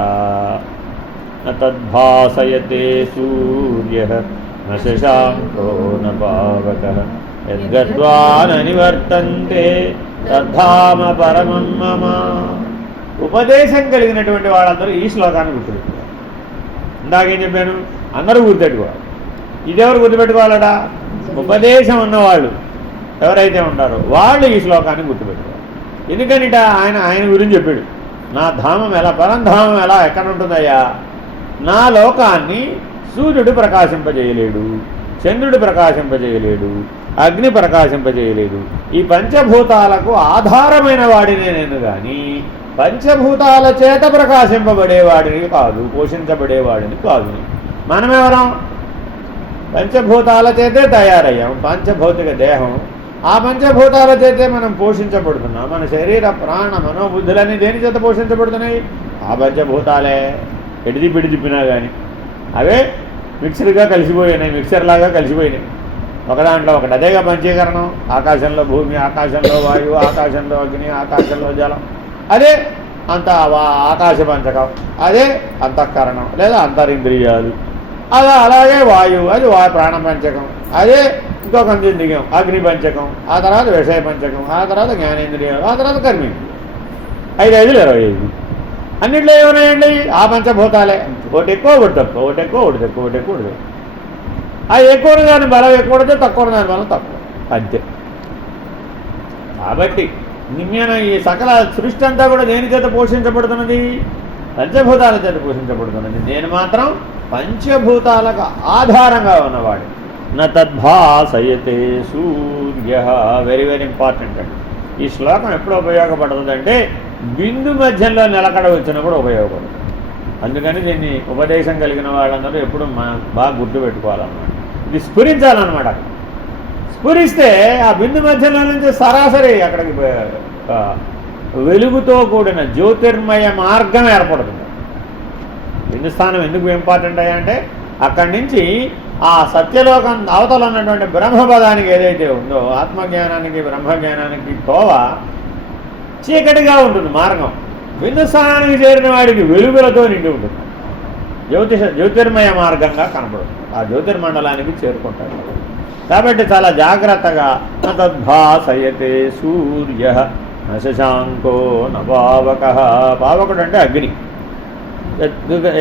తద్భాసయతే సూర్యః న శశాంకో న పావకః యద్గత్వా న నివర్తంతే తద్ధామ పరమం మమ. ఉపదేశం కలిగినటువంటి వాళ్ళందరూ ఈ శ్లోకాన్ని గుర్తుపెట్టుకోవాలి. ఇందాకేం చెప్పాను, అందరూ గుర్తుపెట్టుకోవాలి. ఇదెవరు గుర్తుపెట్టుకోవాలట? ఉపదేశం ఉన్నవాళ్ళు ఎవరైతే ఉంటారో వాళ్ళు ఈ శ్లోకాన్ని గుర్తుపెట్టుకోవాలి. ఎందుకనిట ఆయన గురించి చెప్పాడు. నా ధామం ఎలా, పరంధామం ఎలా ఎక్కడ ఉంటుందయ్యా? నా లోకాన్ని సూర్యుడు ప్రకాశింపజేయలేడు, చంద్రుడు ప్రకాశింపజేయలేడు, అగ్ని ప్రకాశింపజేయలేదు. ఈ పంచభూతాలకు ఆధారమైన వాడినే నేను కానీ పంచభూతాల చేత ప్రకాశింపబడేవాడిని కాదు, పోషించబడేవాడిని కాదు. మనమెవరం? పంచభూతాల చేతే తయారయ్యాం. పంచభౌతిక దేహం, ఆ పంచభూతాల చేతే మనం పోషించబడుతున్నాం. మన శరీర ప్రాణ మనోబుద్ధులన్నీ దేని చేత పోషించబడుతున్నాయి? ఆ పంచభూతాలే. ఎడిది పిడి తిప్పినా కానీ అవే మిక్సర్గా కలిసిపోయినాయి, మిక్సర్లాగా కలిసిపోయినాయి ఒకదాంట్లో ఒకటి. అదేగా పంచీకరణం. ఆకాశంలో భూమి, ఆకాశంలో వాయువు, ఆకాశంలో అగ్ని, ఆకాశంలో జలం, అదే అంత ఆకాశ పంచకం, అదే అంతఃకరణం లేదా అంతరింద్రియాలు, అలాగే వాయువు, అది ప్రాణ పంచకం, అదే ఇంకొక ఇంద్రియం అగ్ని పంచకం, ఆ తర్వాత విషయ పంచకం, ఆ తర్వాత జ్ఞానేంద్రియాలు, ఆ తర్వాత కర్మేంద్రియాలు. 5 5 25. అన్నింటిలో ఏమున్నాయండి? ఆ పంచభూతాలే. ఒకటి ఎక్కువ, ఒకటి తక్కువ, ఒకటి ఎక్కువ, ఒకటి తక్కువ, ఒకటి ఎక్కువ, ఒకటి తక్కువ. అది ఎక్కువ దాని బలం ఎక్కువ ఉంటే, తక్కువ దాని బలం తక్కువ, అంతే. కాబట్టి నిమ్మైన ఈ సకల సృష్టి అంతా కూడా దేని చేత పోషించబడుతున్నది? పంచభూతాల చేత పోషించబడుతున్నది. నేను మాత్రం పంచభూతాలకు ఆధారంగా ఉన్నవాడు. న తద్భాసయతే సూర్య. వెరీ వెరీ ఇంపార్టెంట్ అండి. ఈ శ్లోకం ఎప్పుడు ఉపయోగపడుతుందంటే బిందు మధ్యంలో నిలకడ వచ్చినప్పుడు ఉపయోగపడుతుంది. అందుకని దీన్ని ఉపదేశం కలిగిన వాళ్ళందరూ ఎప్పుడు బాగా గుర్తుపెట్టుకోవాలన్నమాట. ఇది స్ఫురించాలన్నమాట. స్ఫురిస్తే ఆ బిందు మధ్యంలో నుంచి సరాసరి అక్కడికి వెలుగుతో కూడిన జ్యోతిర్మయ మార్గం ఏర్పడుతుంది. బిందు స్థానం ఎందుకు ఇంపార్టెంట్ అయ్యంటే అక్కడి నుంచి ఆ సత్యలోకం అవతల ఉన్నటువంటి బ్రహ్మపదానికి ఏదైతే ఉందో, ఆత్మజ్ఞానానికి బ్రహ్మజ్ఞానానికి తోవ చీకటిగా ఉంటుంది మార్గం. బిందు స్థానానికి చేరిన వాడికి వెలుగులతో నిండి ఉంటుంది. జ్యోతిర్మయ మార్గంగా కనపడుతుంది. ఆ జ్యోతిర్మండలానికి చేరుకుంటాడు. కాబట్టి చాలా జాగ్రత్తగా తద్భాసయతే సూర్య న శశాంకో న పావకః. పావకుడు అంటే అగ్ని.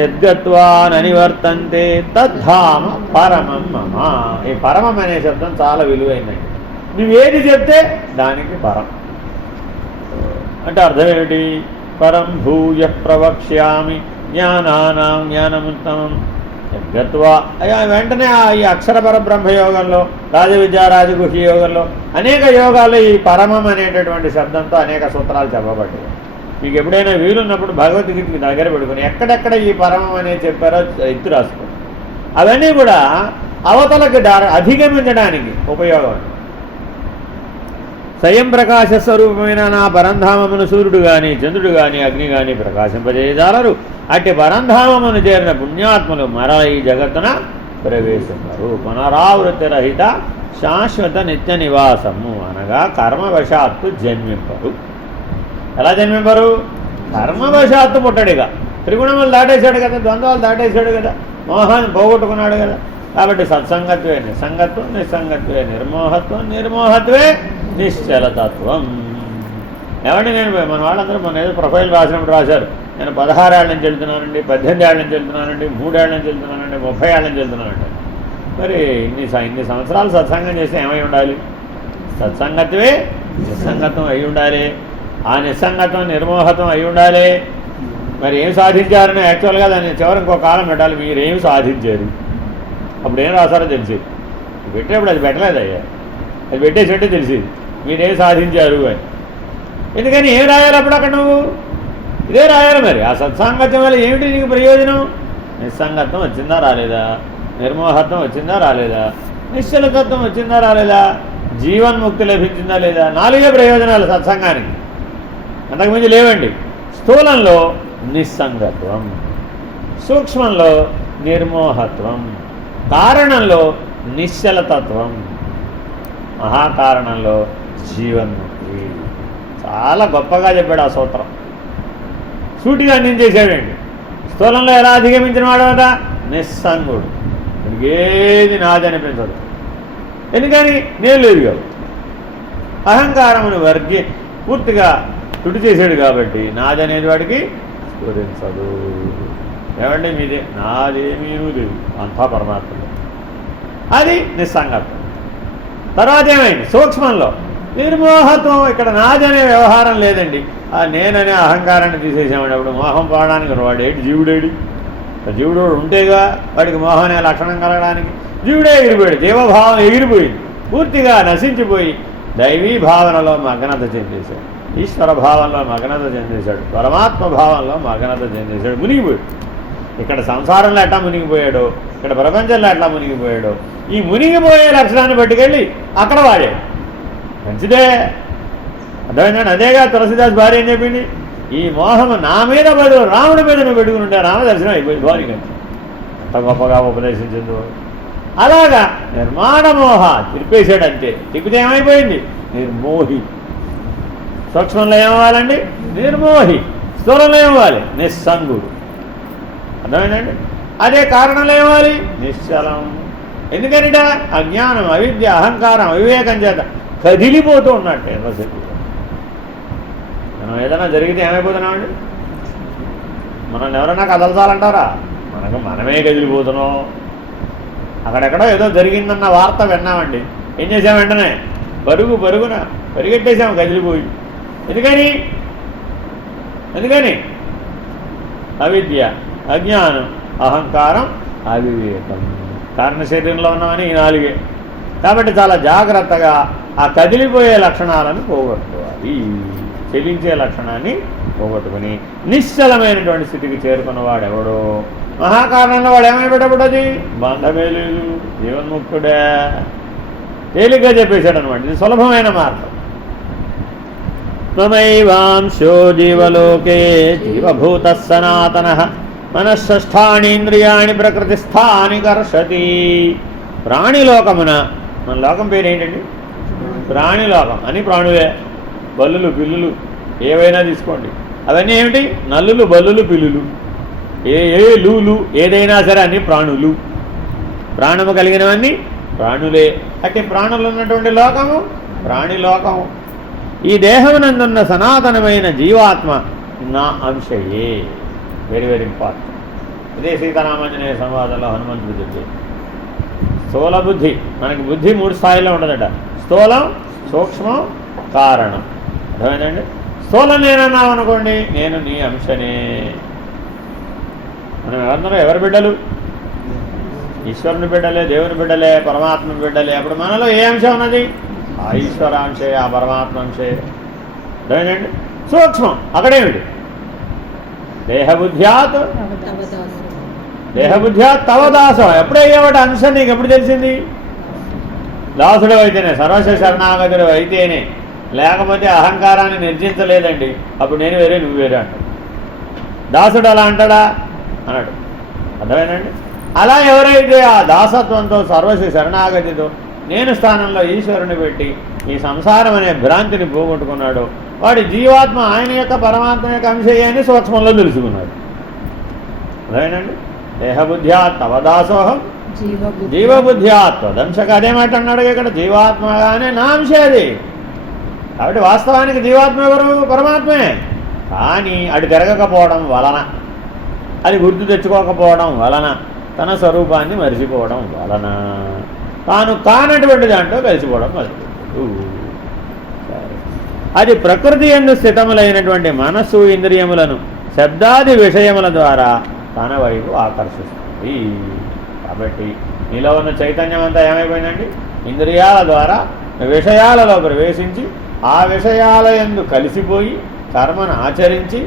యద్గత్వా న నివర్తంతే తద్ధామ పరమం మమ. ఈ పరమం అనే శబ్దం చాలా విలువైనది. నువ్వేది చెప్తే దానికి పరం అంటే అర్థం ఏమిటి? పరం భూయ ప్రవక్ష్యామి జ్ఞానానాం జ్ఞానముత్తమం యద్గత్వా. వెంటనే ఈ అక్షరపర బ్రహ్మయోగంలో, రాజవిద్యా రాజగుహ్య యోగంలో, అనేక యోగాల్లో ఈ పరమం అనేటటువంటి శబ్దంతో అనేక సూత్రాలు చెప్పబడ్డాయి. మీకు ఎప్పుడైనా వీలున్నప్పుడు భగవద్గీతకి దగ్గర పెట్టుకుని ఎక్కడెక్కడ ఈ పరమం అనేది చెప్పారో ఎత్తు రాసుకోండి. అవన్నీ కూడా అవతలకి అధిగమించడానికి ఉపయోగం. స్వయం ప్రకాశ స్వరూపమైన నా పరంధామమును సూర్యుడు కానీ చంద్రుడు కానీ అగ్ని కానీ ప్రకాశింపజేయజాలరు. అట్టి పరంధామమును చేరిన పుణ్యాత్ములు మరల ఈ జగత్తున ప్రవేశించరు. పునరావృత్తి రహిత శాశ్వత నిత్య నివాసము అనగా కర్మవశాత్తు జన్మింపరు. ఎలా జన్మింపరు? కర్మవశాత్తు పుట్టడిగా. త్రిగుణములు దాటేశాడు కదా, ద్వంద్వాలు దాటేశాడు కదా, మోహాన్ని పోగొట్టుకున్నాడు కదా. కాబట్టి సత్సంగత్వే నిస్సంగత్వం, నిస్సంగత్వే నిర్మోహత్వం, నిర్మోహత్వే నిశ్చలతత్వం. ఏమంటే నేను మన వాళ్ళందరూ మన ఏదో ప్రొఫైల్ రాసినప్పుడు రాశారు, నేను 16 ఏళ్ళ నుంచి వెళ్తున్నానండి, 18 ఏళ్ళ నుంచి వెళ్తున్నానండి, 3 ఏళ్ళ నుంచి వెళ్తున్నానండి, 30 ఏళ్ళ నుంచి వెళ్తున్నానండి. మరి ఇన్ని సంవత్సరాలు సత్సంగం చేస్తే ఏమై ఉండాలి? సత్సంగత్వే నిస్సంగత్వం అయి ఉండాలి. ఆ నిస్సంగత్వం నిర్మోహత్వం అయి ఉండాలి. మరి ఏం సాధించారని యాక్చువల్గా దాన్ని చివరి ఇంకో కాలం పెట్టాలి. మీరేం సాధించారు? అప్పుడు ఏం రాశారో తెలిసేది. పెట్టేప్పుడు అది పెట్టలేదయ్యా, అది పెట్టేసేట్టే తెలిసేది మీరేం సాధించారు అని. ఎందుకని ఏం రాయాలి అప్పుడు అక్కడ? నువ్వు ఇదే రాయాలి. మరి ఆ సత్సాంగత్యం వల్ల ఏమిటి నీకు ప్రయోజనం? నిస్సంగత్వం వచ్చిందా రాలేదా? నిర్మోహత్వం వచ్చిందా రాలేదా? నిశ్చలతత్వం వచ్చిందా రాలేదా? జీవన్ముక్తి లభించిందా లేదా? 4 ప్రయోజనాలు సత్సంగానికి, అంతకుమించి లేవండి. స్థూలంలో నిస్సంగత్వం, సూక్ష్మంలో నిర్మోహత్వం, కారణంలో నిశ్చలతత్వం, మహాకారణంలో జీవన్ముక్తి. చాలా గొప్పగా చెప్పాడు ఆ సూత్రం. సూటిగా అందించేసాడండి. స్థూలంలో ఎలా అధిగమించిన వాడట? నిస్సంగుడు. మనకి ఏది నాది అనిపించదు. ఎందుకని? నేను లేదు కాబట్టి. అహంకారమును పూర్తిగా తుడి చేశాడు కాబట్టి నాది అనేది వాడికి స్ఫురించదు. ఏమండి మీదే? నాదేమీ లేదు, అంతా పరమాత్మ. అది నిస్సంగత్వం. తర్వాత ఏమైంది? సూక్ష్మంలో నిర్మోహత్వం. ఇక్కడ నాది అనే వ్యవహారం లేదండి. ఆ నేననే అహంకారాన్ని తీసేసామండి. అప్పుడు మోహం పోవడానికి వాడేటి? జీవుడేడి? జీవుడు ఉంటేగా వాడికి మోహం అనే లక్షణం కలగడానికి. జీవుడే ఎగిరిపోయాడు. జీవభావం ఎగిరిపోయింది, పూర్తిగా నశించిపోయి దైవీ భావనలో మగ్నత చెందేశాడు, ఈశ్వర భావంలో మగ్నత చెందేశాడు, పరమాత్మ భావంలో మగ్నత చెందేశాడు, మునిగిపోయాడు. ఇక్కడ సంసారంలో ఎట్లా మునిగిపోయాడో, ఇక్కడ ప్రపంచంలో ఎట్లా మునిగిపోయాడో, ఈ మునిగిపోయే లక్షణాన్ని పట్టుకెళ్ళి అక్కడ వాడాడు. మంచిదే, అర్థమైందండి. అదేగా తులసిదాస్ భార్య ఏం చెప్పింది? ఈ మోహము నా మీద బదులు రాముడి మీద నువ్వు పెట్టుకుని ఉంటే రామదర్శనం అయిపోయింది భార్య. అంత గొప్పగా ఉపదేశించిందో. అలాగా నిర్మాణ మోహ తిరిపేశాడు. అంతే. తిప్పితే ఏమైపోయింది? నిర్మోహి. సూక్ష్మంలో ఏమవ్వాలండి? నిర్మోహి. స్థూలంలో ఏమవ్వాలి? నిస్సంగుడు. అర్థమైందండి. అదే కారణంలో ఏమవ్వాలి? నిశ్చలం. ఎందుకనిట? అజ్ఞానం, అవిద్య, అహంకారం, అవివేకం చేత కదిలిపోతూ ఉన్నట్టే ఎంతసేపు. మనం ఏదైనా జరిగితే ఏమైపోతున్నామండి? మనల్ని ఎవరైనా కదలచాలంటారా? మనమే కదిలిపోతున్నాం. అక్కడెక్కడో ఏదో జరిగిందన్న వార్త విన్నామండి. ఏం చేసాం? వెంటనే పరుగున పరిగెట్టేసాం కదిలిపోయి. ఎందుకని? అవిద్య, అజ్ఞానం, అహంకారం, అవివేకం. కారణ శరీరంలో ఉన్నామని ఈ 4. కాబట్టి చాలా జాగ్రత్తగా ఆ కదిలిపోయే లక్షణాలను పోగొట్టుకోవాలి. చెలించే లక్షణాన్ని పోగొట్టుకుని నిశ్చలమైనటువంటి స్థితికి చేరుకున్నవాడు ఎవడో మహాకారణంలో వాడు ఏమైపోయేటప్పుడు అది బంధమే లేదు, జీవన్ముక్తుడే. తేలిగ్గా చెప్పేశాడు అనమాట. ఇది సులభమైన మార్గం. త్వమైవాంశో జీవలోకే జీవభూత సనాతన మనఃష్ఠాని ఇంద్రియాణి ప్రకృతిస్థాని కర్షతి. ప్రాణిలోకమున, మన లోకం పేరు ఏంటండి? ప్రాణిలోకం అని. ప్రాణులే, బల్లులు, పిల్లులు ఏవైనా తీసుకోండి. అవన్నీ ఏమిటి? నల్లులు, బల్లులు, పిల్లులు, లూలు, ఏదైనా సరే అన్ని ప్రాణులు. ప్రాణము కలిగినవన్నీ ప్రాణులే. అంటే ప్రాణులు ఉన్నటువంటి లోకము ప్రాణిలోకము. ఈ దేహమునందున్న సనాతనమైన జీవాత్మ నా అంశయే. Very very important. ఇదే సీతారామాంజనేయ సంవాదంలో హనుమంతుడు చెప్పే స్థూల బుద్ధి. మనకి బుద్ధి 3 స్థాయిలో ఉండదట. స్థూలం, సూక్ష్మం, కారణం. అర్థమైందండి. స్థూలం నేనన్నావు అనుకోండి, నేను నీ అంశనే. మనం ఎవరందరూ ఎవరి బిడ్డలు? ఈశ్వరుని బిడ్డలే, దేవుని బిడ్డలే, పరమాత్మ బిడ్డలే. అప్పుడు మనలో ఏ అంశం ఉన్నది? ఆ ఈశ్వరాంశే, ఆ పరమాత్మంశే. అర్థమైందండి. సూక్ష్మం అక్కడేమిటి? దేహబుద్ధ్యాత్ తవ దాసం. ఎప్పుడయ్యేవాటి అంశం నీకు ఎప్పుడు తెలిసింది? దాసుడు అయితేనే, సర్వస్వ శరణాగతుడు అయితేనే. లేకపోతే అహంకారాన్ని నిర్జించలేదండి, అప్పుడు నేను వేరే నువ్వు వేరే అంటాడు. దాసుడు అలా అంటాడా? అన్నాడు. అర్థమైందండి. అలా ఎవరైతే ఆ దాసత్వంతో, సర్వస్వ శరణాగతితో నేను స్థానంలో ఈశ్వరుని పెట్టి ఈ సంసారం అనే భ్రాంతిని పోగొట్టుకున్నాడు, వాడి జీవాత్మ ఆయన యొక్క పరమాత్మ యొక్క అంశయ్యాన్ని సూక్ష్మంలో తెలుసుకున్నాడు. అదేనండి. దేహబుద్ధ్యా తవ దాసోహం జీవబుద్ధ్యాత్వ దంశక. అదే మాట అన్నాడు ఇక్కడ. జీవాత్మగానే నా అంశే అది. కాబట్టి వాస్తవానికి జీవాత్మ ఎవరు? పరమాత్మే. కానీ అటు తిరగకపోవడం వలన, అది గుర్తు తెచ్చుకోకపోవడం వలన, తన స్వరూపాన్ని మరిచిపోవడం వలన తాను కానటువంటి దాంట్లో కలిసిపోవడం మర్చిపోతాడు. అది ప్రకృతి యందు స్థితములైనటువంటి మనస్సు, ఇంద్రియములను శబ్దాది విషయముల ద్వారా తన వైపు ఆకర్షిస్తుంది. కాబట్టి నీలో ఉన్న చైతన్యం అంతా ఏమైపోయిందండి? ఇంద్రియాల ద్వారా విషయాలలో ప్రవేశించి ఆ విషయాల యందు కలిసిపోయి కర్మను ఆచరించి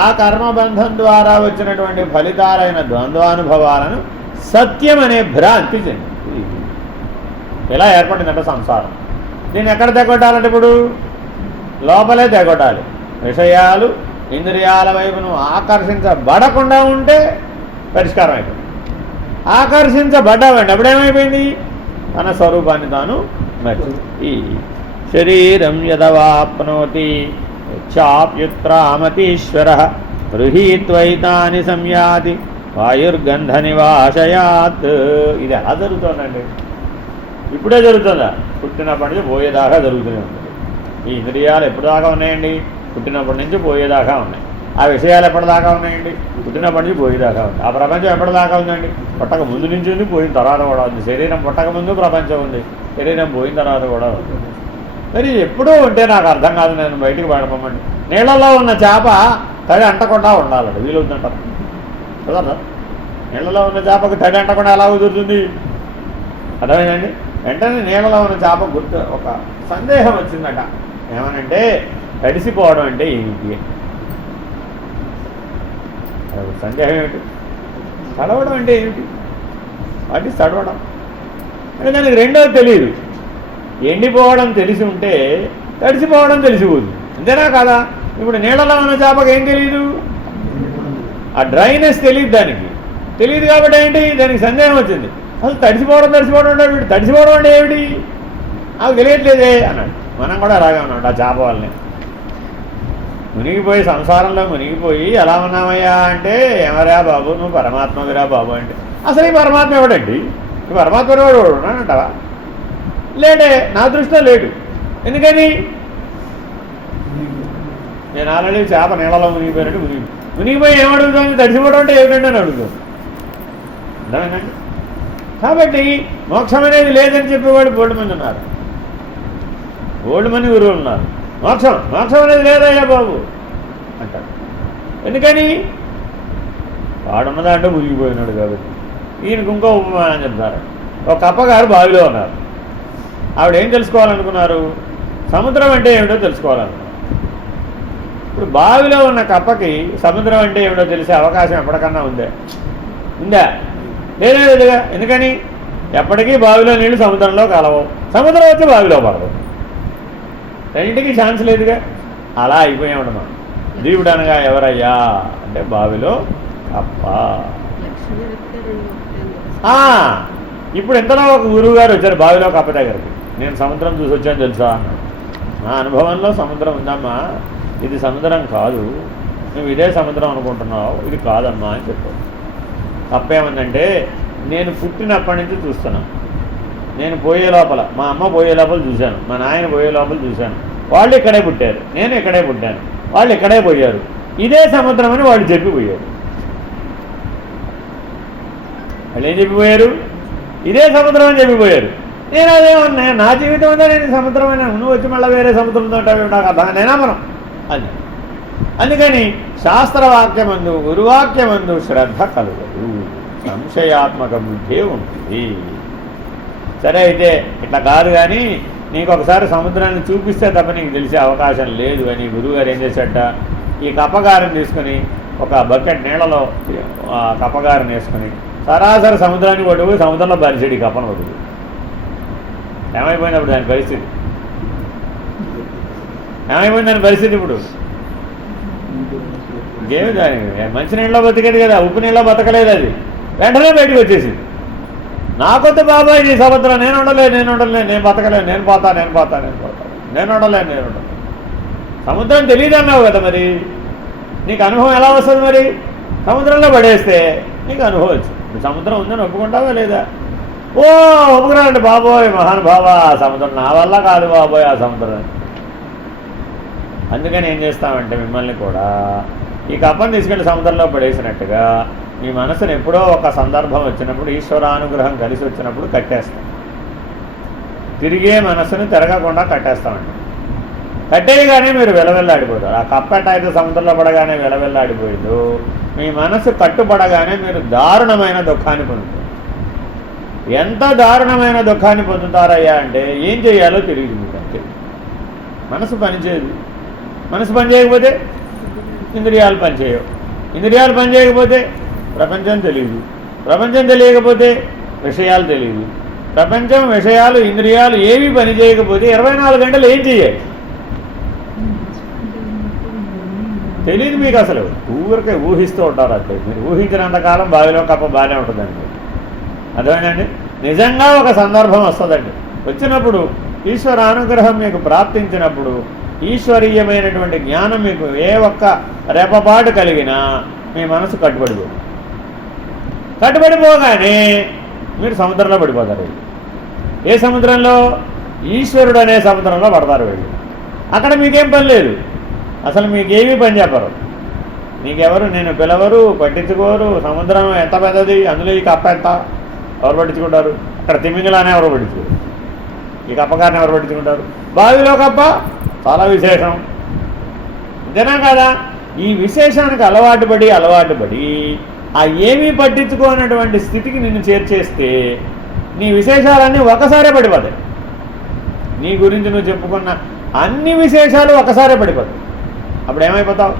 ఆ కర్మబంధం ద్వారా వచ్చినటువంటి ఫలితాలైన ద్వంద్వానుభవాలను సత్యం అనే భ్రాంతి చెంది ఇలా ఏర్పడిందంట సంసారం. దీన్ని ఎక్కడ తెగొట్టాలంటే ఇప్పుడు లోపలే తెగొట్టాలి. విషయాలు ఇంద్రియాల వైపును ఆకర్షించబడకుండా ఉంటే పరిష్కారం అయిపోయింది. ఆకర్షించబడ్డామండి, అప్పుడేమైపోయింది? తన స్వరూపాన్ని తాను మర్చి. ఈ శరీరం యదవాప్నోతి చాప్యుత్రామతీశ్వర గృహీత్వైతాని సంయాతి వాయుర్గంధ నివాసయాత్. ఇది ఎలా జరుగుతుందండి? ఇప్పుడే జరుగుతుందా? పుట్టినప్పటి నుంచి పోయేదాకా జరుగుతూనే ఉంటుంది. ఈ ఇంద్రియాలు ఎప్పుడు దాకా ఉన్నాయండి? పుట్టినప్పటి నుంచి పోయేదాకా ఉన్నాయి. ఆ విషయాలు ఎప్పటిదాకా ఉన్నాయండి? పుట్టినప్పటి నుంచి పోయేదాకా ఉంది. ఆ ప్రపంచం ఎప్పటిదాకా ఉందండి? పుట్టక ముందు నుంచి ఉంది, పోయిన తర్వాత కూడా ఉంది. శరీరం పుట్టక ముందు ప్రపంచం ఉంది, శరీరం పోయిన తర్వాత కూడా ఉంది. మరి ఎప్పుడూ ఉంటే నాకు అర్థం కాదు, నేను బయటికి పడపమండి. నీళ్ళలో ఉన్న చేప తడి అంటకుండా ఉండాలండి, వీలుందంటారు కదా? నీళ్ళలో ఉన్న చేపకు తడి అంటకుండా ఎలా కుదురుతుంది? అర్థమైందండి? వెంటనే నీళ్ళలో ఉన్న చేప గుర్తు ఒక సందేహం వచ్చిందట. ఏమనంటే తడిసిపోవడం అంటే ఏమిటి? సందేహం ఏమిటి? తడవడం అంటే ఏమిటి? వాటి తడవడం అంటే దానికి రెండోది తెలియదు. ఎండిపోవడం తెలిసి ఉంటే తడిసిపోవడం తెలిసిపోదు, అంతేనా కాదా? ఇప్పుడు నీళ్ళలో ఉన్న చేపకు ఏం తెలియదు? ఆ డ్రైనెస్ తెలియదు, దానికి తెలియదు. కాబట్టి ఏంటి? దానికి సందేహం వచ్చింది. అసలు తడిసిపోవడం అంటే వీడు తడిసిపోవడం అంటే ఏమిటి? నాకు తెలియట్లేదే అన్నాడు. మనం కూడా అలాగే ఉన్నాడు ఆ చేప వాళ్ళని. మునిగిపోయి సంసారంలో మునిగిపోయి ఎలా ఉన్నామయ్యా అంటే, ఏమరా బాబు నువ్వు పరమాత్మవిరా బాబు అంటే, అసలు ఈ పరమాత్మ ఎవడండి? ఈ పరమాత్మ ఎవడు ఉన్నానంటావా? లేడే, నా దృష్టిలో లేడు. ఎందుకని? నేను ఆల్రెడీ చేప నీళ్ళలో మునిగిపోయినట్టు మునిగిపోయి ఏమడుగుతుంది? తడిసిపోవడం అంటే ఏమిటండి అని అడుగుతాను. అర్థమేనండి? కాబట్టి మోక్షం అనేది లేదని చెప్పేవాడు బోల్డ్ మంది ఉన్నారు, బోల్డ్ మంది గురువులు ఉన్నారు. మోక్షం అనేది లేదయ్యా బాబు అంటారు. ఎందుకని? వాడున్న దాంట్లో మునిగిపోయినాడు కాబట్టి. ఈయనకు ఇంకో ఉపమానం చెప్తారు. ఒక కప్పగారు బావిలో ఉన్నారు. ఆవిడ ఏం తెలుసుకోవాలనుకున్నారు? సముద్రం అంటే ఏమిటో తెలుసుకోవాలనుకున్నారు. ఇప్పుడు బావిలో ఉన్న కప్పకి సముద్రం అంటే ఏమిటో తెలిసే అవకాశం ఎప్పటికన్నా ఉందా? లేదుగా. ఎందుకని? ఎప్పటికీ బావిలో నీళ్ళు సముద్రంలో కలవవు, సముద్రం వచ్చి బావిలో పడదు, రెండింటికి ఛాన్స్ లేదుగా. అలా అయిపోయాడు మనం. జీవుడు అనగా ఎవరయ్యా అంటే బావిలో కప్ప. ఇప్పుడు ఎంతలో ఒక గురువు గారు వచ్చారు బావిలో కప్ప దగ్గరికి. నేను సముద్రం చూసి వచ్చాను తెలుసా అన్నాడు. నా అనుభవంలో సముద్రం ఉందమ్మా, ఇది సముద్రం కాదు, నువ్వు ఇదే సముద్రం అనుకుంటున్నావు, ఇది కాదమ్మా అని చెప్పాడు. తప్పేమందంటే, నేను పుట్టినప్పటి నుంచి చూస్తున్నాను. నేను పోయే లోపల మా అమ్మ పోయే లోపల చూశాను, మా నాయన పోయే లోపల చూశాను. వాళ్ళు ఇక్కడే పుట్టారు, నేను ఇక్కడే పుట్టాను, వాళ్ళు ఇక్కడే పోయారు, ఇదే సముద్రం అని వాళ్ళు చెప్పిపోయారు. వాళ్ళు ఏం చెప్పిపోయారు? ఇదే సముద్రం అని చెప్పిపోయారు. నేను అదేమన్నా నా జీవితం ఉందా, నేను సముద్రం అయినా, నువ్వు వచ్చి మళ్ళీ వేరే సముద్రంతో నాకు అర్థం నేనా మనం అది. అందుకని శాస్త్రవాక్యమందు గురువాక్యమందు శ్రద్ధ కలుగదు, సంశయాత్మక బుద్ధే ఉంటుంది. సరే అయితే ఇట్లా కాదు, కానీ నీకు ఒకసారి సముద్రాన్ని చూపిస్తే తప్ప నీకు తెలిసే అవకాశం లేదు అని గురువుగారు ఏం చేశాట, ఈ కప్పగారిని తీసుకుని ఒక బకెట్ నీళ్ళలో కప్పగారిని వేసుకుని సరాసరి సముద్రాన్ని పట్టుకుని సముద్రంలో పరిచాడు. ఈ కప్పను పట్టుకు ఏమైపోయింది అప్పుడు దాని పరిస్థితి? ఏమైపోయింది దాని పరిస్థితి? ఇప్పుడు ఇంకేమి దాని మంచినీళ్ళలో బతికేది కదా, ఉప్పు నీళ్ళలో బతకలేదు. అది వెంటనే బయటకు వచ్చేసింది. నాకొద్దు బాబాయ్ ఈ సముద్రం, నేను ఉండలేదు, నేను బతకలేను, నేను పోతా, నేను ఉండలేను. సముద్రం తెలియదు అన్నావు కదా, మరి నీకు అనుభవం ఎలా వస్తుంది? మరి సముద్రంలో పడేస్తే నీకు అనుభవం వచ్చింది. ఇప్పుడు సముద్రం ఉందని ఒప్పుకుంటావా లేదా? ఓ ఒప్పుకున్నానండి బాబోయ్ మహానుభావ, ఆ సముద్రం నా వల్ల కాదు బాబోయ్ ఆ సముద్రం. అందుకని ఏం చేస్తామంటే మిమ్మల్ని కూడా ఈ కప్పను తీసుకెళ్ళి సముద్రంలో పడేసినట్టుగా మీ మనసును ఎప్పుడో ఒక సందర్భం వచ్చినప్పుడు, ఈశ్వరానుగ్రహం కలిసి వచ్చినప్పుడు కట్టేస్తాం. తిరిగే మనసుని తిరగకుండా కట్టేస్తామండి. కట్టేయగానే మీరు వెలవెల్లాడిపోతారు. ఆ కప్ప అయితే సముద్రంలో పడగానే వెలవెల్లాడిపోయిందో, మీ మనసు కట్టుబడగానే మీరు దారుణమైన దుఃఖాన్ని పొందుతారు. ఎంత దారుణమైన దుఃఖాన్ని పొందుతారయ్యా అంటే ఏం చేయాలో తెలియదు మీకు. అంతే, మనసు పనిచేయదు. మనసు పనిచేయకపోతే ఇంద్రియాలు పనిచేయవు. ఇంద్రియాలు పనిచేయకపోతే ప్రపంచం తెలియదు. ప్రపంచం తెలియకపోతే విషయాలు తెలియదు. ప్రపంచం, విషయాలు, ఇంద్రియాలు ఏవి పని చేయకపోతే 24 గంటలు ఏం చేయాలి తెలియదు మీకు. అసలు ఊరికే ఊహిస్తూ ఉంటారు. అంతే, మీరు ఊహించినంతకాలం బావిలో కప్ప బాగానే ఉంటుందండి. అర్థమేనండి? నిజంగా ఒక సందర్భం వస్తుందండి. వచ్చినప్పుడు ఈశ్వర అనుగ్రహం మీకు ప్రాప్తించినప్పుడు ఈశ్వరీయమైనటువంటి జ్ఞానం మీకు ఏ ఒక్క రెపపాటు కలిగినా మీ మనసు కట్టుబడిపోగానే మీరు సముద్రంలో పడిపోతారు. ఏ సముద్రంలో? ఈశ్వరుడు అనే సముద్రంలో పడతారు వీళ్ళు. అక్కడ మీకేం పని లేదు, అసలు మీకేమీ పని చెప్పరు, నీకెవరు నేను పిలవరు, పట్టించుకోరు. సముద్రం ఎంత పెద్దది, అందులో ఈ కప్ప ఎంత, ఎవరు పట్టించుకుంటారు? అక్కడ తిమింగలానే ఎవరు పట్టించుకోరు, ఈ కప్పగారిని ఎవరు పట్టించుకుంటారు? బావిలో కప్ప చాలా విశేషం, అంతేనా కదా? ఈ విశేషానికి అలవాటు పడి ఆ ఏమీ పట్టించుకోనటువంటి స్థితికి నిన్ను చేర్చేస్తే నీ విశేషాలన్నీ ఒకసారే పడిపోతాయి. నీ గురించి నువ్వు చెప్పుకున్న అన్ని విశేషాలు ఒకసారే పడిపోతాయి. అప్పుడు ఏమైపోతావు?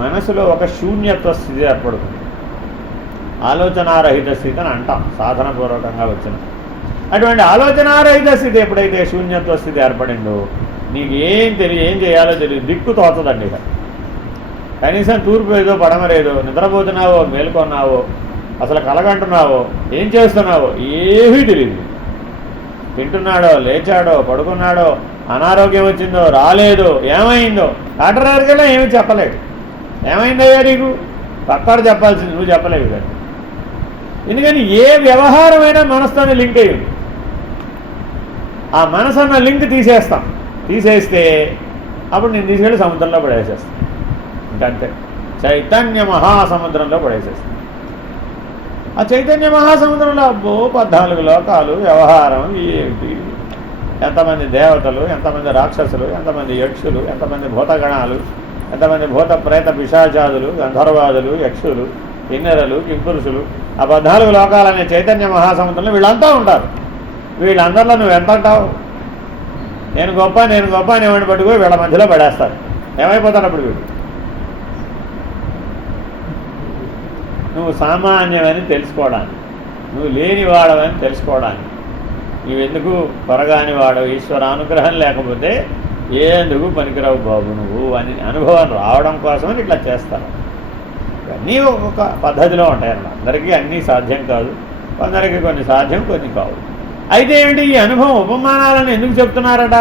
మనసులో ఒక శూన్యత్వ స్థితి ఏర్పడుతుంది. ఆలోచనారహిత స్థితి అని అంటాం సాధనపూర్వకంగా వచ్చిన అటువంటి ఆలోచనారహిత స్థితి ఎప్పుడైతే శూన్యత్వ స్థితి ఏర్పడిందో నీకు ఏం చేయాలో తెలియదు, దిక్కు తోచదండి. ఇక కనీసం తూర్పు ఏదో పడమరేదో, నిద్రపోతున్నావో మేల్కొన్నావో, అసలు కలగంటున్నావో, ఏం చేస్తున్నావో ఏమీ తెలియదు. తింటున్నాడో, లేచాడో, పడుకున్నాడో, అనారోగ్యం వచ్చిందో, రాలేదో, ఏమైందో డాక్టర్ గారికల్లా ఏమీ చెప్పలేడు. ఏమైందయ్యా నీకు? పక్కాడు చెప్పాల్సింది, నువ్వు చెప్పలేవు కదా. ఎందుకని ఏ వ్యవహారమైనా మనసుతోనే లింక్ అయ్యింది. ఆ మనసు అన్న లింక్ తీసేస్తే అప్పుడు నేను తీసుకెళ్ళి సముద్రంలో పడేసేస్తాను. ఇంకంతే, చైతన్య మహాసముద్రంలో పడేసేస్తాను. ఆ చైతన్య మహాసముద్రంలో అబ్బో 14 లోకాలు, వ్యవహారం ఏమిటి, ఎంతమంది దేవతలు, ఎంతమంది రాక్షసులు, ఎంతమంది యక్షులు, ఎంతమంది భూతగణాలు, ఎంతమంది భూత ప్రేత పిశాచాదులు, గంధర్వాదులు, యక్షులు, కిన్నెరలు, కింపురుషులు, ఆ 14 లోకాలనే చైతన్య మహాసముద్రంలో వీళ్ళంతా ఉంటారు. వీళ్ళందరిలో నువ్వు ఎంత అంటావు? నేను గొప్ప అని ఏమని పట్టుకుని వీళ్ళ మధ్యలో పడేస్తారు. ఏమైపోతాడు అప్పుడు వీడు? నువ్వు సామాన్యమని తెలుసుకోవడానికి, నువ్వు లేనివాడవని తెలుసుకోవడానికి, నువ్వెందుకు పొరగాని వాడవు, ఈశ్వరానుగ్రహం లేకపోతే ఎందుకు పనికిరావు బాబు నువ్వు అని అనుభవం రావడం కోసమని ఇట్లా చేస్తారు. అన్నీ ఒక్కొక్క పద్ధతిలో ఉంటాయన్నమాట. అందరికీ అన్నీ సాధ్యం కాదు, కొందరికి కొన్ని సాధ్యం, కొన్ని కావు. అయితే ఏమిటి, ఈ అనుభవం ఉపమానాలను ఎందుకు చెప్తున్నారట?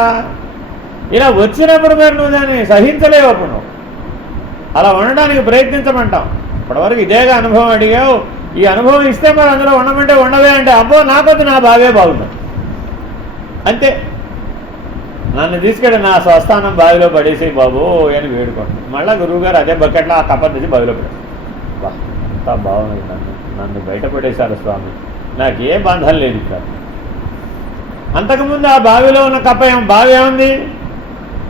ఇలా వచ్చినప్పుడు మరి నువ్వు దాన్ని సహించలేవు. అప్పుడు నువ్వు అలా ఉండడానికి ప్రయత్నించమంటాం. ఇప్పటివరకు ఇదేగా అనుభవం అడిగావు, ఈ అనుభవం ఇస్తే మరి అందులో ఉండమంటే ఉండవే అంటే అబ్బో నాకొద్దు, నా బావే బాగుంది అంతే. నన్ను తీసుకెళ్ళి నా స్వస్థానం బావిలో పడేసి బాబు అని వేడుకోండి. మళ్ళీ గురువుగారు అదే బకెట్లో ఆ కప్ప తెచ్చి బావిలో పడేసి, బా అంతా బాగుంది, నన్ను బయటపడేశారు స్వామి, నాకు ఏ బంధం లేదు ఇక్కడ. అంతకుముందు ఆ బావిలో ఉన్న కప్ప బావి ఏముంది?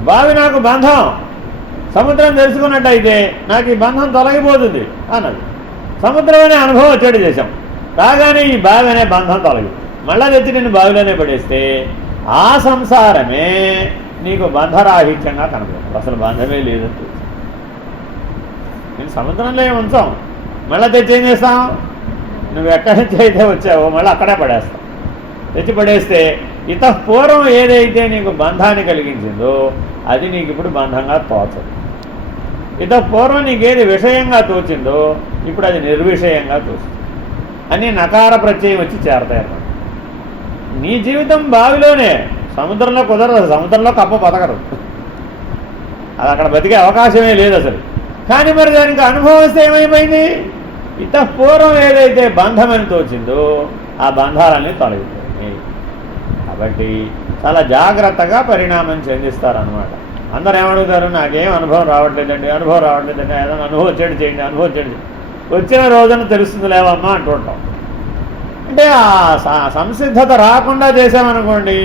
బావి నాకు బంధం, సముద్రం తెలుసుకున్నట్టయితే నాకు ఈ బంధం తొలగిపోతుంది అన్నది. సముద్రం అనే అనుభవం వచ్చేటి చేశాం, రాగానే ఈ బావి అనే బంధం తొలగి మళ్ళా తెచ్చి నిన్ను బావిలోనే పడేస్తే ఆ సంసారమే నీకు బంధరాహిత్యంగా కనపడుతుంది. అసలు బంధమే లేదంటే నేను సముద్రంలో ఉంచాం, మళ్ళీ తెచ్చి ఏం చేస్తాం? నువ్వు ఎక్కడి నుంచి అయితే వచ్చావో మళ్ళీ అక్కడే పడేస్తావు. తెచ్చి పడేస్తే పూర్వం ఏదైతే నీకు బంధాన్ని కలిగించిందో అది నీకు ఇప్పుడు బంధంగా తోచదు. పూర్వం నీకేది విషయంగా తోచిందో ఇప్పుడు అది నిర్విషయంగా తోచింది. అన్నీ నకార ప్రత్యయం వచ్చి చేరతాయి అన్నమాట. నీ జీవితం బావిలోనే, సముద్రంలో కుదరదు, సముద్రంలో కప్ప బతకరు, అది అక్కడ బతికే అవకాశమే లేదు అసలు. కానీ మరి దానికి అనుభవం వస్తే ఏమైపోయింది? పూర్వం ఏదైతే బంధమని తోచిందో ఆ బంధాలన్నీ తొలగిపోయి. కాబట్టి చాలా జాగ్రత్తగా పరిణామం చెందిస్తారనమాట. అందరూ ఏమడుగుతారు? నాకేం అనుభవం రావట్లేదండి, ఏదైనా అనుభవం చేయండి, వచ్చిన రోజున తెలుస్తుంది లేవమ్మా అంటూ ఉంటాం. అంటే ఆ సంసిద్ధత రాకుండా చేసామనుకోండి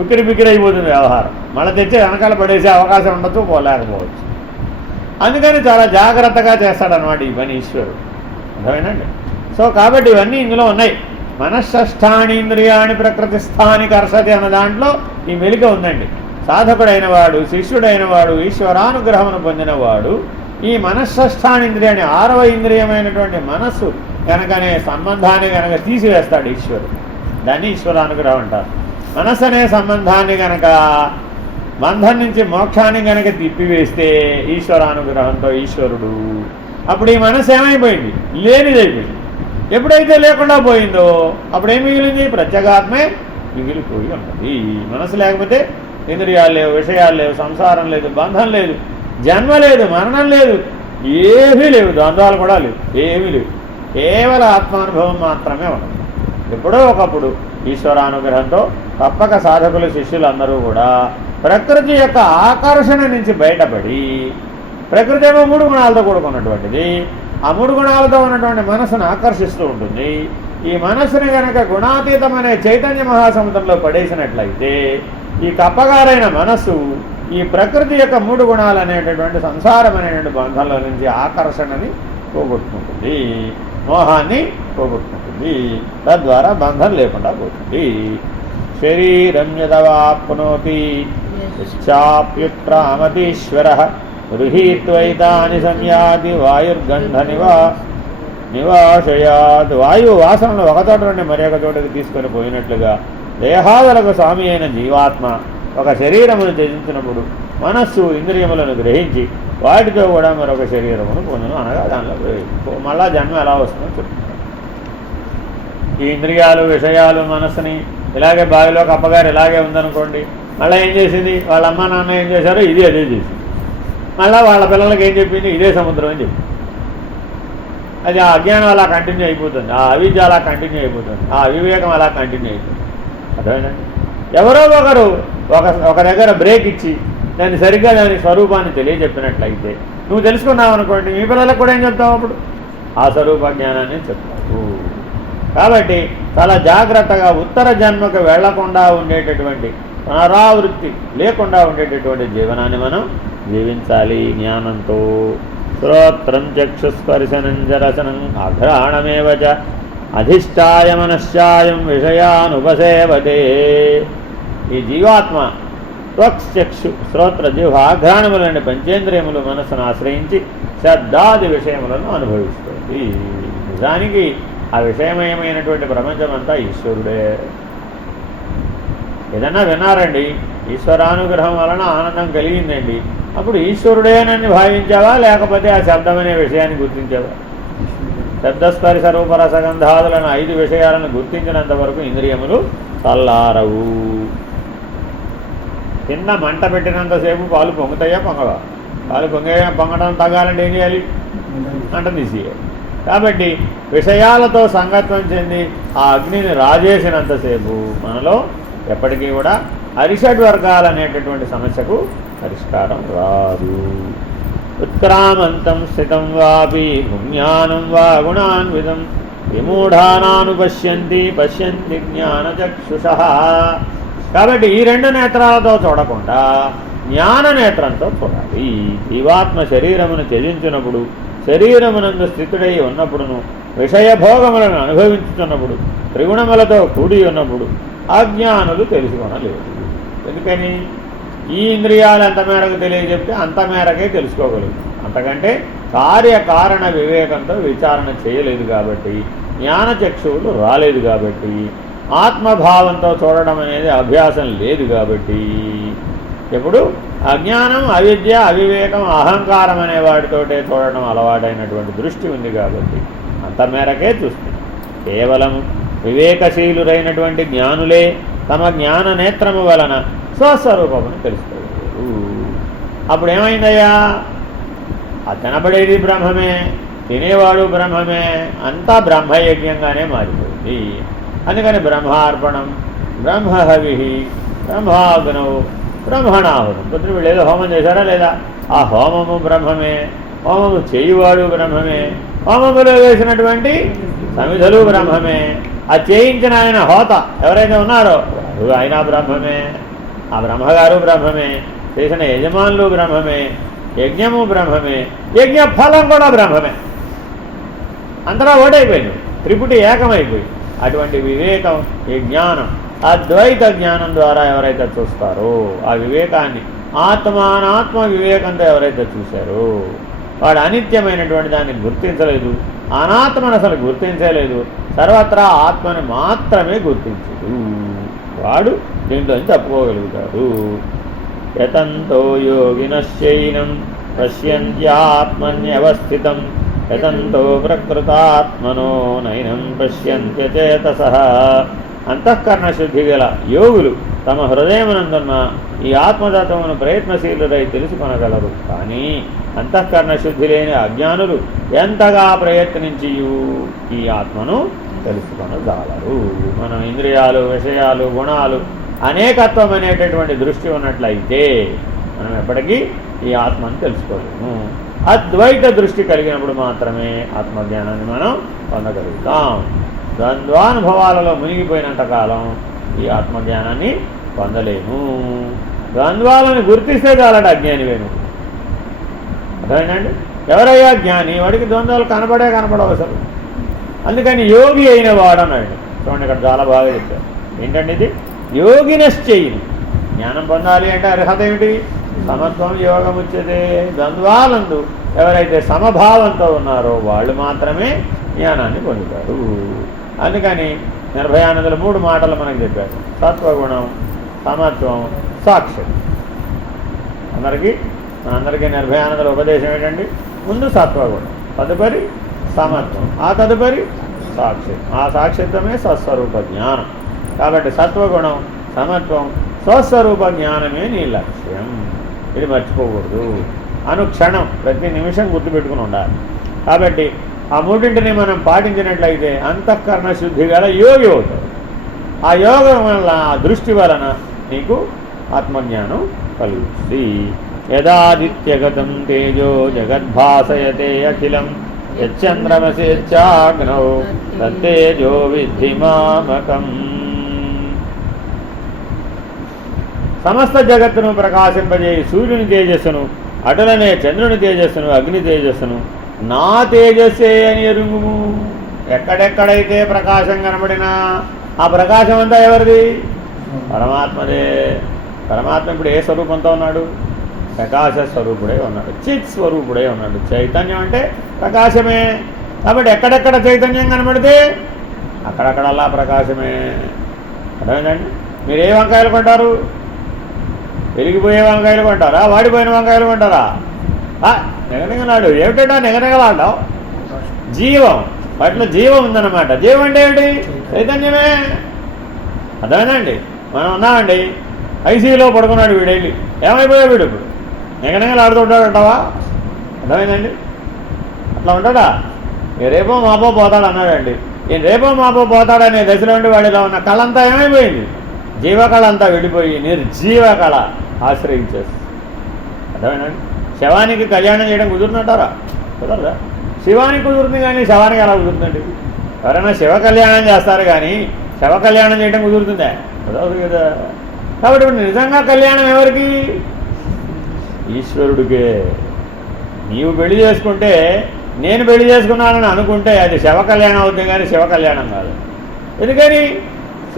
ఉక్కిరి బిక్కిరి అయిపోతుంది వ్యవహారం. మళ్ళీ తెచ్చి వెనకాల పడేసే అవకాశం ఉండొచ్చు, పోలేకపోవచ్చు. అందుకని చాలా జాగ్రత్తగా చేస్తాడనమాట ఈ పని ఈశ్వరుడు. అర్థమేనండి? సో కాబట్టి ఇవన్నీ ఇందులో ఉన్నాయి. మనశ్షష్ఠాని ఇంద్రియాణి ప్రకృతిస్థాని కర్షతి అన్న దాంట్లో ఈ మెలిక ఉందండి. సాధకుడైన వాడు, శిష్యుడైన వాడు, ఈశ్వరానుగ్రహమును పొందినవాడు ఈ మనశ్షష్ఠానింద్రియాన్ని 6వ ఇంద్రియమైనటువంటి మనస్సు కనుకనే సంబంధాన్ని కనుక తీసివేస్తాడు ఈశ్వరుడు. దాన్ని ఈశ్వరానుగ్రహం అంటారు. మనస్సు అనే సంబంధాన్ని కనుక బంధం నుంచి మోక్షాన్ని కనుక తిప్పివేస్తే ఈశ్వరానుగ్రహంతో ఈశ్వరుడు, అప్పుడు ఈ మనస్సు ఏమైపోయింది? లేనిదైపోయింది. ఎప్పుడైతే లేకుండా పోయిందో అప్పుడు ఏం మిగిలింది? ప్రత్యేగాత్మే మిగిలిపోయి ఉన్నది. మనసు లేకపోతే ఇంద్రియాలు లేవు, విషయాలు లేవు, సంసారం లేదు, బంధం లేదు, జన్మ లేదు, మరణం లేదు, ఏమీ లేవు, ద్వంద్వాలు కూడా లేవు, ఏమీ లేవు. కేవల ఆత్మానుభవం మాత్రమే ఉన్నది. ఎప్పుడో ఒకప్పుడు ఈశ్వరానుగ్రహంతో తప్పక సాధకులు, శిష్యులు అందరూ కూడా ప్రకృతి యొక్క ఆకర్షణ నుంచి బయటపడి, ప్రకృతి ఏమో 3 గుణాలతో కూడుకున్నటువంటిది, ఆ 3 గుణాలతో ఉన్నటువంటి మనసును ఆకర్షిస్తూ ఉంటుంది. ఈ మనస్సుని కనుక గుణాతీతమనే చైతన్య మహాసముద్రంలో పడేసినట్లయితే ఈ కప్పగారైన మనస్సు ఈ ప్రకృతి యొక్క 3 గుణాలు అనేటటువంటి సంసారం అనేటువంటి బంధంలో నుంచి ఆకర్షణని పోగొట్టుకుంటుంది, మోహాన్ని పోగొట్టుకుంటుంది. తద్వారా బంధం లేకుండా పోతుంది. శరీరం యదవాప్నోతి యశ్చాప్యుత్క్రామతీశ్వరః గృహీత్వైతాని సంయాతి వాయుర్గంధ నివాశయాత్. వాయువు వాసనలు ఒకచోట నుండి మరొక చోటకి తీసుకొని పోయినట్లుగా దేహాదులకు స్వామి అయిన జీవాత్మ ఒక శరీరమును త్యజించినప్పుడు మనస్సు ఇంద్రియములను గ్రహించి వాటితో కూడా మరొక శరీరమును పొందును, అనగా దానిలో మళ్ళా జన్మ ఎలా వస్తుందో చెప్తుంది. ఈ ఇంద్రియాలు, విషయాలు, మనస్సుని ఇలాగే బావిలో కప్పగారు ఇలాగే ఉందనుకోండి, మళ్ళీ ఏం చేసింది, వాళ్ళ అమ్మ నాన్న ఏం చేశారో ఇది అదే చేసింది. మళ్ళీ వాళ్ళ పిల్లలకి ఏం చెప్పింది, ఇదే సముద్రం అని చెప్పింది. అది ఆ అజ్ఞానం అలా కంటిన్యూ అయిపోతుంది, ఆ అవిద్య అలా కంటిన్యూ అయిపోతుంది, ఆ అవివేకం అలా కంటిన్యూ అయిపోతుంది. అర్థమైందండి? ఎవరో ఒకరు ఒక దగ్గర బ్రేక్ ఇచ్చి దాన్ని సరిగ్గా దాని స్వరూపాన్ని తెలియజెప్పినట్లయితే నువ్వు తెలుసుకున్నావు అనుకోండి, మీ పిల్లలకు కూడా ఏం చెప్తావు, అప్పుడు ఆ స్వరూప జ్ఞానాన్ని చెప్తావు. కాబట్టి చాలా జాగ్రత్తగా ఉత్తర జన్మకు వెళ్లకుండా ఉండేటటువంటి, పునరావృత్తి లేకుండా ఉండేటటువంటి జీవనాన్ని మనం జీవించాలి జ్ఞానంతో. శ్రోత్రం చక్షుస్పర్శనం జరసనం అఘ్రాణమేవ చ అధిష్టాయ మనశ్చాయం విషయానుపసేవతే. ఈ జీవాత్మ త్వక్చక్షు శ్రోత్ర జిహ్వ ఆఘ్రాణములని పంచేంద్రియములు మనస్సును ఆశ్రయించి శబ్దాది విషయములను అనుభవిస్తుంది. నిజానికి ఆ విషయమయమైనటువంటి ప్రపంచమంతా ఈశ్వరుడే. ఏదన్నా విన్నారండి, ఈశ్వరానుగ్రహం వలన ఆనందం కలిగిందండి, అప్పుడు ఈశ్వరుడేనని భావించావా, లేకపోతే ఆ శబ్దం అనే విషయాన్ని గుర్తించావా? శబ్దస్పర్శ రూపరసగంధాదులను 5 విషయాలను గుర్తించినంత వరకు ఇంద్రియములు చల్లారవు. కింద మంట పెట్టినంతసేపు పాలు పొంగుతాయా, పొంగవా? పాలు పొంగడం తగ్గాలంటే ఏం చేయాలి, మంట తీసేయాలి. కాబట్టి విషయాలతో సంగత్వం చెంది ఆ అగ్నిని రాజేసినంతసేపు మనలో ఎప్పటికీ కూడా అరిషడ్ వర్గాలు అనేటటువంటి సమస్యకు పరిష్కారం రాదు. ఉత్క్రామంతం స్థితం వాపి పుణ్యానం వా గుణాన్వితం విమూఢానాను పశ్యంతి జ్ఞానచక్షుషః. కాబట్టి ఈ 2 నేత్రాలతో చూడకుండా జ్ఞాన నేత్రంతో చూడాలి. జీవాత్మ శరీరమును త్యజించినప్పుడు, శరీరమునందు స్థితుడై ఉన్నప్పుడును, విషయభోగములను అనుభవించుతున్నప్పుడు, త్రిగుణములతో కూడి ఉన్నప్పుడు అజ్ఞానులు తెలుసుకొనలేదు. ఎందుకని? ఈ ఇంద్రియాలు ఎంత మేరకు తెలియజెప్తే అంత మేరకే తెలుసుకోగలుగుతాం. అంతకంటే కార్యకారణ వివేకంతో విచారణ చేయలేదు కాబట్టి, జ్ఞానచక్షువులు రాలేదు కాబట్టి, ఆత్మభావంతో చూడడం అనేది అభ్యాసం లేదు కాబట్టి, ఎప్పుడు అజ్ఞానం, అవిద్య, అవివేకం, అహంకారం అనే వాటితోటే చూడడం అలవాటైనటువంటి దృష్టి ఉంది కాబట్టి అంత మేరకే చూస్తుంది. కేవలం వివేకశీలురైనటువంటి జ్ఞానులే తమ జ్ఞాన నేత్రము వలన స్వస్వరూపమును తెలుసుకోగలరు. అప్పుడు ఏమైందయ్యా, ఆ కనబడేది బ్రహ్మమే, తినేవాడు బ్రహ్మమే, అంతా బ్రహ్మయజ్ఞంగానే మారిపోయింది. అందుకని బ్రహ్మార్పణం, బ్రహ్మహవి, బ్రహ్మాగ్నౌ, బ్రహ్మణాహుతం. పొద్దున వీళ్ళు ఏదో హోమం చేశారా లేదా, ఆ హోమము బ్రహ్మమే, హోమము చేయువాడు బ్రహ్మమే, హోమములో వేసినటువంటి సమిధులు బ్రహ్మమే, ఆ చేయించిన ఆయన హోత ఎవరైతే ఉన్నారో ఆయన బ్రహ్మమే, ఆ బ్రహ్మగారు బ్రహ్మమే, చేసిన యజమానులు బ్రహ్మమే, యజ్ఞము బ్రహ్మమే, యజ్ఞ ఫలం కూడా బ్రహ్మమే. అంతటా ఒకటైపోయింది, త్రిపుటి ఏకమైపోయింది. అటువంటి వివేకం, ఈ జ్ఞానం, అద్వైత జ్ఞానం ద్వారా ఎవరైతే చూస్తారో, ఆ వివేకాన్ని ఆత్మానాత్మ వివేకంతో ఎవరైతే చూశారో, వాడు అనిత్యమైనటువంటి దాన్ని గుర్తించలేదు, అనాత్మను అసలు గుర్తించలేదు, సర్వత్రా ఆత్మని మాత్రమే గుర్తించదు, వాడు దీంట్లో తప్పుకోగలుగుతాడు. యతంతో యోగినశ్చైనం పశ్యంత్యాత్మన్యవస్థితం యతంతో ప్రకృతాత్మనో నైనం పశ్యంత్యచేతసః. అంతఃకరణ శుద్ధి గల యోగులు తమ హృదయమునందున్న ఈ ఆత్మతత్వమును ప్రయత్నశీలురై తెలుసుకొనగలరు. కానీ అంతఃకరణ శుద్ధి లేని అజ్ఞానులు ఎంతగా ప్రయత్నించియు ఈ ఆత్మను తెలుసుకొనగలరు. మనం ఇంద్రియాలు, విషయాలు, గుణాలు, అనేకత్వం అనేటటువంటి దృష్టి ఉన్నట్లయితే మనం ఎప్పటికీ ఈ ఆత్మను తెలుసుకోలేము. అద్వైత దృష్టి కలిగినప్పుడు మాత్రమే ఆత్మజ్ఞానాన్ని మనం పొందగలుగుతాం. ద్వంద్వానుభవాలలో మునిగిపోయినంతకాలం ఈ ఆత్మజ్ఞానాన్ని పొందలేము. ద్వంద్వాలను గుర్తిస్తే చాలట అజ్ఞానివేను. అర్థమైందండి? ఎవరయ్యా జ్ఞాని? వాడికి ద్వంద్వాలు కనపడవు అసలు. అందుకని యోగి అయిన వాడు అన్నాడు. చూడండి, ఇక్కడ చాలా బాగా చెప్పారు. ఏంటండి ఇది? యోగినశ్చయిని. జ్ఞానం పొందాలి అంటే అర్హత ఏమిటి? సమత్వం యోగం వచ్చేదే. ద్వంద్వాలందు ఎవరైతే సమభావంతో ఉన్నారో వాళ్ళు మాత్రమే జ్ఞానాన్ని పొందుతారు. అందుకని నిర్భయానందులు 3 మాటలు మనకు చెప్పారు: సత్వగుణం, సమత్వం, సాక్ష్యం. మనందరికీ నిర్భయానందుల ఉపదేశం ఏంటండి? ముందు సత్వగుణం, తదుపరి సమత్వం, ఆ తదుపరి సాక్ష్యం. ఆ సాక్ష్యత్వమే స్వస్వరూప జ్ఞానం. కాబట్టి సత్వగుణం, సమత్వం, స్వస్వరూప జ్ఞానమే నీ లక్ష్యం. ఇది మర్చిపోకూడదు. అనుక్షణం ప్రతి నిమిషం గుర్తుపెట్టుకుని ఉండాలి. కాబట్టి ఆ 3టిని మనం పాటించినట్లయితే అంతఃకరణ శుద్ధి గల యోగి అవుతాడు. ఆ యోగం వల్ల, ఆ దృష్టి వలన నీకు ఆత్మజ్ఞానం కలుగుతుంది. యదాదిత్యగతం తేజో జగద్భాసయతే అఖిలం యచ్చంద్రమసేచ్చాగ్నౌ తత్తేజో విద్ధి మామకం. సమస్త జగత్తును ప్రకాశింపజేయి సూర్యుని తేజస్సును, అటులనే చంద్రుని తేజస్సును, అగ్ని తేజస్సును నా తేజస్సే అని ఎరుగుము. ఎక్కడెక్కడైతే ప్రకాశం కనబడినా ఆ ప్రకాశం అంతా ఎవరిది? పరమాత్మదే. పరమాత్మ ఇప్పుడు ఏ స్వరూపంతో ఉన్నాడు? ప్రకాశ స్వరూపుడే ఉన్నాడు, చిత్ స్వరూపుడే ఉన్నాడు. చైతన్యం అంటే ప్రకాశమే. కాబట్టి ఎక్కడెక్కడ చైతన్యం కనబడితే అక్కడక్కడల్లా ప్రకాశమే. అర్థమైందండి? మీరు ఏ వంకాయలు కొంటారు? వెలిగిపోయే వంకాయలు కొంటారా? వాడిపోయిన వంకాయలు కొంటారా? నిగనిగలాడు. ఏమిటా నిగనిగలాడవు? జీవం. వాటిలో జీవం ఉందన్నమాట. జీవం అంటే ఏమిటి? చైతన్యమే. అర్థమైందండి? మనం ఉన్నామండి, ఐసీయూలో పడుకున్నాడు వీడు. వెళ్ళి ఏమైపోయాడు వీడు? ఇప్పుడు నిగనిగలాడుతూ ఉంటాడంటావా? అర్థమైందండి? అట్లా ఉంటాడా? రేపో మాపో పోతాడు అన్నాడండి. ఈ రేపో మాపో పోతాడనే దశలో ఉండి వాడిలో ఉన్న కళ అంతా ఏమైపోయింది? జీవకళ అంతా వెళ్ళిపోయి నిర్జీవ కళ ఆశ్రయించేస్తుంది. అర్థమైందండి? శవానికి కళ్యాణం చేయడం కుదురుతుంటారా? కుదరదా? శివానికి కుదురుతుంది కానీ శవానికి ఎలా కుదురుతుందండి? ఎవరైనా శివ కళ్యాణం చేస్తారు కానీ శవ కళ్యాణం చేయడం కుదురుతుందా? కుదరదు కదా. కాబట్టి ఇప్పుడు నిజంగా కళ్యాణం ఎవరికి? ఈశ్వరుడికే. నీవు పెళ్లి చేసుకుంటే, నేను పెళ్లి చేసుకున్నానని అనుకుంటే అది శవ కళ్యాణం అవుతుంది కానీ శివ కళ్యాణం కాదు. ఎందుకని?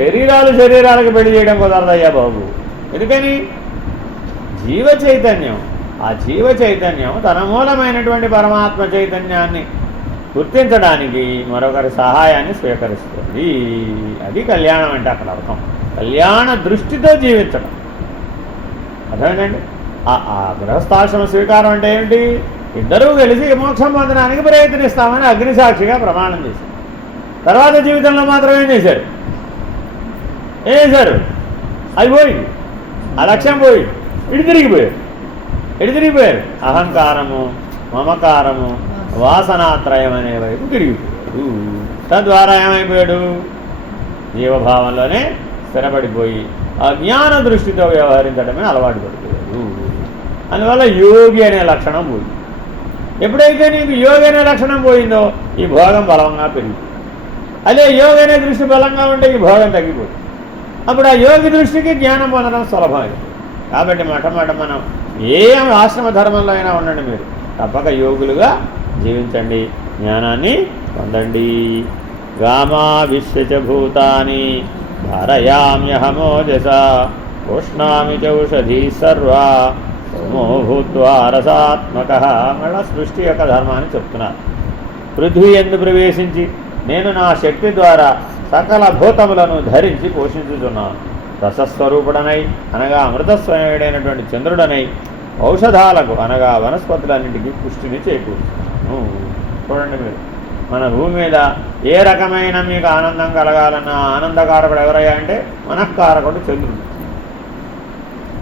శరీరాలకు పెళ్లి చేయడం కుదరదయ్యా బాబు. ఎందుకని? జీవ చైతన్యం, ఆ జీవ చైతన్యం తన మూలమైనటువంటి పరమాత్మ చైతన్యాన్ని గుర్తించడానికి మరొకరి సహాయాన్ని స్వీకరిస్తుంది. అది కళ్యాణం అంటే అక్కడ అర్థం. కళ్యాణ దృష్టితో జీవించడం. అర్థమైందండి? ఆ గృహస్థాశ్రమ స్వీకారం అంటే ఏమిటి? ఇద్దరూ కలిసి మోక్షం పొందడానికి ప్రయత్నిస్తామని అగ్నిసాక్షిగా ప్రమాణం చేశారు. తర్వాత జీవితంలో మాత్రం ఏం చేశారు? అది పోయింది. ఆ లక్ష్యం పోయింది. ఇటు తిరిగిపోయారు. అహంకారము, మమకారము, వాసనాత్రయం అనే వైపు తిరిగిపోయాడు. తద్వారా ఏమైపోయాడు? జీవభావంలోనే స్థిరపడిపోయి అజ్ఞాన దృష్టితో వ్యవహరించడమే అలవాటు పడిపోయాడు. అందువల్ల యోగి అనే లక్షణం పోయింది. ఎప్పుడైతే నీకు యోగి అనే లక్షణం పోయిందో ఈ భోగం బలంగా పెరిగిపోయింది. అదే యోగి అనే దృష్టి బలంగా ఉంటే ఈ భోగం తగ్గిపోతుంది. అప్పుడు ఆ యోగి దృష్టికి జ్ఞానం పొందడం సులభమైంది. కాబట్టి మఠమట మనం ఏ ఆశ్రమ ధర్మంలో అయినా ఉండండి, మీరు తప్పక యోగులుగా జీవించండి, జ్ఞానాన్ని పొందండి. గామా విశ్వచ భూతాని ధారయామ్యహమోజస ఉష్ణామి చౌషధీ సర్వా సోమో భూత్వా రసాత్మక. మళ్ళా సృష్టి యొక్క ధర్మాన్ని చెప్తున్నారు. పృథ్వీ ఎందు ప్రవేశించి నేను నా శక్తి ద్వారా సకల భూతములను ధరించి పోషించుతున్నాను. రసస్వరూపుడనై అనగా అమృతస్వయుడైనటువంటి చంద్రుడనై ఔషధాలకు అనగా వనస్పతులన్నింటికి పుష్టిని చేకూరుస్తున్నాను. చూడండి మీరు, మన భూమి మీద ఏ రకమైన మీకు ఆనందం కలగాలన్న ఆనందకారకుడు ఎవరయ్యా అంటే మనఃకారకుడు చంద్రుడు,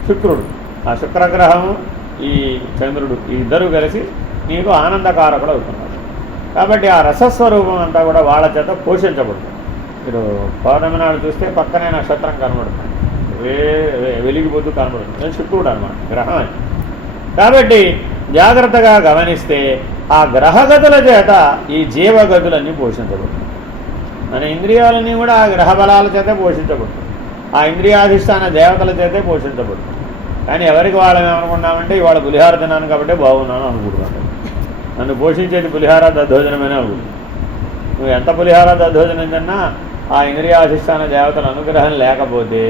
శుక్రుడు. ఆ శుక్రగ్రహము ఈ చంద్రుడు ఈ ఇద్దరు కలిసి నీకు ఆనందకారకుడు అవుతున్నారు. కాబట్టి ఆ రసస్వరూపం అంతా కూడా వాళ్ళ చేత పోషించబడుతుంది. మీరు పౌర్ణమి నాడు చూస్తే పక్కనే నక్షత్రం కనబడుతుంది, వెలిగిపోతూ కనబడుతుంది, శుక్రుడు అన్నమాట గ్రహం అని. కాబట్టి జాగ్రత్తగా గమనిస్తే ఆ గ్రహగతుల చేత ఈ జీవగతులన్నీ పోషించబడుతుంది. మన ఇంద్రియాలన్నీ కూడా ఆ గ్రహ బలాల చేతే పోషించబడుతుంది, ఆ ఇంద్రియాధిష్టాన దేవతల చేతే పోషించబడుతుంది. కానీ ఎవరికి వాళ్ళని అనుకున్నామంటే ఇవాళ పులిహార తిన్నాను కాబట్టి బాగున్నాను అనుకుంటున్నాను. నన్ను పోషించేది పులిహార దద్దోజనమైనా అవుతుంది. నువ్వు ఎంత పులిహార దద్దోజనం తిన్నా ఆ ఇంద్రియాధిష్టాన దేవతల అనుగ్రహం లేకపోతే,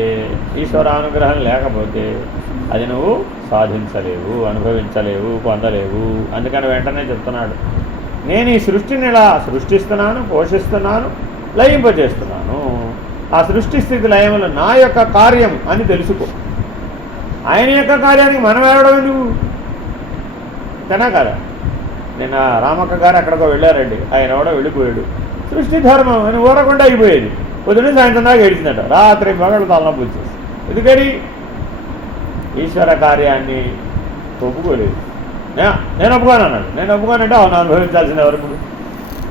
ఈశ్వర అనుగ్రహం లేకపోతే అది నువ్వు సాధించలేవు, అనుభవించలేవు, పొందలేవు. అందుకని వెంటనే చెప్తున్నాడు, నేను ఈ సృష్టిని ఇలా సృష్టిస్తున్నాను, పోషిస్తున్నాను, లయింపజేస్తున్నాను. ఆ సృష్టి స్థితి లయములు నా యొక్క కార్యం అని తెలుసుకో. ఆయన యొక్క కార్యానికి మనం వెళ్ళడం నువ్వు అంతేనా కదా. నిన్న రామక్క గారు ఎక్కడికో వెళ్ళారండి, ఆయన కూడా వెళ్ళిపోయాడు. సృష్టి ధర్మం అని ఊరకుండా అయిపోయేది. పొద్దున్నే సాయంత్రం దాకా ఏడిచిందట, రాత్రి మగళ్ళు తలనొప్పి వచ్చేసి. ఎందుకని ఈశ్వర కార్యాన్ని ఒప్పుకోలేదు. నేను ఒప్పుకోను అన్నాడు. నేను ఒప్పుకోనంటే అవును అనుభవించాల్సింది ఎవరు?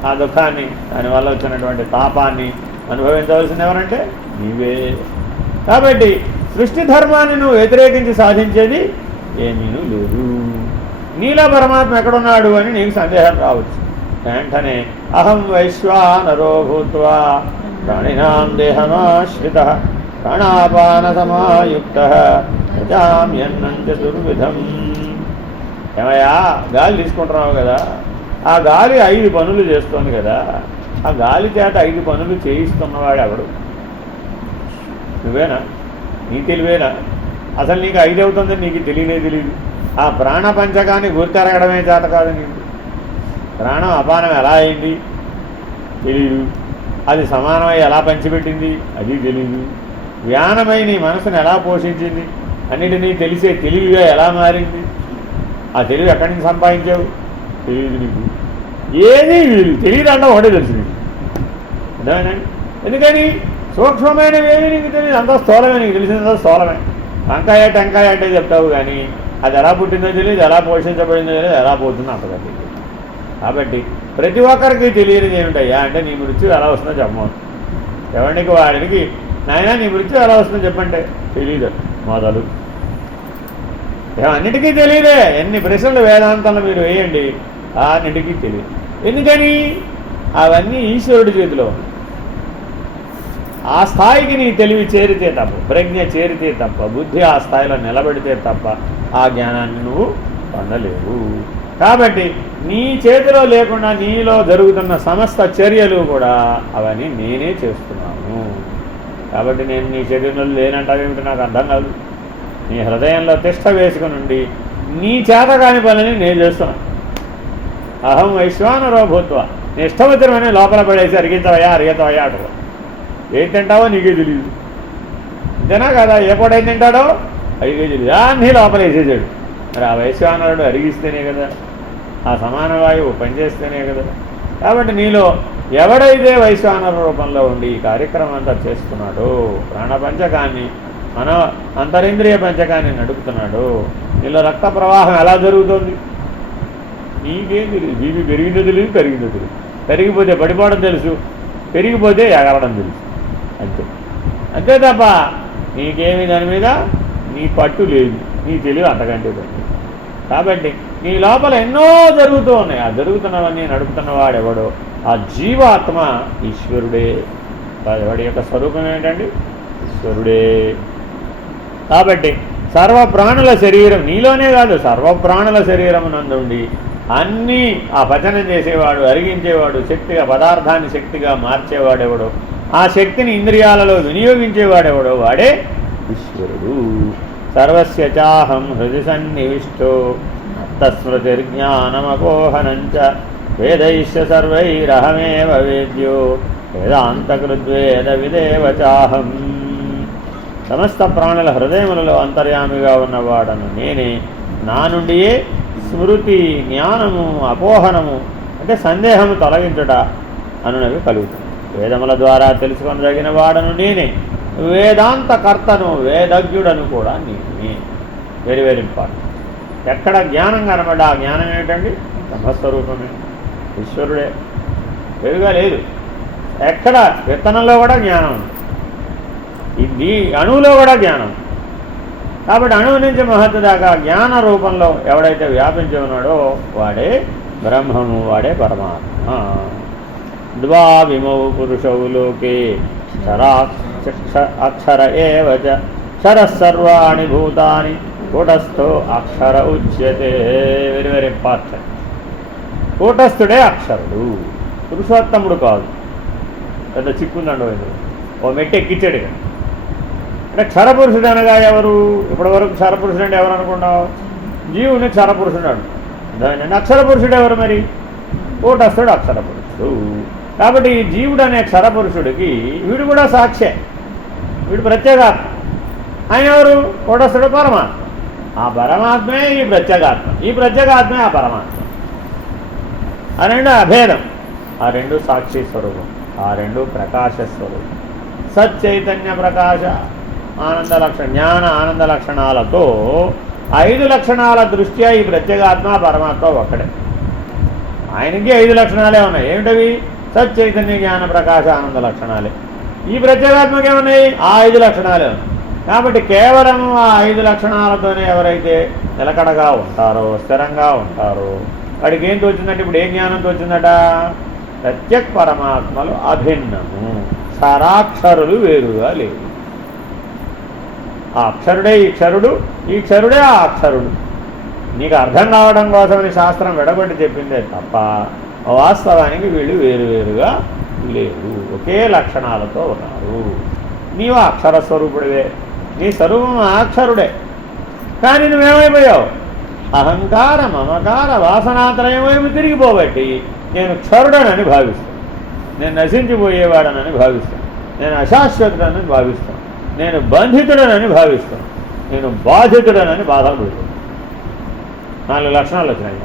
ఆ దుఃఖాన్ని, దానివల్ల వచ్చినటువంటి తాపాన్ని అనుభవించవలసింది ఎవరంటే నీవే. కాబట్టి సృష్టి ధర్మాన్ని నువ్వు వ్యతిరేకించి సాధించేది ఏమీ లేదు. నీలో పరమాత్మ ఎక్కడున్నాడు అని నీకు సందేహం రావచ్చు. వెంటనే అహం వైశ్వానరో భూత్వా ప్రాణినాం దేహమాశ్రిత ప్రాణాపాన సమాయుక్త ప్రజామ్యన్నం చతుర్విధం. ఏమయ్యా గాలి తీసుకుంటున్నావు కదా, ఆ గాలి 5 పనులు చేస్తోంది కదా, ఆ గాలి చేత 5 పనులు చేయిస్తున్నవాడు ఎవడు? నువ్వేనా? నీ తెలివేనా? అసలు నీకు 5 అవుతుందని నీకు తెలియదు. ఆ ప్రాణపంచకాన్ని గుర్తెరగడమే చేత కాదు నీకు. ప్రాణం అపానం ఎలా అయింది తెలీదు, అది సమానమై ఎలా పంచిపెట్టింది అది తెలీదు, వ్యానమై నీ మనసును ఎలా పోషించింది అన్నిటినీ తెలిసే తెలివిగా ఎలా మారింది, ఆ తెలివి ఎక్కడి నుంచి సంపాదించావు తెలియదు నీకు. ఏది తెలియదు అంటే ఒకటే తెలుసు నీకు. అర్థమేనండి? ఎందుకని సూక్ష్మమైనవి ఏమీ నీకు తెలియదు, అంతా స్థూలమే. నీకు తెలిసినంత స్థూలమే. వంకాయ టెంకాయ అంటే చెప్తావు కానీ అది ఎలా పుట్టిందో తెలియదు, ఎలా పోషించబడిందో తెలియదు, ఎలా పోతుందో అంతగా తెలియదు. కాబట్టి ప్రతి ఒక్కరికి తెలియనిది ఏమిటయ్యా అంటే నీ మృత్యు ఎలా వస్తుందో చెప్పమను. ఎవరికి వాడికి నాయన నీ మృత్యు ఎలా వస్తుందో చెప్పంటే తెలియదు మొదలు. అన్నిటికీ తెలియదే. ఎన్ని ప్రశ్నలు వేదాంతంలో మీరు వేయండి, అన్నిటికీ తెలియదు. ఎందుకని? అవన్నీ ఈశ్వరుడి చేతిలో. ఆ స్థాయికి నీ తెలివి చేరితే తప్ప, ప్రజ్ఞ చేరితే తప్ప, బుద్ధి ఆ స్థాయిలో నిలబడితే తప్ప ఆ జ్ఞానాన్ని నువ్వు పొందలేవు. కాబట్టి నీ చేతిలో లేకుండా నీలో జరుగుతున్న సమస్త చర్యలు కూడా అవన్నీ నేనే చేస్తున్నాను. కాబట్టి నేను నీ శరీరంలో లేనంటావేమిటి నాకు అర్థం కాదు. నీ హృదయంలో తిష్ట వేసుకుని ఉండి నీ చేత కాని పనిని నేను చేస్తున్నాను. అహం వైశ్వానరో భూత్వ, నీ ఇష్టవచనమని లోపల పడేసి అరిగించవయ్యా అరిగేతవయ్యా అంటారు. ఏం తింటావో నీకే తెలియదు. అంతేనా కదా? ఏ పూట ఏం తింటాడో అడిగే తెలియదు, అన్నీ లోపల వేసేసాడు. మరి ఆ వైశ్వానరుడు అరిగిస్తేనే కదా, ఆ సమాన వాయువు పనిచేస్తేనే కదా. కాబట్టి నీలో ఎవడైతే వైశ్వానర రూపంలో ఉండి ఈ కార్యక్రమం అంతా చేస్తున్నాడో, ప్రాణపంచకాన్ని మన అంతరింద్రియ పంచకాన్ని నడుపుతున్నాడు, నీలో రక్త ప్రవాహం ఎలా జరుగుతుంది నీకేం తెలియదు. బీపీ పెరిగిందో తెలియదు, పెరిగిందో తెలియదు. పెరిగిపోతే పడిపోవడం తెలుసు, పెరిగిపోతే ఎగరడం తెలుసు. అంతే తప్ప నీకేమి దాని మీద నీ పట్టు లేదు, నీ తెలివి అంతకంటే పట్టు. కాబట్టి నీ లోపల ఎన్నో జరుగుతూ ఉన్నాయి. ఆ జరుగుతున్నవన్నీ నడుపుతున్నవాడెవడో ఆ జీవాత్మ ఈశ్వరుడే. వాడి యొక్క స్వరూపం ఏంటండి? ఈశ్వరుడే. కాబట్టి సర్వప్రాణుల శరీరం నీలోనే కాదు, సర్వప్రాణుల శరీరం నందుండి అన్నీ ఆ పచనం చేసేవాడు, అరిగించేవాడు, శక్తిగా పదార్థాన్ని శక్తిగా మార్చేవాడెవడో, ఆ శక్తిని ఇంద్రియాలలో వినియోగించేవాడెవడో వాడే ఈశ్వరుడు. సర్వస్య చాహం హృది సన్నివిష్టో తస్మృతిర్జ్ఞానమపోహనంచ వేదైశ్చ సర్వైరహమేవ వేద్యో వేదాంతకృద్వేద విదేవ చాహం. సమస్త ప్రాణుల హృదయములలో అంతర్యామిగా ఉన్నవాడను నేనే. నా నుండియే స్మృతి, జ్ఞానము, అపోహనము అంటే సందేహము తొలగించుట అనునవి కలుగుతుంది. వేదముల ద్వారా తెలుసుకొనదగిన వాడను నేనే, వేదాంతకర్తను వేదజ్ఞుడను కూడా నేనే. Very very important. ఎక్కడ జ్ఞానం కనబడ్డా ఆ జ్ఞానం ఏంటండి? బ్రహ్మస్వరూపమే, ఈశ్వరుడే, వేరుగా లేదు. ఎక్కడ విత్తనంలో కూడా జ్ఞానం ఉంది, ఈ అణువులో కూడా జ్ఞానం. కాబట్టి అణువు నుంచి మహత్తు దాకా జ్ఞాన రూపంలో ఎవడైతే వ్యాపించి ఉన్నాడో వాడే బ్రహ్మము, వాడే పరమాత్మ. ద్వావిమౌ పురుషౌ లోకే అక్షర ఏవ చ క్షరసర్వాణి భూతాని కూటస్థో అక్షర ఉచ్యతే. Very very important. కూటస్థుడే అక్షరుడు, పురుషోత్తముడు కాదు. పెద్ద చిక్కుందండి, ఓ మెట్టు ఎక్కించాడు. అంటే క్షరపురుషుడు అనగా ఎవరు? ఇప్పటి వరకు క్షరపురుషుడు అంటే ఎవరు అనుకున్నావు? జీవుని క్షరపురుషుడు అంటాడు. అక్షరపురుషుడు ఎవరు మరి? కూటస్థుడు అక్షరపురుషుడు. కాబట్టి ఈ జీవుడు అనే క్షరపురుషుడికి వీడు కూడా సాక్షే, వీడు ప్రత్యేగాత్మ. ఆయన ఎవరు? కూటస్థుడు పరమాత్మ. ఆ పరమాత్మే ఈ ప్రత్యేగాత్మ, ఈ ప్రత్యేగాత్మే ఆ పరమాత్మ. ఆ రెండు అభేదం, ఆ రెండు సాక్షి స్వరూపం, ఆ రెండు ప్రకాశ స్వరూపం. సచ్చైతన్య ప్రకాశ ఆనంద లక్షణ జ్ఞాన ఆనంద లక్షణాలతో 5 లక్షణాల దృష్ట్యా ఈ ప్రత్యేగాత్మ పరమాత్మ ఒక్కడే. ఆయనకి 5 లక్షణాలే ఉన్నాయి. ఏమిటవి? సచ్చైతన్య జ్ఞాన ప్రకాశ ఆనంద లక్షణాలే. ఈ ప్రత్యేగాత్మకి ఏమున్నాయి? ఆ 5 లక్షణాలే ఉన్నాయి. కాబట్టి కేవలం ఆ 5 లక్షణాలతోనే ఎవరైతే నిలకడగా ఉంటారో, స్థిరంగా ఉంటారో, వాడికి ఏం తోచిందంటే, ఇప్పుడు ఏ జ్ఞానంతో వచ్చిందట? ప్రత్యక్ పరమాత్మలు అభిన్నము, క్షరాక్షరులు వేరుగా లేవు. ఆ అక్షరుడే ఈ క్షరుడు, ఈ క్షరుడే ఆ అక్షరుడు. నీకు అర్థం కావడం కోసమని శాస్త్రం విడగొట్టి చెప్పిందే తప్ప వాస్తవానికి వీళ్ళు వేరువేరుగా లేరు, ఒకే లక్షణాలతో ఉన్నారు. నీవు అక్షర స్వరూపుడివే, నీ స్వరూపం అక్షరుడే. కానీ నువ్వేమైపోయావు? అహంకార మమకార వాసనాత్రయం వైపు తిరిగిపోబట్టి నేను క్షరుడనని భావిస్తాను, నేను నశించిపోయేవాడనని భావిస్తాను, నేను అశాశ్వతుడనని భావిస్తాను, నేను బంధితుడనని భావిస్తాను, నేను బాధితుడనని బాధపడుతాను. 4 లక్షణాలు వచ్చినాయి.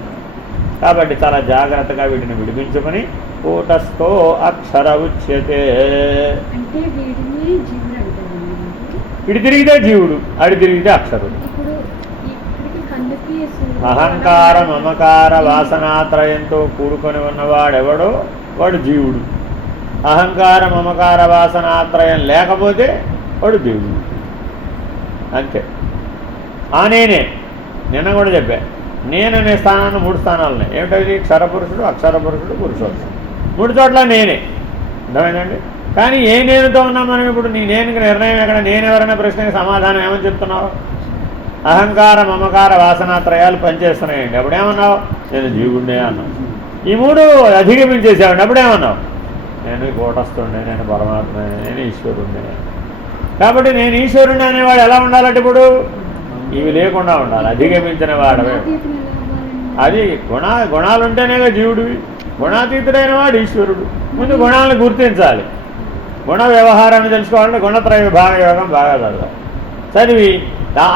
కాబట్టి చాలా జాగ్రత్తగా వీటిని విడిపించుకొని కూటస్థో అక్షర ఉచ్యతే. ఇటు తిరిగితే జీవుడు, అడి తిరిగితే అక్షరుడు. అహంకార మమకార వాసనాత్రయంతో కూడుకొని ఉన్నవాడెవడో వాడు జీవుడు. అహంకార మమకార వాసనాత్రయం లేకపోతే వాడు దేవుడు. అంతే. ఆ నేనే నిన్న కూడా చెప్పా, నేననే స్థానాన్ని 3 స్థానాలు ఉన్నాయి. ఏమిటది? క్షరపురుషుడు, అక్షరపురుషుడు, పురుషోత్తముడు. 3 చోట్ల నేనే. అర్థమైందండి? కానీ ఏ నేనుతో ఉన్నాం మనం ఇప్పుడు? నీ నేనుకి నిర్ణయం ఎక్కడ? నేనెవరైనా ప్రశ్నకి సమాధానం ఏమని చెప్తున్నావు? అహంకార మమకార వాసనాత్రయాలు పనిచేస్తున్నాయండి. అప్పుడేమన్నావు? నేను జీవుడినే అన్నావు. ఈ 3 అధిగమించేసావండి. అప్పుడేమన్నావు? నేను కూటస్థుడినే, నేను పరమాత్మే, నేను ఈశ్వరుడినే. కాబట్టి నేను ఈశ్వరుడిని అనేవాడు ఎలా ఉండాలంటే ఇప్పుడు ఇవి లేకుండా ఉండాలి, అధిగమించిన వాడవే. అది గుణాలుంటేనేగా జీవుడివి. గుణాతీతుడైన వాడు ఈశ్వరుడు. ముందు గుణాలను గుర్తించాలి. గుణ వ్యవహారాన్ని తెలుసుకోవాలంటే గుణత్రయ విభాగ యోగం బాగా చదవాలి. చదివి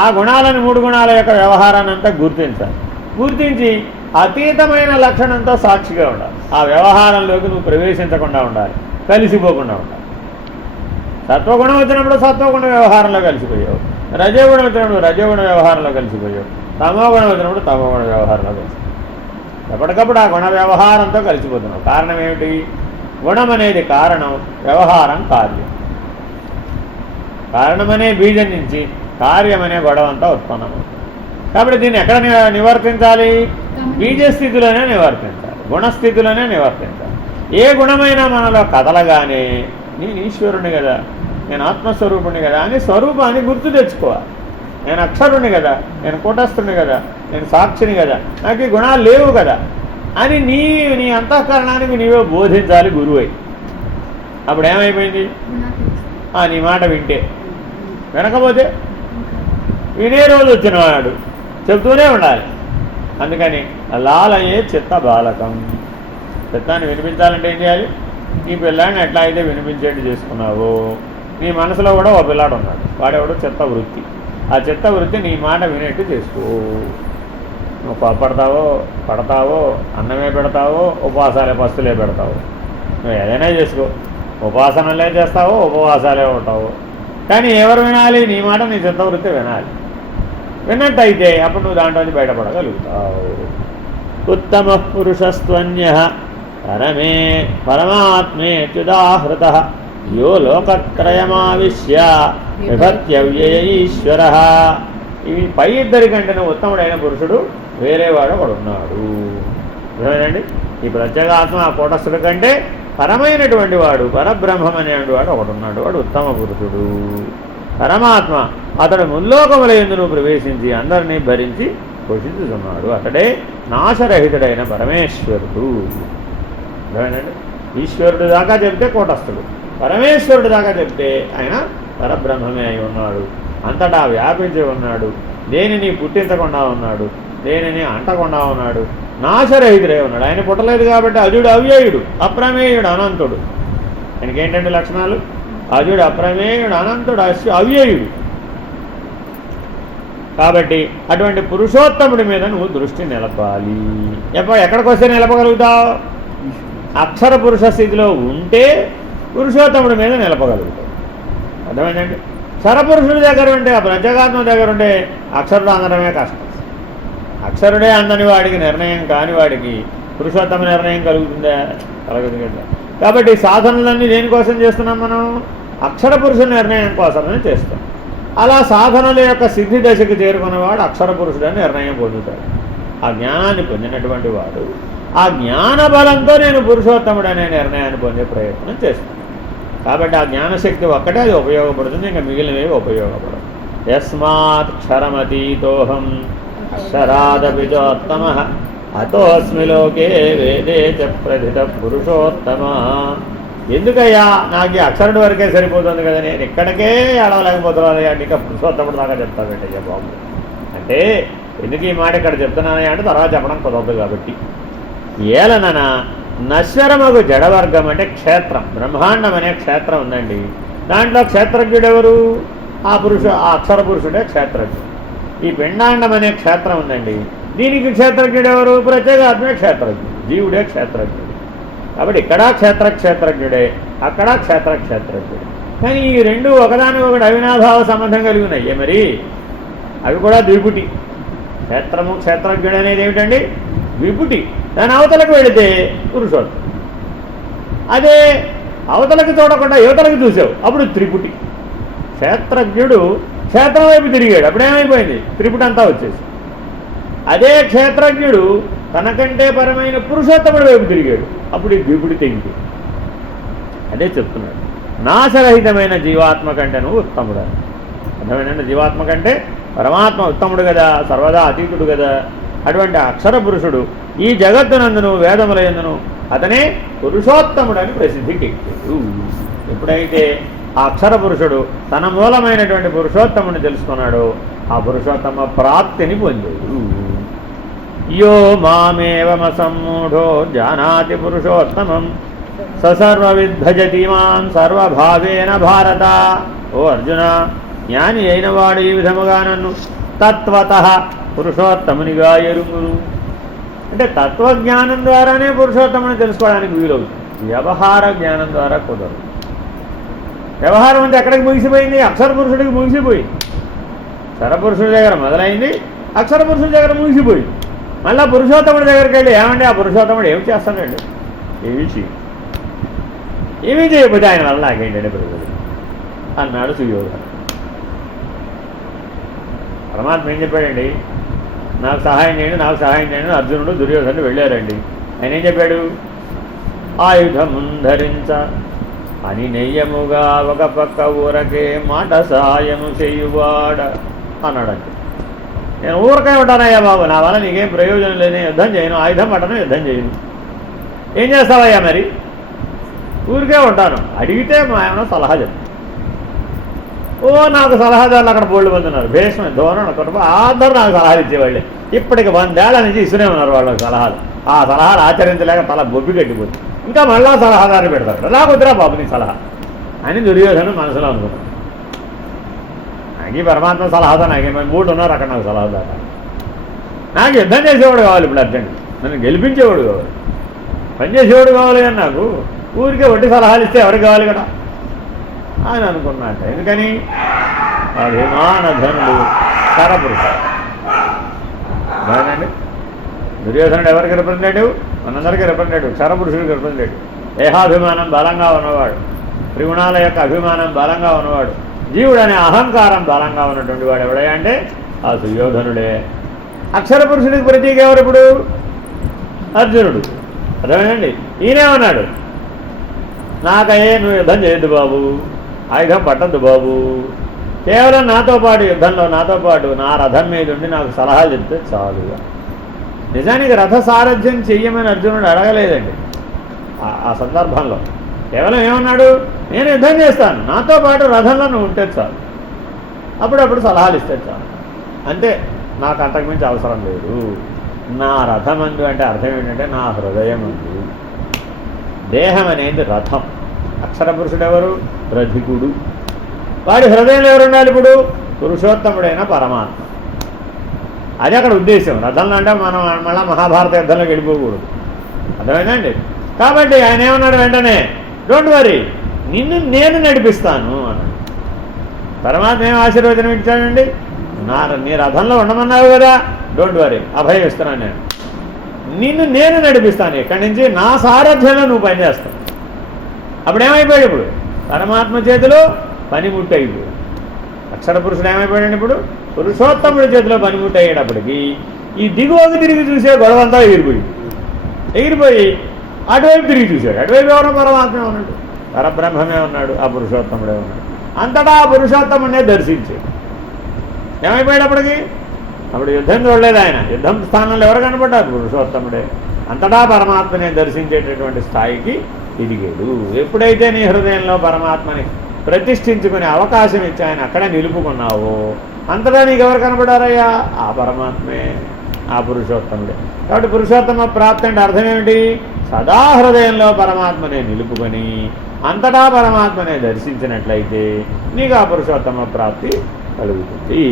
ఆ గుణాలను 3 గుణాల యొక్క వ్యవహారాన్ని అంతా గుర్తించాలి. గుర్తించి అతీతమైన లక్షణంతో సాక్షిగా ఉండాలి. ఆ వ్యవహారంలోకి నువ్వు ప్రవేశించకుండా ఉండాలి, కలిసిపోకుండా ఉండాలి. సత్వగుణం వచ్చినప్పుడు సత్వగుణ వ్యవహారంలో కలిసిపోయావు, రజోగుణం వచ్చినప్పుడు రజోగుణ వ్యవహారంలో కలిసిపోయావు, తమోగుణం వచ్చినప్పుడు తమోగుణ వ్యవహారంలో కలిసిపోయావు. ఎప్పటికప్పుడు ఆ గుణ వ్యవహారంతో కలిసిపోతున్నావు. కారణం ఏమిటి? గుణం అనేది కారణం, వ్యవహారం కార్యం. కారణమనే బీజం నుంచి కార్యమనే గొడవంతా ఉత్పన్నమవుతుంది. కాబట్టి దీన్ని ఎక్కడ నివర్తించాలి? బీజస్థితిలోనే నివర్తించాలి, గుణస్థితిలోనే నివర్తించాలి. ఏ గుణమైనా మనలో కదలగానే నేను ఈశ్వరుని కదా, నేను ఆత్మస్వరూపుణ్ణి కదా అని స్వరూపాన్ని గుర్తు తెచ్చుకోవాలి. నేను అక్షరుణ్ణి కదా, నేను కూటస్థుని కదా, నేను సాక్షిని కదా, నాకు ఈ గుణాలు లేవు కదా అని నీ అంతఃకరణానికి నీవే బోధించాలి గురువై. అప్పుడు ఏమైపోయింది? నీ మాట వింటే. వినకపోతే వినే రోజు వచ్చినవాడు చెప్తూనే ఉండాలి. అందుకని లాలయే చిత్త బాలకం. చిత్తాన్ని వినిపించాలంటే ఏం చేయాలి? నీ పిల్లాడిని ఎట్లా అయితే వినిపించేట్టు చేసుకున్నావో నీ మనసులో కూడా ఓ పిల్లాడు ఉన్నాడు, వాడెవడో చిత్త వృత్తి. ఆ చిత్త వృత్తి నీ మాట వినేట్టు చేసుకో. నువ్వు కోపడతావో పడతావో అన్నమే పెడతావో ఉపవాసాలే పస్తులే పెడతావు, నువ్వు ఏదైనా చేసుకో, ఉపాసనలే చేస్తావో ఉపవాసాలే ఉంటావు. కానీ ఎవరు వినాలి? నీ మాట నీ చిత్తవృత్తి వినాలి. విన్నట్టయితే అప్పుడు నువ్వు దాంట్లోంచి బయటపడగలుగుతావు. ఉత్తమ పురుషస్త్వన్య పరమే పరమాత్మేత్యుదాహృత యో లోకత్రయమావిశ్య విభత్యవ్యయ ఈశ్వర. ఇవి పై ఇద్దరి కంటే ఉత్తముడైన పురుషుడు వేరేవాడు ఒకడున్నాడు. అర్థమైందండి? ఈ ప్రత్యేగాత్మ ఆ కూటస్థుడి కంటే పరమైనటువంటి వాడు, పరబ్రహ్మం అనేవాడు ఒకడున్నాడు. వాడు ఉత్తమ పురుషుడు పరమాత్మ. అతడు ముల్లోకముల యందు నువ్వు ప్రవేశించి అందరినీ భరించి పోషించుతున్నాడు. అతడే నాశరహితుడైన పరమేశ్వరుడు. అర్థమైందండి? ఈశ్వరుడు దాకా చెప్తే కూటస్థుడు, పరమేశ్వరుడు దాకా చెప్తే ఆయన పరబ్రహ్మమే అయి ఉన్నాడు. అంతటా వ్యాపించి ఉన్నాడు. దేనిని పుట్టించకుండా ఉన్నాడు, దేనిని అంటకుండా ఉన్నాడు, నాశరహితుడై ఉన్నాడు. ఆయన పుట్టలేదు కాబట్టి అజుడు అవ్యయుడు, అప్రమేయుడు, అనంతుడు. ఆయనకేంటంటే లక్షణాలు? అజుడు, అప్రమేయుడు, అనంతుడు, అవ్యయుడు. కాబట్టి అటువంటి పురుషోత్తముడి మీద నువ్వు దృష్టి నిలపాలి. ఎక్కడికి వస్తే నిలపగలుగుతావు? అక్షర పురుష స్థితిలో ఉంటే పురుషోత్తముడి మీద నిలపగలుగుతావు. అర్థమైందండి? క్షరపురుషుడి దగ్గర ఉంటే, ఆ ప్రత్యేగాత్మ దగ్గర ఉంటే అక్షరుడు అందడమే కష్టం. అక్షరుడే అందని వాడికి, నిర్ణయం కాని వాడికి పురుషోత్తమ నిర్ణయం కలుగుతుందా? కలగదు కదా. కాబట్టి సాధనలన్నీ దేనికోసం చేస్తున్నాం మనం? అక్షర పురుష నిర్ణయం కోసమని చేస్తాం. అలా సాధనల యొక్క సిద్ధి దశకు చేరుకున్నవాడు అక్షర పురుషుడని నిర్ణయం పొందుతాడు. ఆ జ్ఞానాన్ని పొందినటువంటి వాడు ఆ జ్ఞాన బలంతో నేను పురుషోత్తముడు అనే నిర్ణయాన్ని పొందే ప్రయత్నం చేస్తాను. కాబట్టి ఆ జ్ఞానశక్తి ఒక్కటే అది ఉపయోగపడుతుంది, ఇంకా మిగిలినవి ఉపయోగపడదు. యస్మాత్ క్షరమతీతోహం అక్షరాదపిచోత్తమ అతోస్మి లోకే వేదే చ ప్రథిత పురుషోత్తమ. ఎందుకయ్యా నాకు అక్షరుడి వరకే సరిపోతుంది కదా, నేను ఇక్కడికే అడవలేకపోతున్నాను అంటే ఇంకా పురుషోత్తముడు దాకా చెప్తానంటే బాబు అంటే ఎందుకు ఈ మాట ఇక్కడ చెప్తున్నానని అంటే తర్వాత చెప్పడం కుదరదు. కాబట్టి ఏలనన నశ్వరమగు జడవర్గం అంటే క్షేత్రం, బ్రహ్మాండం అనే క్షేత్రం ఉందండి. దాంట్లో క్షేత్రజ్ఞుడెవరు? ఆ అక్షర పురుషుడే క్షేత్రజ్ఞుడు. ఈ పిండాండం అనే క్షేత్రం ఉందండి, దీనికి క్షేత్రజ్ఞుడెవరు? ప్రత్యేగాత్మే క్షేత్రజ్ఞుడు, జీవుడే క్షేత్రజ్ఞుడు. కాబట్టి ఇక్కడ క్షేత్రజ్ఞుడే, అక్కడ క్షేత్రజ్ఞుడే. కానీ ఈ రెండు ఒకదానికొకటి అవినాభావ సంబంధం కలిగి ఉన్నాయి. మరి అవి కూడా ద్విపుటి. క్షేత్రము క్షేత్రజ్ఞుడు అనేది ఏమిటండి? ద్విపుటి. దాని అవతలకు వెళితే పురుషోత్తం, అదే అవతలకి చూడకుండా యువతలకి చూసావు అప్పుడు త్రిపుటి. క్షేత్రజ్ఞుడు క్షేత్రం వైపు తిరిగాడు, అప్పుడేమైపోయింది? త్రిపుటి అంతా వచ్చేసి. అదే క్షేత్రజ్ఞుడు తనకంటే పరమైన పురుషోత్తముడి వైపు తిరిగాడు, అప్పుడు ఈ ద్విపుడి తెగింది. అదే చెప్తున్నాడు, నాశరహితమైన జీవాత్మ కంటే నువ్వు ఉత్తముడు. అర్థమైనా? జీవాత్మ కంటే పరమాత్మ ఉత్తముడు కదా, సర్వదా అతీతుడు కదా. అటువంటి అక్షర పురుషుడు ఈ జగత్తునందును వేదములందును అతనే పురుషోత్తముడని ప్రసిద్ధికి ఎక్కాడు. ఎప్పుడైతే ఆ అక్షర పురుషుడు తన మూలమైనటువంటి పురుషోత్తముని తెలుసుకున్నాడో ఆ పురుషోత్తమ ప్రాప్తిని పొందాడు. యో మామేవమసమ్మూఢో జానాతి పురుషోత్తమం సర్వవిద్భజతి మాం సర్వభావేన భారత. ఓ అర్జున, జ్ఞాని అయిన వాడు ఈ విధముగా నన్ను తత్వతః పురుషోత్తమునిగా ఎరుగును. అంటే తత్వజ్ఞానం ద్వారానే పురుషోత్తముని తెలుసుకోవడానికి వీలవుతుంది, వ్యవహార జ్ఞానం ద్వారా కుదరదు. వ్యవహారం అంటే ఎక్కడికి ముగిసిపోయింది? అక్షర పురుషుడికి ముగిసిపోయింది. క్షరపురుషుడి దగ్గర మొదలైంది, అక్షర పురుషుడి దగ్గర ముగిసిపోయింది. మళ్ళీ పురుషోత్తముడి దగ్గరికి వెళ్ళి ఏమండి ఆ పురుషోత్తముడు ఏమి చేస్తాడండి? ఏమీ చేయకపోతే ఆయన వల్ల నాకేంటంటే ప్రయోజనం అన్నాడు సుయోధన. పరమాత్మ ఏం చెప్పాడండి? నాకు సహాయం చేయండి, నాకు సహాయం చేయండి. అర్జునుడు దుర్యోధనుడు వెళ్ళారండి. ఆయన ఏం చెప్పాడు? ఆయుధమున్ ధరించ అని నెయ్యముగా ఒక పక్క ఊరకే మాట సాయము చేయువాడ అన్నాడండి. నేను ఊరకే ఉంటానయ్యా బాబు, నా వల్ల నీకేం ప్రయోజనం లేదు, నేను యుద్ధం చేయను, ఆయుధం పట్టను, యుద్ధం చేయను. ఏం చేస్తావయ్యా మరి? ఊరికే ఉంటాను. అడిగితే మా ఏమైనా సలహా చెప్తాను. ఓ నాకు సలహాదారులు అక్కడ బోల్డ్ మంది ఉన్నారు. భీష్మ, ధోరణి, కుటుంబం అందరూ నాకు సలహాలు ఇచ్చేవాళ్ళే. ఇప్పటికి 100 ఏళ్ల నుంచి ఇస్తూనే ఉన్నారు వాళ్ళకి సలహాలు. ఆ సలహాలు ఆచరించలేక తల బొబ్బి కట్టిపోతుంది. ఇంకా మళ్ళా సలహాదారు పెడతారు. రాకొద్దురా బాబు నీ సలహా అని దుర్యోధను మనసులో అనుకున్నాను. నాకు పరమాత్మ సలహాదా, నాకేమైనా 3 ఉన్నారు అక్కడ నాకు సలహాదారు. నాకు యుద్ధం చేసేవాడు కావాలి ఇప్పుడు అర్జెంట్, నన్ను గెలిపించేవాడు కావాలి, పనిచేసేవాడు కావాలి అని నాకు ఊరికే వడ్డీ సలహాలు ఇస్తే ఎవరికి కావాలి కదా అని అనుకున్నట్ట. ఎందుకని అభిమానధనుడు క్షరపురుషుడు. బాగానండి. దుర్యోధనుడు ఎవరికి రిప్రజెంటేటివ్? మనందరికీ రిప్రజెంటేటివ్, క్షరపురుషుడికి రిప్రజెంటేటివ్. దేహాభిమానం బలంగా ఉన్నవాడు, త్రిగుణాల యొక్క అభిమానం బలంగా ఉన్నవాడు, జీవుడు అనే అహంకారం బలంగా ఉన్నటువంటి వాడు ఎవడే అంటే ఆ సుయోధనుడే. అక్షర పురుషుడికి ప్రతీక ఎవరు ఇప్పుడు? అర్జునుడు. అర్థమేనండి. ఈయనేమన్నాడు? నాకయ్యే నువ్వు యుద్ధం చేయొద్దు బాబు, ఆయుధం పట్టద్దు బాబు, కేవలం నాతో పాటు యుద్ధంలో నాతో పాటు నా రథం మీద ఉండి నాకు సలహాలు చెప్తే చాలుగా. నిజానికి రథ సారథ్యం చెయ్యమని అర్జునుడు అడగలేదండి ఆ సందర్భంలో. కేవలం ఏమన్నాడు? నేను యుద్ధం చేస్తాను, నాతో పాటు రథంలో నువ్వు ఉంటే చాలు, అప్పుడప్పుడు సలహాలు ఇస్తే చాలు, అంతే, నాకు అంతకుమించి అవసరం లేదు. నా రథమందు అంటే అర్థం ఏంటంటే నా హృదయమందు. దేహం అనేది రథం. అక్షర పురుషుడు ఎవరు? రథికుడు. వాడి హృదయంలో ఎవరు ఉండాలి ఇప్పుడు? పురుషోత్తముడైన పరమాత్మ. అది అక్కడ ఉద్దేశం. రథంలో అంటే మనం మళ్ళీ మహాభారత యుద్ధంలోకి వెళ్ళిపోకూడదు. అర్థమైందండి. కాబట్టి ఆయన ఏమన్నాడు వెంటనే? డోంట్ వరీ, నిన్ను నేను నడిపిస్తాను అన్నాడు. పరమాత్మ ఏం ఆశీర్వచనం ఇచ్చాడండి? నీ రథంలో ఉండమన్నావు కదా, డోంట్ వరీ, అభయం ఇస్తున్నాను నేను, నిన్ను నేను నడిపిస్తాను, ఇక్కడి నుంచి నా సారథ్యంలో నువ్వు పనిచేస్తావు. అప్పుడేమైపోయాడు? ఇప్పుడు పరమాత్మ చేతిలో పనిముట్టు అయిపోయాడు. అక్షర పురుషుడు ఏమైపోయాడు? ఇప్పుడు పురుషోత్తముడి చేతిలో పనిముట్టు అయ్యేటప్పటికి ఈ దిగువకు తిరిగి చూసే గొడవంతా ఎగిరిపోయి అటువైపు తిరిగి చూశాడు. అటువైపు ఎవరో పరమాత్మే ఉన్నాడు, పరబ్రహ్మమే ఉన్నాడు, ఆ పురుషోత్తముడే ఉన్నాడు. అంతటా ఆ పురుషోత్తముడినే దర్శించాడు. ఏమైపోయేటప్పటికి అప్పుడు యుద్ధం చూడలేదు ఆయన. యుద్ధం స్థానంలో ఎవరు కనపడ్డారు? పురుషోత్తముడే. అంతటా పరమాత్మని దర్శించేటటువంటి స్థాయికి ఎదిగాడు. ఎప్పుడైతే నీ హృదయంలో పరమాత్మని ప్రతిష్ఠించుకునే అవకాశం ఇచ్చి ఆయన అక్కడే నిలుపుకున్నావో అంతటా నీకు ఎవరు కనపడారయ్యా? ఆ పరమాత్మే, ఆ పురుషోత్తముడే. కాబట్టి పురుషోత్తమ ప్రాప్తి అంటే అర్థం ఏమిటి? సదా హృదయంలో పరమాత్మనే నిలుపుకొని అంతటా పరమాత్మనే దర్శించినట్లయితే నీకు ఆ పురుషోత్తమ ప్రాప్తి కలుగుతుంది.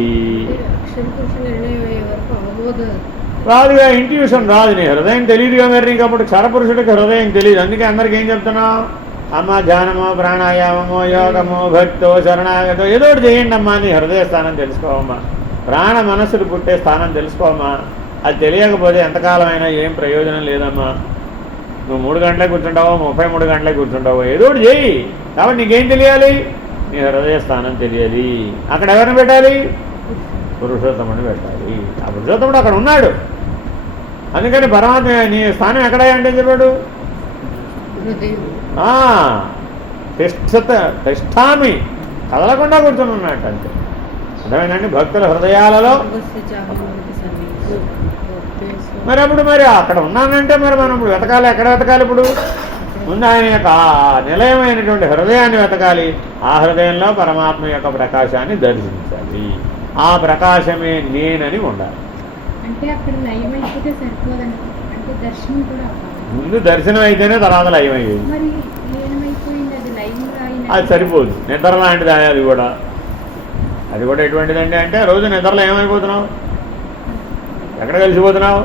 రాదుగా, ఇంట్యూషన్ రాదు, నీ హృదయం తెలియదుగా. మరి నీకు అప్పుడు క్షరపురుషుడికి హృదయం తెలియదు. అందుకే అందరికీ ఏం చెప్తున్నావు? అమ్మ ధ్యానమో ప్రాణాయామమో యోగమో భక్తో శరణాగతో ఏదో ఒకటి చేయండి అమ్మా, నీ హృదయ స్థానం తెలుసుకోవమ్మా, ప్రాణ మనస్సులు పుట్టే స్థానం తెలుసుకోమ్మా. అది తెలియకపోతే ఎంతకాలం అయినా ఏం ప్రయోజనం లేదమ్మా. నువ్వు 3 గంటలే కూర్చుంటావో 33 గంటలే కూర్చుంటావో ఏదో ఒకటి చేయి. కాబట్టి నీకేం తెలియాలి? నీ హృదయ స్థానం తెలియాలి. అక్కడ ఎవరిని పెట్టాలి? పురుషోత్తముడిని పెట్టాలి. ఆ పురుషోత్తముడు అక్కడ ఉన్నాడు. అందుకని పరమాత్మ నీ స్థానం ఎక్కడ అంటే చెప్పాడు? తిష్టామి, కదలకుండా కూర్చొని ఉన్నట్టు అంతే. అర్థమైందండి. భక్తుల హృదయాలలో మరి అప్పుడు మరి అక్కడ ఉన్నానంటే మరి మనం ఇప్పుడు వెతకాలి. ఎక్కడ వెతకాలి? ఇప్పుడు ముందు ఆయన యొక్క నిలయమైనటువంటి హృదయాన్ని వెతకాలి. ఆ హృదయంలో పరమాత్మ యొక్క ప్రకాశాన్ని దర్శించాలి. ఆ ప్రకాశమే నేనని ఉండాలి. ముందు దర్శనం అయితేనే తర్వాత లయం అయ్యేది. అది సరిపోదు. నిద్ర లాంటిది అది కూడా. అది కూడా ఎటువంటిదండి అంటే రోజు నిద్రలో ఏమైపోతున్నావు? ఎక్కడ కలిసిపోతున్నావు?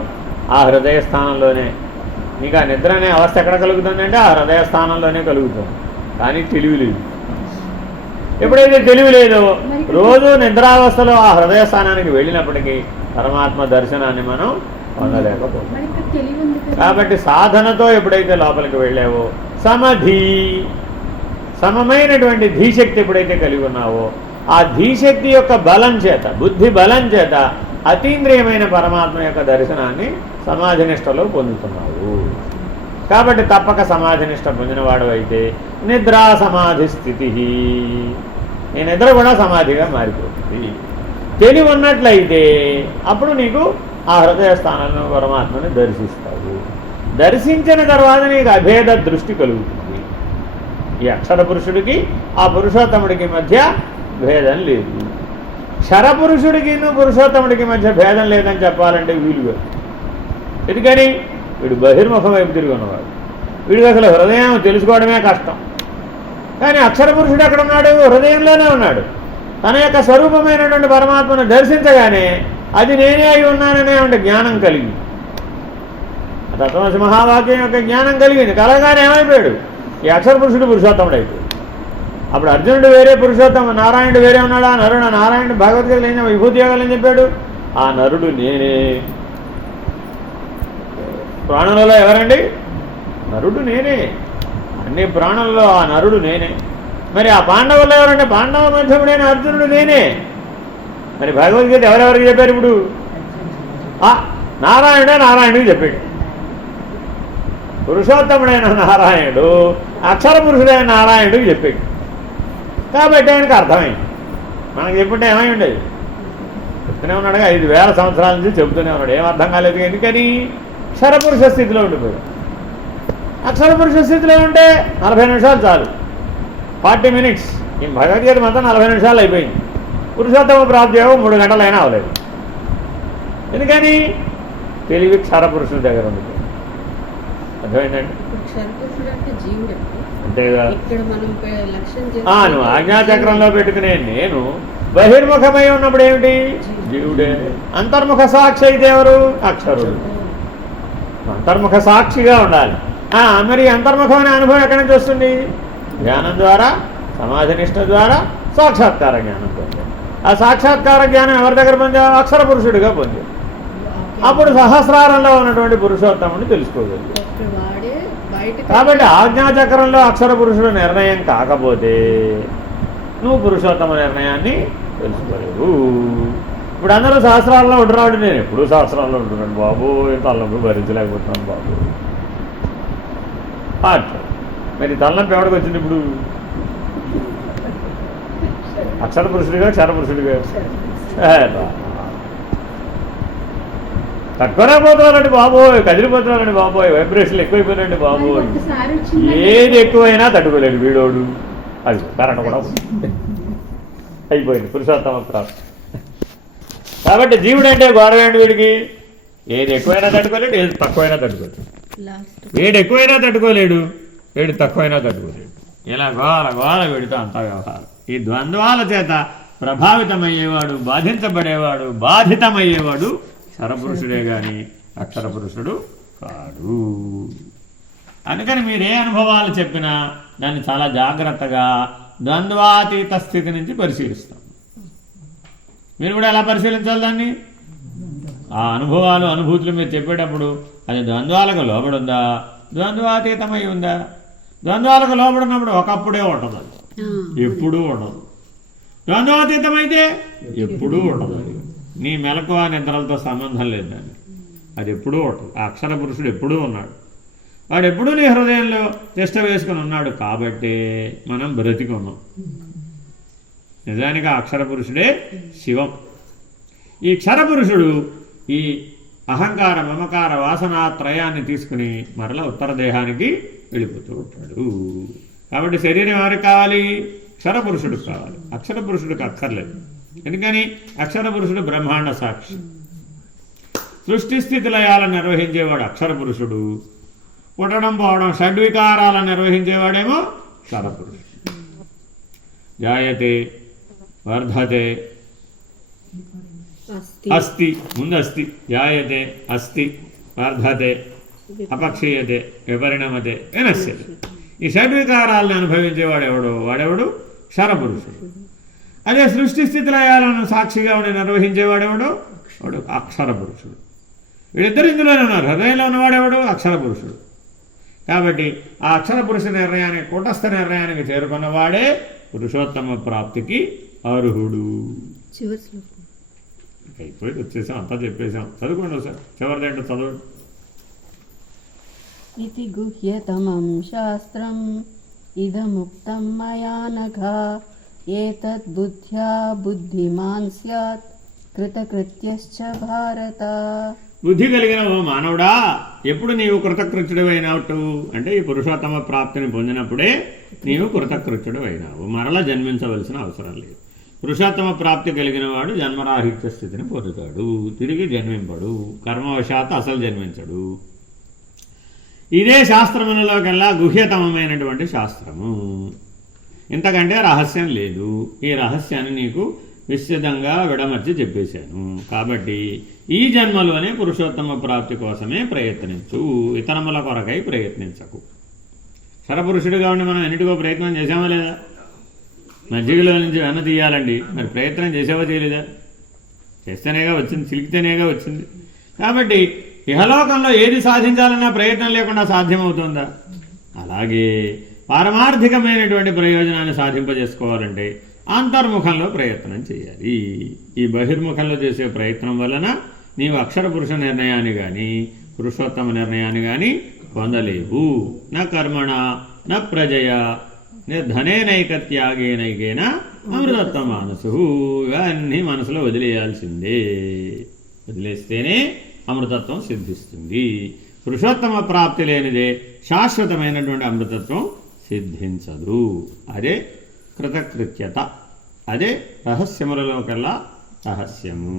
ఆ హృదయ స్థానంలోనే. నీకు ఆ నిద్ర అనే అవస్థ ఎక్కడ కలుగుతుంది అంటే ఆ హృదయ స్థానంలోనే కలుగుతుంది. కానీ తెలివి లేదు. ఎప్పుడైతే తెలివి లేదో రోజు నిద్రావస్థలో ఆ హృదయ స్థానానికి వెళ్ళినప్పటికీ పరమాత్మ దర్శనాన్ని మనం పొందలేకపోతాం. కాబట్టి సాధనతో ఎప్పుడైతే లోపలికి వెళ్ళావో సమధి, సమమైనటువంటి ధీశక్తి ఎప్పుడైతే కలిగి ఉన్నావో ఆ ధీశక్తి యొక్క బలం చేత, బుద్ధి బలం చేత అతీంద్రియమైన పరమాత్మ యొక్క దర్శనాన్ని సమాధినిష్టలో పొందుతున్నావు. కాబట్టి తప్పక సమాధినిష్ట పొందినవాడు అయితే నిద్రా సమాధి స్థితి, నీ నిద్ర కూడా సమాధిగా మారిపోతుంది. తెలివి ఉన్నట్లయితే అప్పుడు నీకు ఆ హృదయ స్థానంలో పరమాత్మని దర్శిస్తావు. దర్శించిన తర్వాత నీకు అభేద దృష్టి కలుగుతుంది. ఈ అక్షర పురుషుడికి ఆ పురుషోత్తముడికి మధ్య భేదం లేదు. క్షరపురుషుడికి పురుషోత్తముడికి మధ్య భేదం లేదని చెప్పాలంటే వీలుగా. ఎందుకని? వీడు బహిర్ముఖం వైపు తిరిగి ఉన్నవాడు. వీడికి అసలు హృదయం తెలుసుకోవడమే కష్టం. కానీ అక్షర పురుషుడు ఎక్కడ ఉన్నాడు? హృదయంలోనే ఉన్నాడు. తన యొక్క స్వరూపమైనటువంటి పరమాత్మను దర్శించగానే అది నేనే అయి ఉన్నాననే జ్ఞానం కలిగి, తత్వమసి మహావాక్యం యొక్క జ్ఞానం కలిగింది. కలగానే ఏమైపోయాడు? ఈ అక్షర పురుషుడు పురుషోత్తముడు అయిపోయాడు. అప్పుడు అర్జునుడు వేరే పురుషోత్తమ, నారాయణుడు వేరే ఉన్నాడు. ఆ నరుడు నారాయణుడు భగవద్గీతలు ఏం విభూతి యోగాలు ఏం చెప్పాడు? ఆ నరుడు నేనే. ప్రాణులలో ఎవరండి? నరుడు నేనే. అన్ని ప్రాణులలో ఆ నరుడు నేనే. మరి ఆ పాండవుల్లో ఎవరంటే పాండవ మధ్యముడైన అర్జునుడు నేనే. మరి భగవద్గీత ఎవరెవరికి చెప్పారు? ఇప్పుడు నారాయణుడికి చెప్పాడు. పురుషోత్తముడైన నారాయణుడు అక్షర పురుషుడైన నారాయణుడికి చెప్పాడు. కాబట్టి ఆయనకు అర్థమైంది. మనకు చెప్పుంటే ఏమై ఉండేది? చెప్తూనే ఉన్నాడుగా, 5,000 సంవత్సరాల నుంచి చెబుతూనే ఉన్నాడు. ఏం అర్థం కాలేదు. ఎందుకని? క్షరపురుష స్థితిలో ఉండిపోయాడు. అక్షర పురుష స్థితిలో ఉంటే 40 నిమిషాలు చాలు, 40 మినిట్స్. ఈ భగవద్గీత మొత్తం 40 నిమిషాలు అయిపోయింది. పురుషోత్తమ ప్రాప్తి యోగం 3 గంటలైనా అవ్వలేదు. ఎందుకని? తెలివి క్షరపురుషుల దగ్గర ఉండిపోయింది. అర్థమైందండి? అంతేగా. నువ్వు ఆజ్ఞాచక్రంలో పెట్టుకునే నేను బహిర్ముఖమై ఉన్నప్పుడు ఏమిటి? జీవుడే. అంతర్ముఖ సాక్షి అయితే ఎవరు? అక్షరుడు. అంతర్ముఖ సాక్షిగా ఉండాలి. మరి అంతర్ముఖమైన అనుభవం ఎక్కడి నుంచి వస్తుంది? జ్ఞానం ద్వారా, సమాధి నిష్ఠ ద్వారా, సాక్షాత్కార జ్ఞానం పొందాం. ఆ సాక్షాత్కార జ్ఞానం ఎవరి దగ్గర పొందావు? అక్షర పురుషుడిగా పొందాం. అప్పుడు సహస్రారంలో ఉన్నటువంటి పురుషోత్తముని తెలుసుకోగలిగాం. కాబట్టి ఆజ్ఞాచక్రంలో అక్షర పురుషుడు నిర్ణయం కాకపోతే నువ్వు పురుషోత్తమ నిర్ణయాన్ని తెలుసుకోలేవు. ఇప్పుడు అందరూ సహస్రాల్లో ఉంటున్నాడు. నేను ఎప్పుడూ సహస్రాల్లో ఉంటున్నాను బాబు, తలనొప్పి భరించలేకపోతున్నాను బాబు. మరి తలనొప్పి ఎవరికి వచ్చింది? ఇప్పుడు అక్షర పురుషుడిగా, క్షర పురుషుడిగా తక్కువనే పోతున్నారండి బాబోయ్, కదిలిపోతున్నారండి బాబోయ్, వైబ్రేషన్లు ఎక్కువైపోయినాయండి బాబోయ్. ఏది ఎక్కువైనా తట్టుకోలేడు వీడోడు. అది కరెంట్ కూడా అయిపోయింది పురుషోత్తమ ప్రాప్తి. కాబట్టి జీవుడు అంటే గౌరవేంటి? వీడికి ఏది ఎక్కువైనా తట్టుకోలేడు, ఏది తక్కువైనా తట్టుకోలేడు. వీడు ఎక్కువైనా తట్టుకోలేడు, వీడు తక్కువైనా తట్టుకోలేడు. ఇలా గోల వీడితో అంతా వ్యవహారం. ఈ ద్వంద్వాల చేత ప్రభావితమయ్యేవాడు, బాధించబడేవాడు, బాధితమయ్యేవాడు క్షరపురుషుడే కానీ అక్షర పురుషుడు కాడు. అందుకని మీరు ఏ అనుభవాలు చెప్పినా దాన్ని చాలా జాగ్రత్తగా ద్వంద్వాతీత స్థితి నుంచి పరిశీలిస్తాం. మీరు కూడా ఎలా పరిశీలించాలి దాన్ని? ఆ అనుభవాలు, అనుభూతులు మీరు చెప్పేటప్పుడు అది ద్వంద్వాలకు లోబడుందా, ద్వంద్వాతీతమై ఉందా? ద్వంద్వాలకు లోబడినప్పుడు ఒకప్పుడే ఉండదు, అది ఎప్పుడూ ఉండదు. ద్వంద్వాతీతమైతే ఎప్పుడూ ఉండదు. నీ మెలకువ నిద్రలతో సంబంధం లేదు దాన్ని, అది ఎప్పుడూ ఉంటుంది. ఆ అక్షర పురుషుడు ఎప్పుడూ ఉన్నాడు. వాడు ఎప్పుడూ నీ హృదయంలో తిష్ట వేసుకుని ఉన్నాడు. కాబట్టి మనం బ్రతికి ఉన్నాం. నిజానికి ఆ అక్షర పురుషుడే శివం. ఈ క్షరపురుషుడు ఈ అహంకార, మమకార, వాసనాత్రయాన్ని తీసుకుని మరలా ఉత్తర దేహానికి వెళ్ళిపోతూ ఉంటాడు. కాబట్టి శరీరం ఎవరికి కావాలి? క్షరపురుషుడికి కావాలి. అక్షర పురుషుడికి అక్కర్లేదు. ఎందుకని? అక్షర పురుషుడు బ్రహ్మాండ సాక్షి. సృష్టి స్థితి లయాలను నిర్వహించేవాడు అక్షర పురుషుడు. పుట్టడం పోవడం షడ్వికారాలను నిర్వహించేవాడేమో క్షరపురుషుడు. జాయతే, వర్ధతే, అస్తి, ముందు అస్తి, జాయతే, అస్తి, వర్ధతే, అపక్షీయతే, విపరిణమతే, వినశ్యతే. ఈ షడ్వికారాలను అనుభవించేవాడు ఎవడు? వాడెవడు? క్షరపురుషుడు. అదే సృష్టి స్థితి లయాలను సాక్షిగా ఉండి నిర్వహించేవాడెవడు? వాడు అక్షర పురుషుడు. వీళ్ళిద్దరు ఇందులోనే ఉన్నారు. హృదయంలో ఉన్నవాడెవడు? అక్షర పురుషుడు. కాబట్టి ఆ అక్షర పురుష నిర్ణయానికి, కూటస్థ నిర్ణయానికి చేరుకున్నవాడే పురుషోత్తమ ప్రాప్తికి అర్హుడు. అయిపోయి వచ్చేసాం, అంతా చెప్పేశాం. చదువుకోండి సార్, చివరిదేంటో చదవండి. इति गुह्यतमं शास्त्रम् इदमुक्तं मया नघ एतद्बुद्ध्या बुद्धिमान् स्यात् कृतकृत्यश्च भारत. బుద్ధి కలిగిన ఓ మానవుడా, ఎప్పుడు నీవు కృతకృత్యుడు అయినట్టు అంటే ఈ పురుషోత్తమ ప్రాప్తిని పొందినప్పుడే నీవు కృతకృత్యుడు అయినావు. మరలా జన్మించవలసిన అవసరం లేదు. పురుషోత్తమ ప్రాప్తి కలిగిన వాడు జన్మరాహిత్య స్థితిని పొందుతాడు. తిరిగి జన్మింపడు, కర్మవశాత్తు అసలు జన్మించడు. ఇదే శాస్త్రములలోకెల్లా గుహ్యతమమైనటువంటి శాస్త్రము. ఇంతకంటే రహస్యం లేదు. ఈ రహస్యాన్ని నీకు విస్తృతంగా విడమర్చి చెప్పేశాను. కాబట్టి ఈ జన్మలోనే పురుషోత్తమ ప్రాప్తి కోసమే ప్రయత్నించు, ఇతరముల కొరకై ప్రయత్నించకు. సరపురుషుడిగా ఉండి మనం ఎన్నిటికో ప్రయత్నం చేసామా లేదా? మజ్జిగలో నుంచి వెన్న తీయాలండి, మరి ప్రయత్నం చేసావా చేయలేదా? చేస్తేనేగా వచ్చింది, చిలికితేనేగా వచ్చింది. కాబట్టి ఇహలోకంలో ఏది సాధించాలన్నా ప్రయత్నం లేకుండా సాధ్యమవుతుందా? అలాగే పారమార్థికమైనటువంటి ప్రయోజనాన్ని సాధింపజేసుకోవాలంటే అంతర్ముఖంలో ప్రయత్నం చేయాలి. ఈ బహిర్ముఖంలో చేసే ప్రయత్నం వలన నీవు అక్షర పురుష నిర్ణయాన్ని కానీ పురుషోత్తమ నిర్ణయాన్ని కానీ పొందలేవు. నా కర్మణ నా ప్రజయ ధనేనైక త్యాగేనైకేన అమృతత్వ మనసు. ఇవన్నీ మనసులో వదిలేయాల్సిందే. వదిలేస్తేనే అమృతత్వం సిద్ధిస్తుంది. పురుషోత్తమ ప్రాప్తి లేనిదే శాశ్వతమైనటువంటి అమృతత్వం సిద్ధించదు. అదే కృతకృత్యత, అదే రహస్యములలో కల్లా రహస్యము.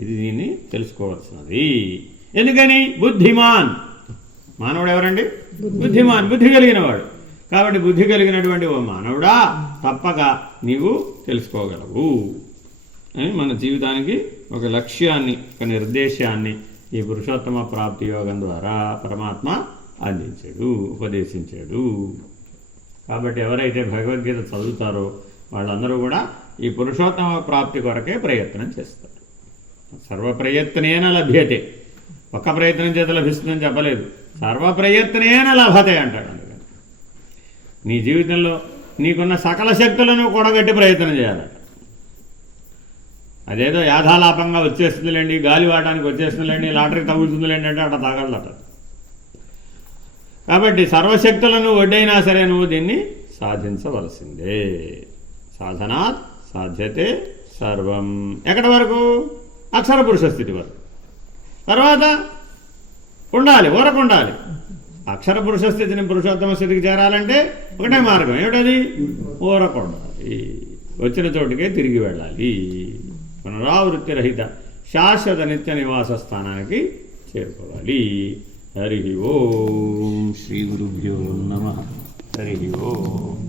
ఇది దీన్ని తెలుసుకోవాల్సినది. ఎందుకని? బుద్ధిమాన్, మానవుడు ఎవరండి? బుద్ధిమాన్, బుద్ధి కలిగిన వాడు. కాబట్టి బుద్ధి కలిగినటువంటి ఓ మానవుడా, తప్పక నీవు తెలుసుకోగలవు అని మన జీవితానికి ఒక లక్ష్యాన్ని, ఒక నిర్దేశాన్ని ఈ పురుషోత్తమ ప్రాప్తి యోగం ద్వారా పరమాత్మ అందించాడు, ఉపదేశించాడు. కాబట్టి ఎవరైతే భగవద్గీత చదువుతారో వాళ్ళందరూ కూడా ఈ పురుషోత్తమ ప్రాప్తి కొరకే ప్రయత్నం చేస్తారు. సర్వప్రయత్నేన లభ్యతే, ఒక్క ప్రయత్నం చేత లభిస్తుందని చెప్పలేదు, సర్వప్రయత్నేన లభతే అంటాడు. అందుకని నీ జీవితంలో నీకున్న సకల శక్తులను కూడగట్టి ప్రయత్నం చేయాలి. అదేదో యాథాలాపంగా వచ్చేస్తుందిలేండి, గాలి వాడడానికి వచ్చేస్తుందిలేండి, లాటరీ తగులుతుందిలేండి అంటే అట్లా తాగలదట. కాబట్టి సర్వశక్తులను ఒడ్డైనా సరే నువ్వు దీన్ని సాధించవలసిందే. సాధనాత్ సాధ్యతే సర్వం. ఎక్కడి వరకు? అక్షర పురుష స్థితి వరకు. తర్వాత ఉండాలి, ఊరకుండాలి. అక్షర పురుష స్థితిని పురుషోత్తమ స్థితికి చేరాలంటే ఒకటే మార్గం, ఏమిటది? ఊరకుండాలి. వచ్చిన చోటుకే తిరిగి వెళ్ళాలి. పునరావృత్తి రహిత శాశ్వత నిత్య నివాస స్థానానికి చేరుకోవాలి. హరి ఓం. శ్రీ గురుభ్యో నమః. హరి ఓం.